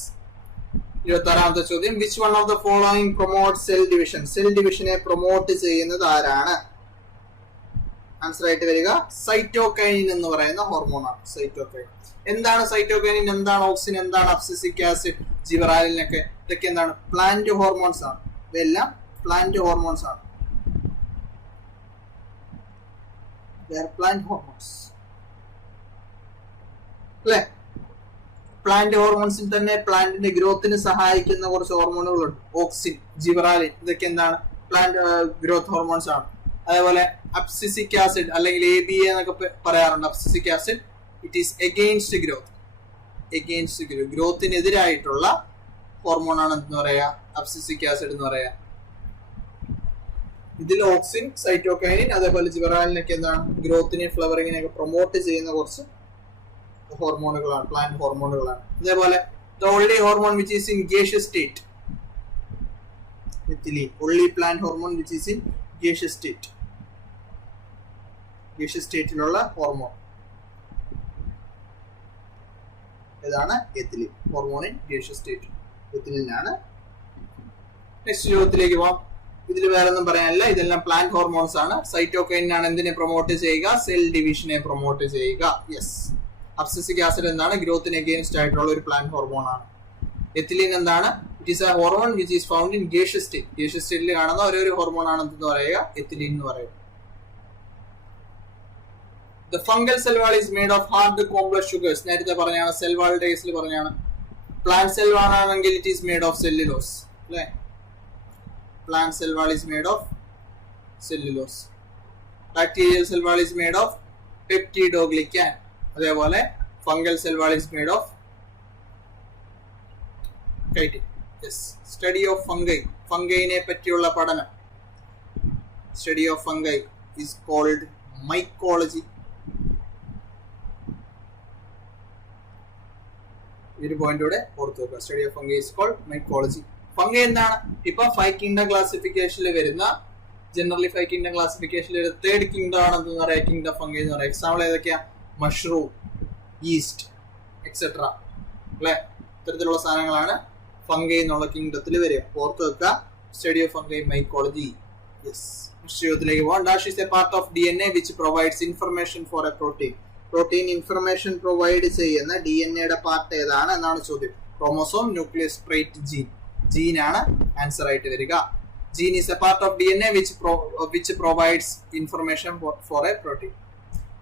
26ാമത്തെ ചോദ്യം. Which one of the following promote cell division? Cell ഡിവിഷനെ പ്രൊമോട്ട് ചെയ്യുന്നത് ആരാണ്? ആൻസർ ആയിട്ട് വരിക സൈറ്റോകൈനിൻ എന്ന് പറയുന്ന ഹോർമോണാണ്. സൈറ്റോകൈനിൻ. എന്താണ് സൈറ്റോകൈനിൻ? എന്താണ് ഓക്സിൻ? എന്താണ് അബ്സിസിക് ആസിഡ്? ജിബറാലിനൊക്കെ ഇതൊക്കെ എന്താണ്? പ്ലാന്റ് ഹോർമോൺസ് ആണ്. ഇതെല്ലാം പ്ലാന്റ് ഹോർമോൺസ് ആണ്. പ്ലാന്റ് ഹോർമോൺസ് അല്ലേ? പ്ലാന്റ് ഹോർമോൺസിൽ തന്നെ പ്ലാന്റിന്റെ ഗ്രോത്തിന് സഹായിക്കുന്ന കുറച്ച് ഹോർമോണുകളുണ്ട്. ഓക്സിൻ, ജിബറാലിൻ, ഇതൊക്കെ എന്താണ്? പ്ലാന്റ് ഗ്രോത്ത് ഹോർമോൺസ് ആണ്. അതേപോലെ അബ്സിസിക് ആസിഡ് അല്ലെങ്കിൽ ABA എന്നൊക്കെ പറയാറുണ്ട്. Abscisic acid it is against growth. ഗ്രോത്തിനെതിരായിട്ടുള്ള ഹോർമോൺ ആണ് എന്ന് പറയാ അബ്സിസിക് ആസിഡ് എന്ന് പറയാ. ഇതിൽ ഓക്സിൻ, സൈറ്റോകൈനിൻ, അതേപോലെ ജിബറാലിനൊക്കെ എന്താണ്? ഗ്രോത്തിനെ ഫ്ലവറിങ്ങിനെയൊക്കെ പ്രൊമോട്ട് ചെയ്യുന്ന കുറച്ച് ഹോർമോണുകളാണ്, പ്ലാന്റ് ഹോർമോണുകളാണ്. അതേപോലെ the only hormone which is in gaseous state. ethylene. Only plant hormone which is in gaseous state. Gaseous state ilulla hormone. ഇതാണ് ethylene. Hormone in gaseous state. ethylene ആണ്. Next ചോദ്യത്തിലേക്ക് പോവാം. ഇതിൽ വേറെ ഒന്നും പറയാനില്ല. ഇതെല്ലാം പ്ലാന്റ് ഹോർമോൺസ് ആണ്. സൈറ്റോകൈൻ ആണ് എന്തിനെ പ്രൊമോട്ട് ചെയ്യുക? സെൽ ഡിവിഷനെ പ്രൊമോട്ട് ചെയ്യുക. യെസ്. അബ്സിസിക് ആസിഡ് എന്താണ്? ഗ്രോത്തിന് അഗെയിൻസ്റ്റ് ആയിട്ടുള്ള ഒരു പ്ലാന്റ് ഹോർമോൺ ആണ്. എത്തിലീൻ എന്താണ്? It is A hormone which is found in gaseous state. Gaseous സ്റ്റേറ്റിൽ കാണുന്ന ഒരു ഹോർമോൺ ആണ് എന്ന് പറയുക എത്തിലീൻ എന്ന് പറയുക. The fungal cell wall is made of hard complex sugars. നേരത്തെ പറഞ്ഞാണ് സെൽ വാളിന്റെ കേസിൽ പറഞ്ഞാണ്. പ്ലാന്റ് സെൽ വാൾ ആണെങ്കിൽ it is made of cellulose അല്ലേ? Plant cell wall is made of cellulose. Bacterial cell wall is made of peptidoglycan. അതേപോലെ fungal cell wall is made of chitin. Yes. Study of fungi. ഫംഗൈനെ പറ്റിയുള്ള പഠനം. Study of fungi is called mycology. ഒരു പോയിന്റോടെ ഓർത്ത് വെക്കുക. Study of fungi is called mycology. Fungi എന്താണ്? ഇപ്പൊ 5 കിങ്ഡം ക്ലാസിഫിക്കേഷനിൽ വരുന്ന ജനറലി 5 കിങ്ഡം ക്ലാസിഫിക്കേഷനിൽ തേർഡ് കിങ്ഡം ആണെന്ന് പറയാം കിങ്ഡം ഫംഗൈ എന്ന് പറയാം. എക്സാമ്പിൾ ഏതൊക്കെയാ? മഷ്റൂം, ഈസ്റ്റ് എക്സെട്ര അല്ലെ? ഇത്തരത്തിലുള്ള സാധനങ്ങളാണ് ഫംഗൈ എന്നുള്ള കിങ്ഡത്തിൽ വരിക. ഓർത്ത് വെക്കുക. Study of fungi mycology. Yes. ലേക്ക് പോകാം. Dash is a part of DNA which provides information for a protein. Protein information provide ചെയ്യുന്ന DNA പാർട്ട് ഏതാണ് എന്നാണ് ചോദ്യം. Chromosome, nucleus, trait, gene. Gene ആണ് ആൻസർ ആയിട്ട് വരിക. Gene is a part of DNA which provides information for a protein.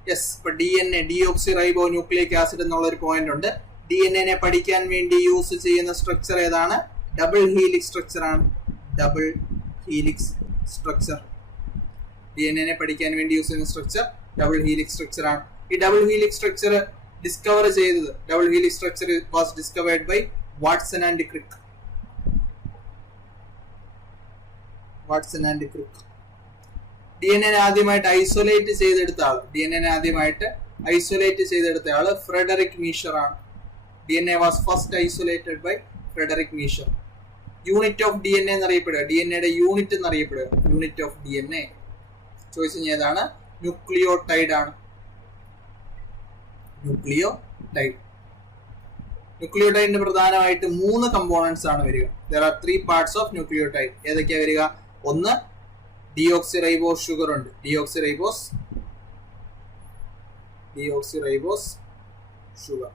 Yes. ഇപ്പൊ DNA deoxy റൈബോ nucleic acid എന്നുള്ള ഒരു പോയിന്റ് ഉണ്ട്. DNA പഠിക്കാൻ വേണ്ടി യൂസ് ചെയ്യുന്ന സ്ട്രക്ചർ ഏതാണ്? ഡബിൾ ഹീലിക്സ് സ്ട്രക്ചർ ആണ്. Double helix structure. DNA പഠിക്കാൻ വേണ്ടി യൂസ് ചെയ്യുന്ന സ്ട്രക്ചർ ഡബിൾ ഹീലിക്സ് സ്ട്രക്ചർ ആണ്. ഈ ഡബിൾ ഹീലിക്സ് സ്ട്രക്ചർ ഡിസ്കവർ ചെയ്തത് double helix structure was discovered by Watson and Crick. Watson and Crick. DNA ആദ്യമായിട്ട് ഐസൊലേറ്റ് ചെയ്തെടുത്ത ആള് ഫ്രെഡറിക് മീഷർ ആണ്. DNA was first isolated by Friedrich Miescher. Unit of DNA എന്നറിയപ്പെടുക. DNA unit എന്നറിയപ്പെടുക. Unit of DNA choice ചെയ്തതാണ് nucleotide ആണ്. ന്യൂക്ലിയോടൈഡിന് പ്രധാനമായിട്ട് 3 കമ്പോണൻസ് ആണ് വരിക. there are 3 parts of nucleotide. ഏതൊക്കെയാ വരിക? ഒന്ന് ഡിയോക്സിറൈബോസ് ഷുഗർ ഉണ്ട്. Deoxyribose sugar.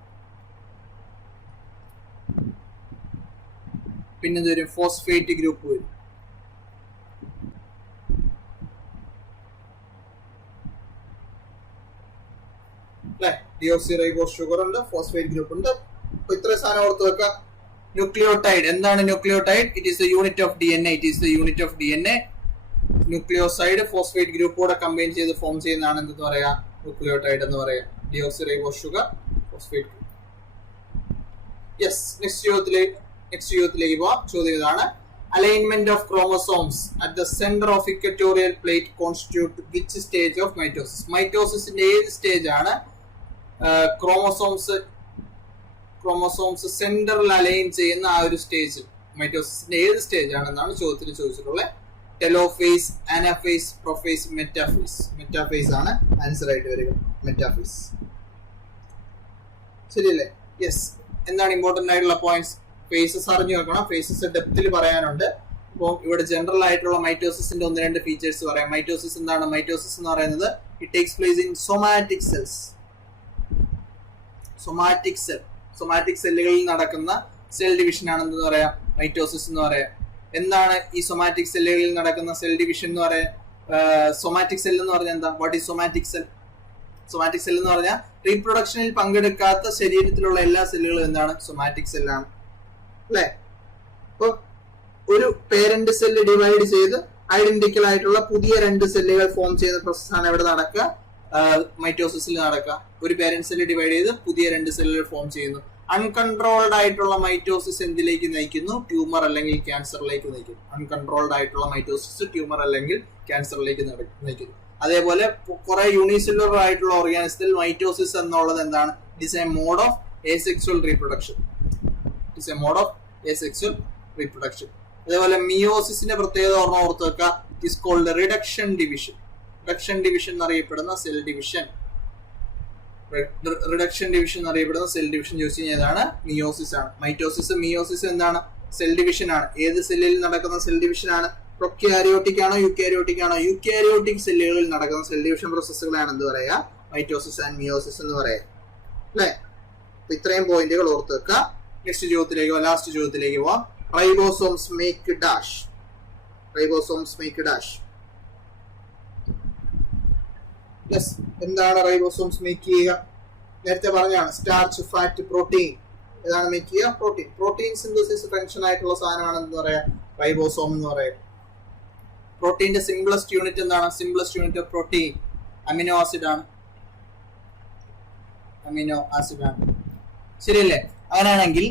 പിന്നെ ഒരു ഫോസ്ഫേറ്റ് ഗ്രൂപ്പ് വരും. അല്ലെ? ഡിയോക്സിറൈബോസ് ഷുഗർ ഉണ്ട്, ഫോസ്ഫേറ്റ് ഗ്രൂപ്പ് ഉണ്ട്. അപ്പൊ ഇത്ര സാധനം ഓർത്ത് വെക്കുക. ന്യൂക്ലിയോടൈഡ് എന്താണ്? Nucleotide it is the unit of DNA. Nucleoside phosphate ഗ്രൂപ്പോടെ കമ്പൈൻ ചെയ്ത് ഫോം ചെയ്യുന്നതാണ് എന്തെന്ന് പറയാ? ന്യൂക്ലിയോടൈഡ് എന്ന് പറയാം. Deoxyribose sugar, phosphate group. Yes. Next ചോദ്യത്തിലേക്ക് പോവാം. ചോദ്യം ഇതാണ്: alignment of chromosomes at the centre of equatorial plate constitute which stage of mitosis? മൈറ്റോസിന്റെ ഏത് സ്റ്റേജ് ആണ് ക്രോമസോംസ് സെന്ററിൽ അലൈൻ ചെയ്യുന്ന ആ ഒരു സ്റ്റേജ്? മൈറ്റോസിന്റെ ഏത് സ്റ്റേജ് ആണെന്നാണ് ചോദ്യത്തിൽ ചോദിച്ചിട്ടുള്ളത്. Telophase, anaphase, prophase, metaphase. Metaphase ആണ് ആൻസർ ആയിട്ട് വരിക. മെറ്റാഫേസ്. ശരിയല്ലേ? യെസ്. എന്താണ് ഇമ്പോർട്ടന്റ് ആയിട്ടുള്ള പോയിന്റ്സ്? ഫേസസ് അറിഞ്ഞു വെക്കണം. ഫേസസ് ഡെപ്തിൽ പറയാനുണ്ട്. അപ്പോൾ ഇവിടെ ജനറൽ ആയിട്ടുള്ള മൈറ്റോസിന്റെ 1-2 ഫീച്ചേഴ്സ് പറയാം. മൈറ്റോസിസ് എന്താണ്? മൈറ്റോസിസ് എന്ന് പറയുന്നത് it takes place in somatic cells. Somatic സെല്ലുകളിൽ നടക്കുന്ന സെൽ ഡിവിഷൻ ആണെന്ന് പറയാം മൈറ്റോസിസ് എന്ന് പറയാം. എന്താണ് ഈ സൊമാറ്റിക് സെല്ലുകളിൽ നടക്കുന്ന സെൽ ഡിവിഷൻ എന്ന് പറയാം? സൊമാറ്റിക് സെൽ എന്ന് പറഞ്ഞാൽ എന്താ? What is somatic cell? Somatic cell എന്ന് പറഞ്ഞാൽ റീപ്രൊഡക്ഷനിൽ പങ്കെടുക്കാത്ത ശരീരത്തിലുള്ള എല്ലാ സെല്ലുകളും എന്താണ്? സൊമാറ്റിക് സെല്ലാണ്. അല്ലെ? അപ്പൊ ഒരു പേരന്റ് സെല്ല് ഡിവൈഡ് ചെയ്ത് ഐഡന്റിക്കൽ ആയിട്ടുള്ള പുതിയ 2 സെല്ലുകൾ ഫോം ചെയ്യുന്ന പ്രോസസ്സാണ് എവിടെ നടക്കുക? മൈറ്റോസിസിൽ നടക്കുക. ഒരു പേരന്റ് സെല്ല് ഡിവൈഡ് ചെയ്ത് പുതിയ 2 സെല്ലുകൾ ഫോം ചെയ്യുന്നു. അൺകൺട്രോൾഡ് ആയിട്ടുള്ള മൈറ്റോസിസ് എന്തിലേക്ക് നയിക്കുന്നു? ട്യൂമർ അല്ലെങ്കിൽ ക്യാൻസറിലേക്ക് നയിക്കുന്നു. അൺകൺട്രോൾഡ് ആയിട്ടുള്ള മൈറ്റോസിസ് ട്യൂമർ അല്ലെങ്കിൽ ക്യാൻസറിലേക്ക് നയിക്കുന്നു. അതേപോലെ കുറെ യൂണിസെല്ലുലർ ആയിട്ടുള്ള ഓർഗാനിസത്തിൽ മൈറ്റോസിസ് എന്നുള്ളത് എന്താണ്? It is a mode of asexual reproduction. അതേപോലെ മിയോസിസിന്റെ പ്രത്യേകത ഓർത്ത് വെക്കുക, is called reduction division. Reduction division എന്നറിയപ്പെടുന്ന സെൽ ഡിവിഷൻ, റിഡക്ഷൻ ഡിവിഷൻ എന്നറിയപ്പെടുന്ന സെൽ ഡിവിഷൻ ചോദിച്ചു കഴിഞ്ഞാൽ ഏതാണ്? മിയോസിസ് ആണ്. മൈറ്റോസിസ് മിയോസിസ് എന്താണ്? സെൽ ഡിവിഷൻ ആണ്. ഏത് സെല്ലിൽ നടക്കുന്ന സെൽ ഡിവിഷൻ ആണ്? പ്രൊക്യാരിയോട്ടിക് ആണോ യൂക്യാരിയോട്ടിക് ആണോ? യൂക്യാരിയോട്ടിക് സെല്ലുകളിൽ നടക്കുന്ന സെൽ ഡിവിഷൻ പ്രോസസ്സുകളാണ് എന്ത് പറയാ? മൈറ്റോസിസ് ആൻഡ് മിയോസിസ് എന്ന് പറയാം. അല്ലെ? ഇത്രയും പോയിന്റുകൾ ഓർത്ത് വെക്കുക. നെക്സ്റ്റ് ചോദ്യത്തിലേക്ക് ലാസ്റ്റ് ചോദ്യത്തിലേക്ക് പോവാം. Ribosomes make dash. Ribosomes make dash. Yes, എന്താണ് റൈബോസോംസ് മേക്ക് ചെയ്യുക? നേരത്തെ പറഞ്ഞാണ് സ്റ്റാർച്ച്, ഫാറ്റ്, പ്രോട്ടീൻ. ഏതാണ് മേക്ക് ചെയ്യുക? പ്രോട്ടീൻ. പ്രോട്ടീൻ സിന്തസിസ് ഫംഗ്ഷൻ ആയിട്ടുള്ള സാധനമാണ് എന്ന് പറയാ റൈബോസോം എന്ന് പറയാം. പ്രോട്ടീന്റെ സിംപ്ലസ്റ്റ് യൂണിറ്റ് എന്താണ്? Simplest unit of protein amino acid ആണ്. അമിനോ ആസിഡ് ആണ്. ശരിയല്ലേ? അങ്ങനെയാണെങ്കിൽ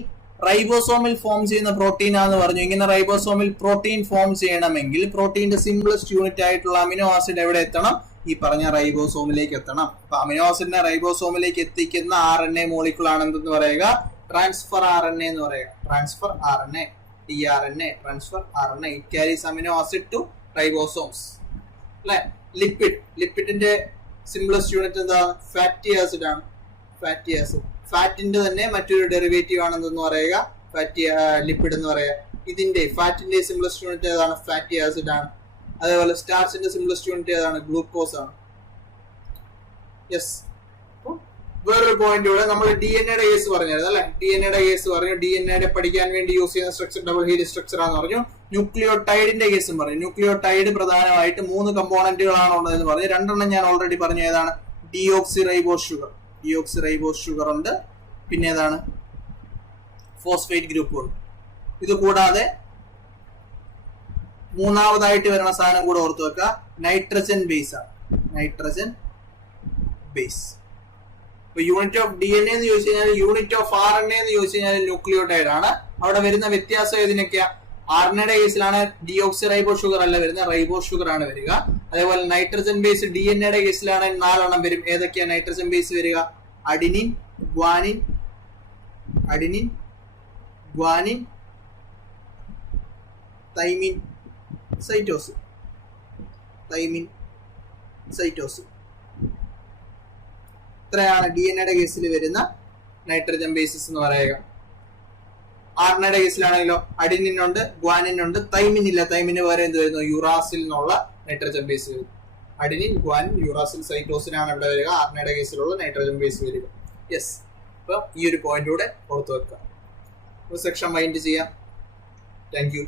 റൈബോസോമിൽ ഫോം ചെയ്യുന്ന പ്രോട്ടീൻ ആണെന്ന് പറഞ്ഞു. ഇങ്ങനെ റൈബോസോമിൽ പ്രോട്ടീൻ ഫോം ചെയ്യണമെങ്കിൽ പ്രോട്ടീന്റെ സിംപ്ലസ്റ്റ് യൂണിറ്റ് ആയിട്ടുള്ള അമിനോ ആസിഡ് എവിടെ എത്തണം? ഈ പറഞ്ഞ റൈബോസോമിലേക്ക് എത്തണം. അപ്പൊ അമിനോ ആസിഡിനെ റൈബോസോമിലേക്ക് എത്തിക്കുന്ന RNA മോളിക്യൂൾ ആണ് എന്തെന്ന് പറയുക? ട്രാൻസ്ഫർ RNA എന്ന് പറയുക. Transfer RNA, tRNA, transfer RNA. It carries amino acid to ribosomes. അല്ലെ? ലിപ്പിഡ്, ലിപ്പിഡിന്റെ സിംപ്ലസ്റ്റ് യൂണിറ്റ് എന്താ? ഫാറ്റി ആസിഡ് ആണ്. ഫാറ്റി ആസിഡ് ഫാറ്റിന്റെ തന്നെ മറ്റൊരു ഡെറിവേറ്റീവ് ആണെന്ന് പറയുക ഫാറ്റി ലിപ്പിഡ് എന്ന് പറയുക. ഇതിന്റെ ഫാറ്റിന്റെ സിംപ്ലസ്റ്റ് യൂണിറ്റ് ഏതാണ്? ഫാറ്റി ആസിഡ് ആണ്. അതേപോലെ സ്റ്റാർച്ചിന്റെ സിംപ്ലസ്റ്റ് യൂണിറ്റ് ഏതാണ്? ഗ്ലൂക്കോസ് ആണ്. യെസ്. വേറൊരു പോയിന്റ് ഇവിടെ നമ്മൾ DNA കേസ് പറഞ്ഞായിരുന്നു അല്ലെ? DNA കേസ് പറഞ്ഞു. DNA പഠിക്കാൻ വേണ്ടി യൂസ് ചെയ്യുന്ന സ്ട്രക്ചർ ഡബിൾ ഹീലിക് സ്ട്രക്ചർ ആണെന്ന് പറഞ്ഞു. ന്യൂക്ലിയോടൈഡിന്റെ കേസും പറഞ്ഞു. ന്യൂക്ലിയോടൈഡ് പ്രധാനമായിട്ട് 3 കമ്പോണന്റുകളാണ് ഉള്ളതെന്ന് പറഞ്ഞു. 2 ഞാൻ ഓൾറെഡി പറഞ്ഞു. ഏതാണ്? Deoxyribose sugar. ഡിയോക്സിറൈബോസ് ഷുഗർ ഉണ്ട്. പിന്നെ ഏതാണ്? ഫോസ്ഫേറ്റ് ഗ്രൂപ്പ് ഉണ്ട്. ഇത് കൂടാതെ മൂന്നാമതായിട്ട് വരുന്ന സാധനം കൂടെ ഓർത്ത് വെക്കുക, നൈട്രജൻ ബേസ് ആണ്. Nitrogen base. ഇപ്പൊ യൂണിറ്റ് ഓഫ് DNA എന്ന് ചോദിച്ചു കഴിഞ്ഞാൽ, യൂണിറ്റ് ഓഫ് RNA എന്ന് ചോദിച്ചു കഴിഞ്ഞാൽ ന്യൂക്ലിയോടൈഡ് ആണ്. അവിടെ വരുന്ന വ്യത്യാസം ഏതിനൊക്കെയാ? RNAയുടെ കേസിലാണ് ഡിയോക്സിറൈബോസ് ഷുഗർ അല്ല വരുന്നത്, റൈബോസ് ഷുഗർ ആണ് വരിക. അതേപോലെ നൈട്രജൻ ബേസ് DNAയുടെ കേസിലാണ് 4 വരും. ഏതൊക്കെയാ നൈട്രജൻ ബേസ് വരിക? Adenine, guanine, adenine, guanine, thymine, cytosine. Thymine, cytosine. ഇത്രയാണ് DNA കേസിൽ വരുന്ന നൈട്രജൻ ബേസിസ് എന്ന് പറയുക. RNAയുടെ കേസിലാണെങ്കിലോ അഡിനിൻ ഉണ്ട്, ഗ്വാനിൻ ഉണ്ട്, തൈമിൻ ഇല്ല. തൈമിന് പകരം എന്ത് വരുന്നു? യുറാസിൽ നിന്നുള്ള നൈട്രജൻ ബേസ് വരും. അഡിനിൻ, ഗ്വാനിൻ, യുറാസിൽ, സൈറ്റോസിൻ ആണ് ഇവിടെ വരിക. RNAയുടെ കേസിലുള്ള നൈട്രജൻ ബേസ് വരിക. യെസ്. അപ്പൊ ഈ ഒരു പോയിന്റ് കൂടെ ഓർത്ത് വെക്കുക. സെക്ഷൻ മൈൻഡ് ചെയ്യാം. Thank U.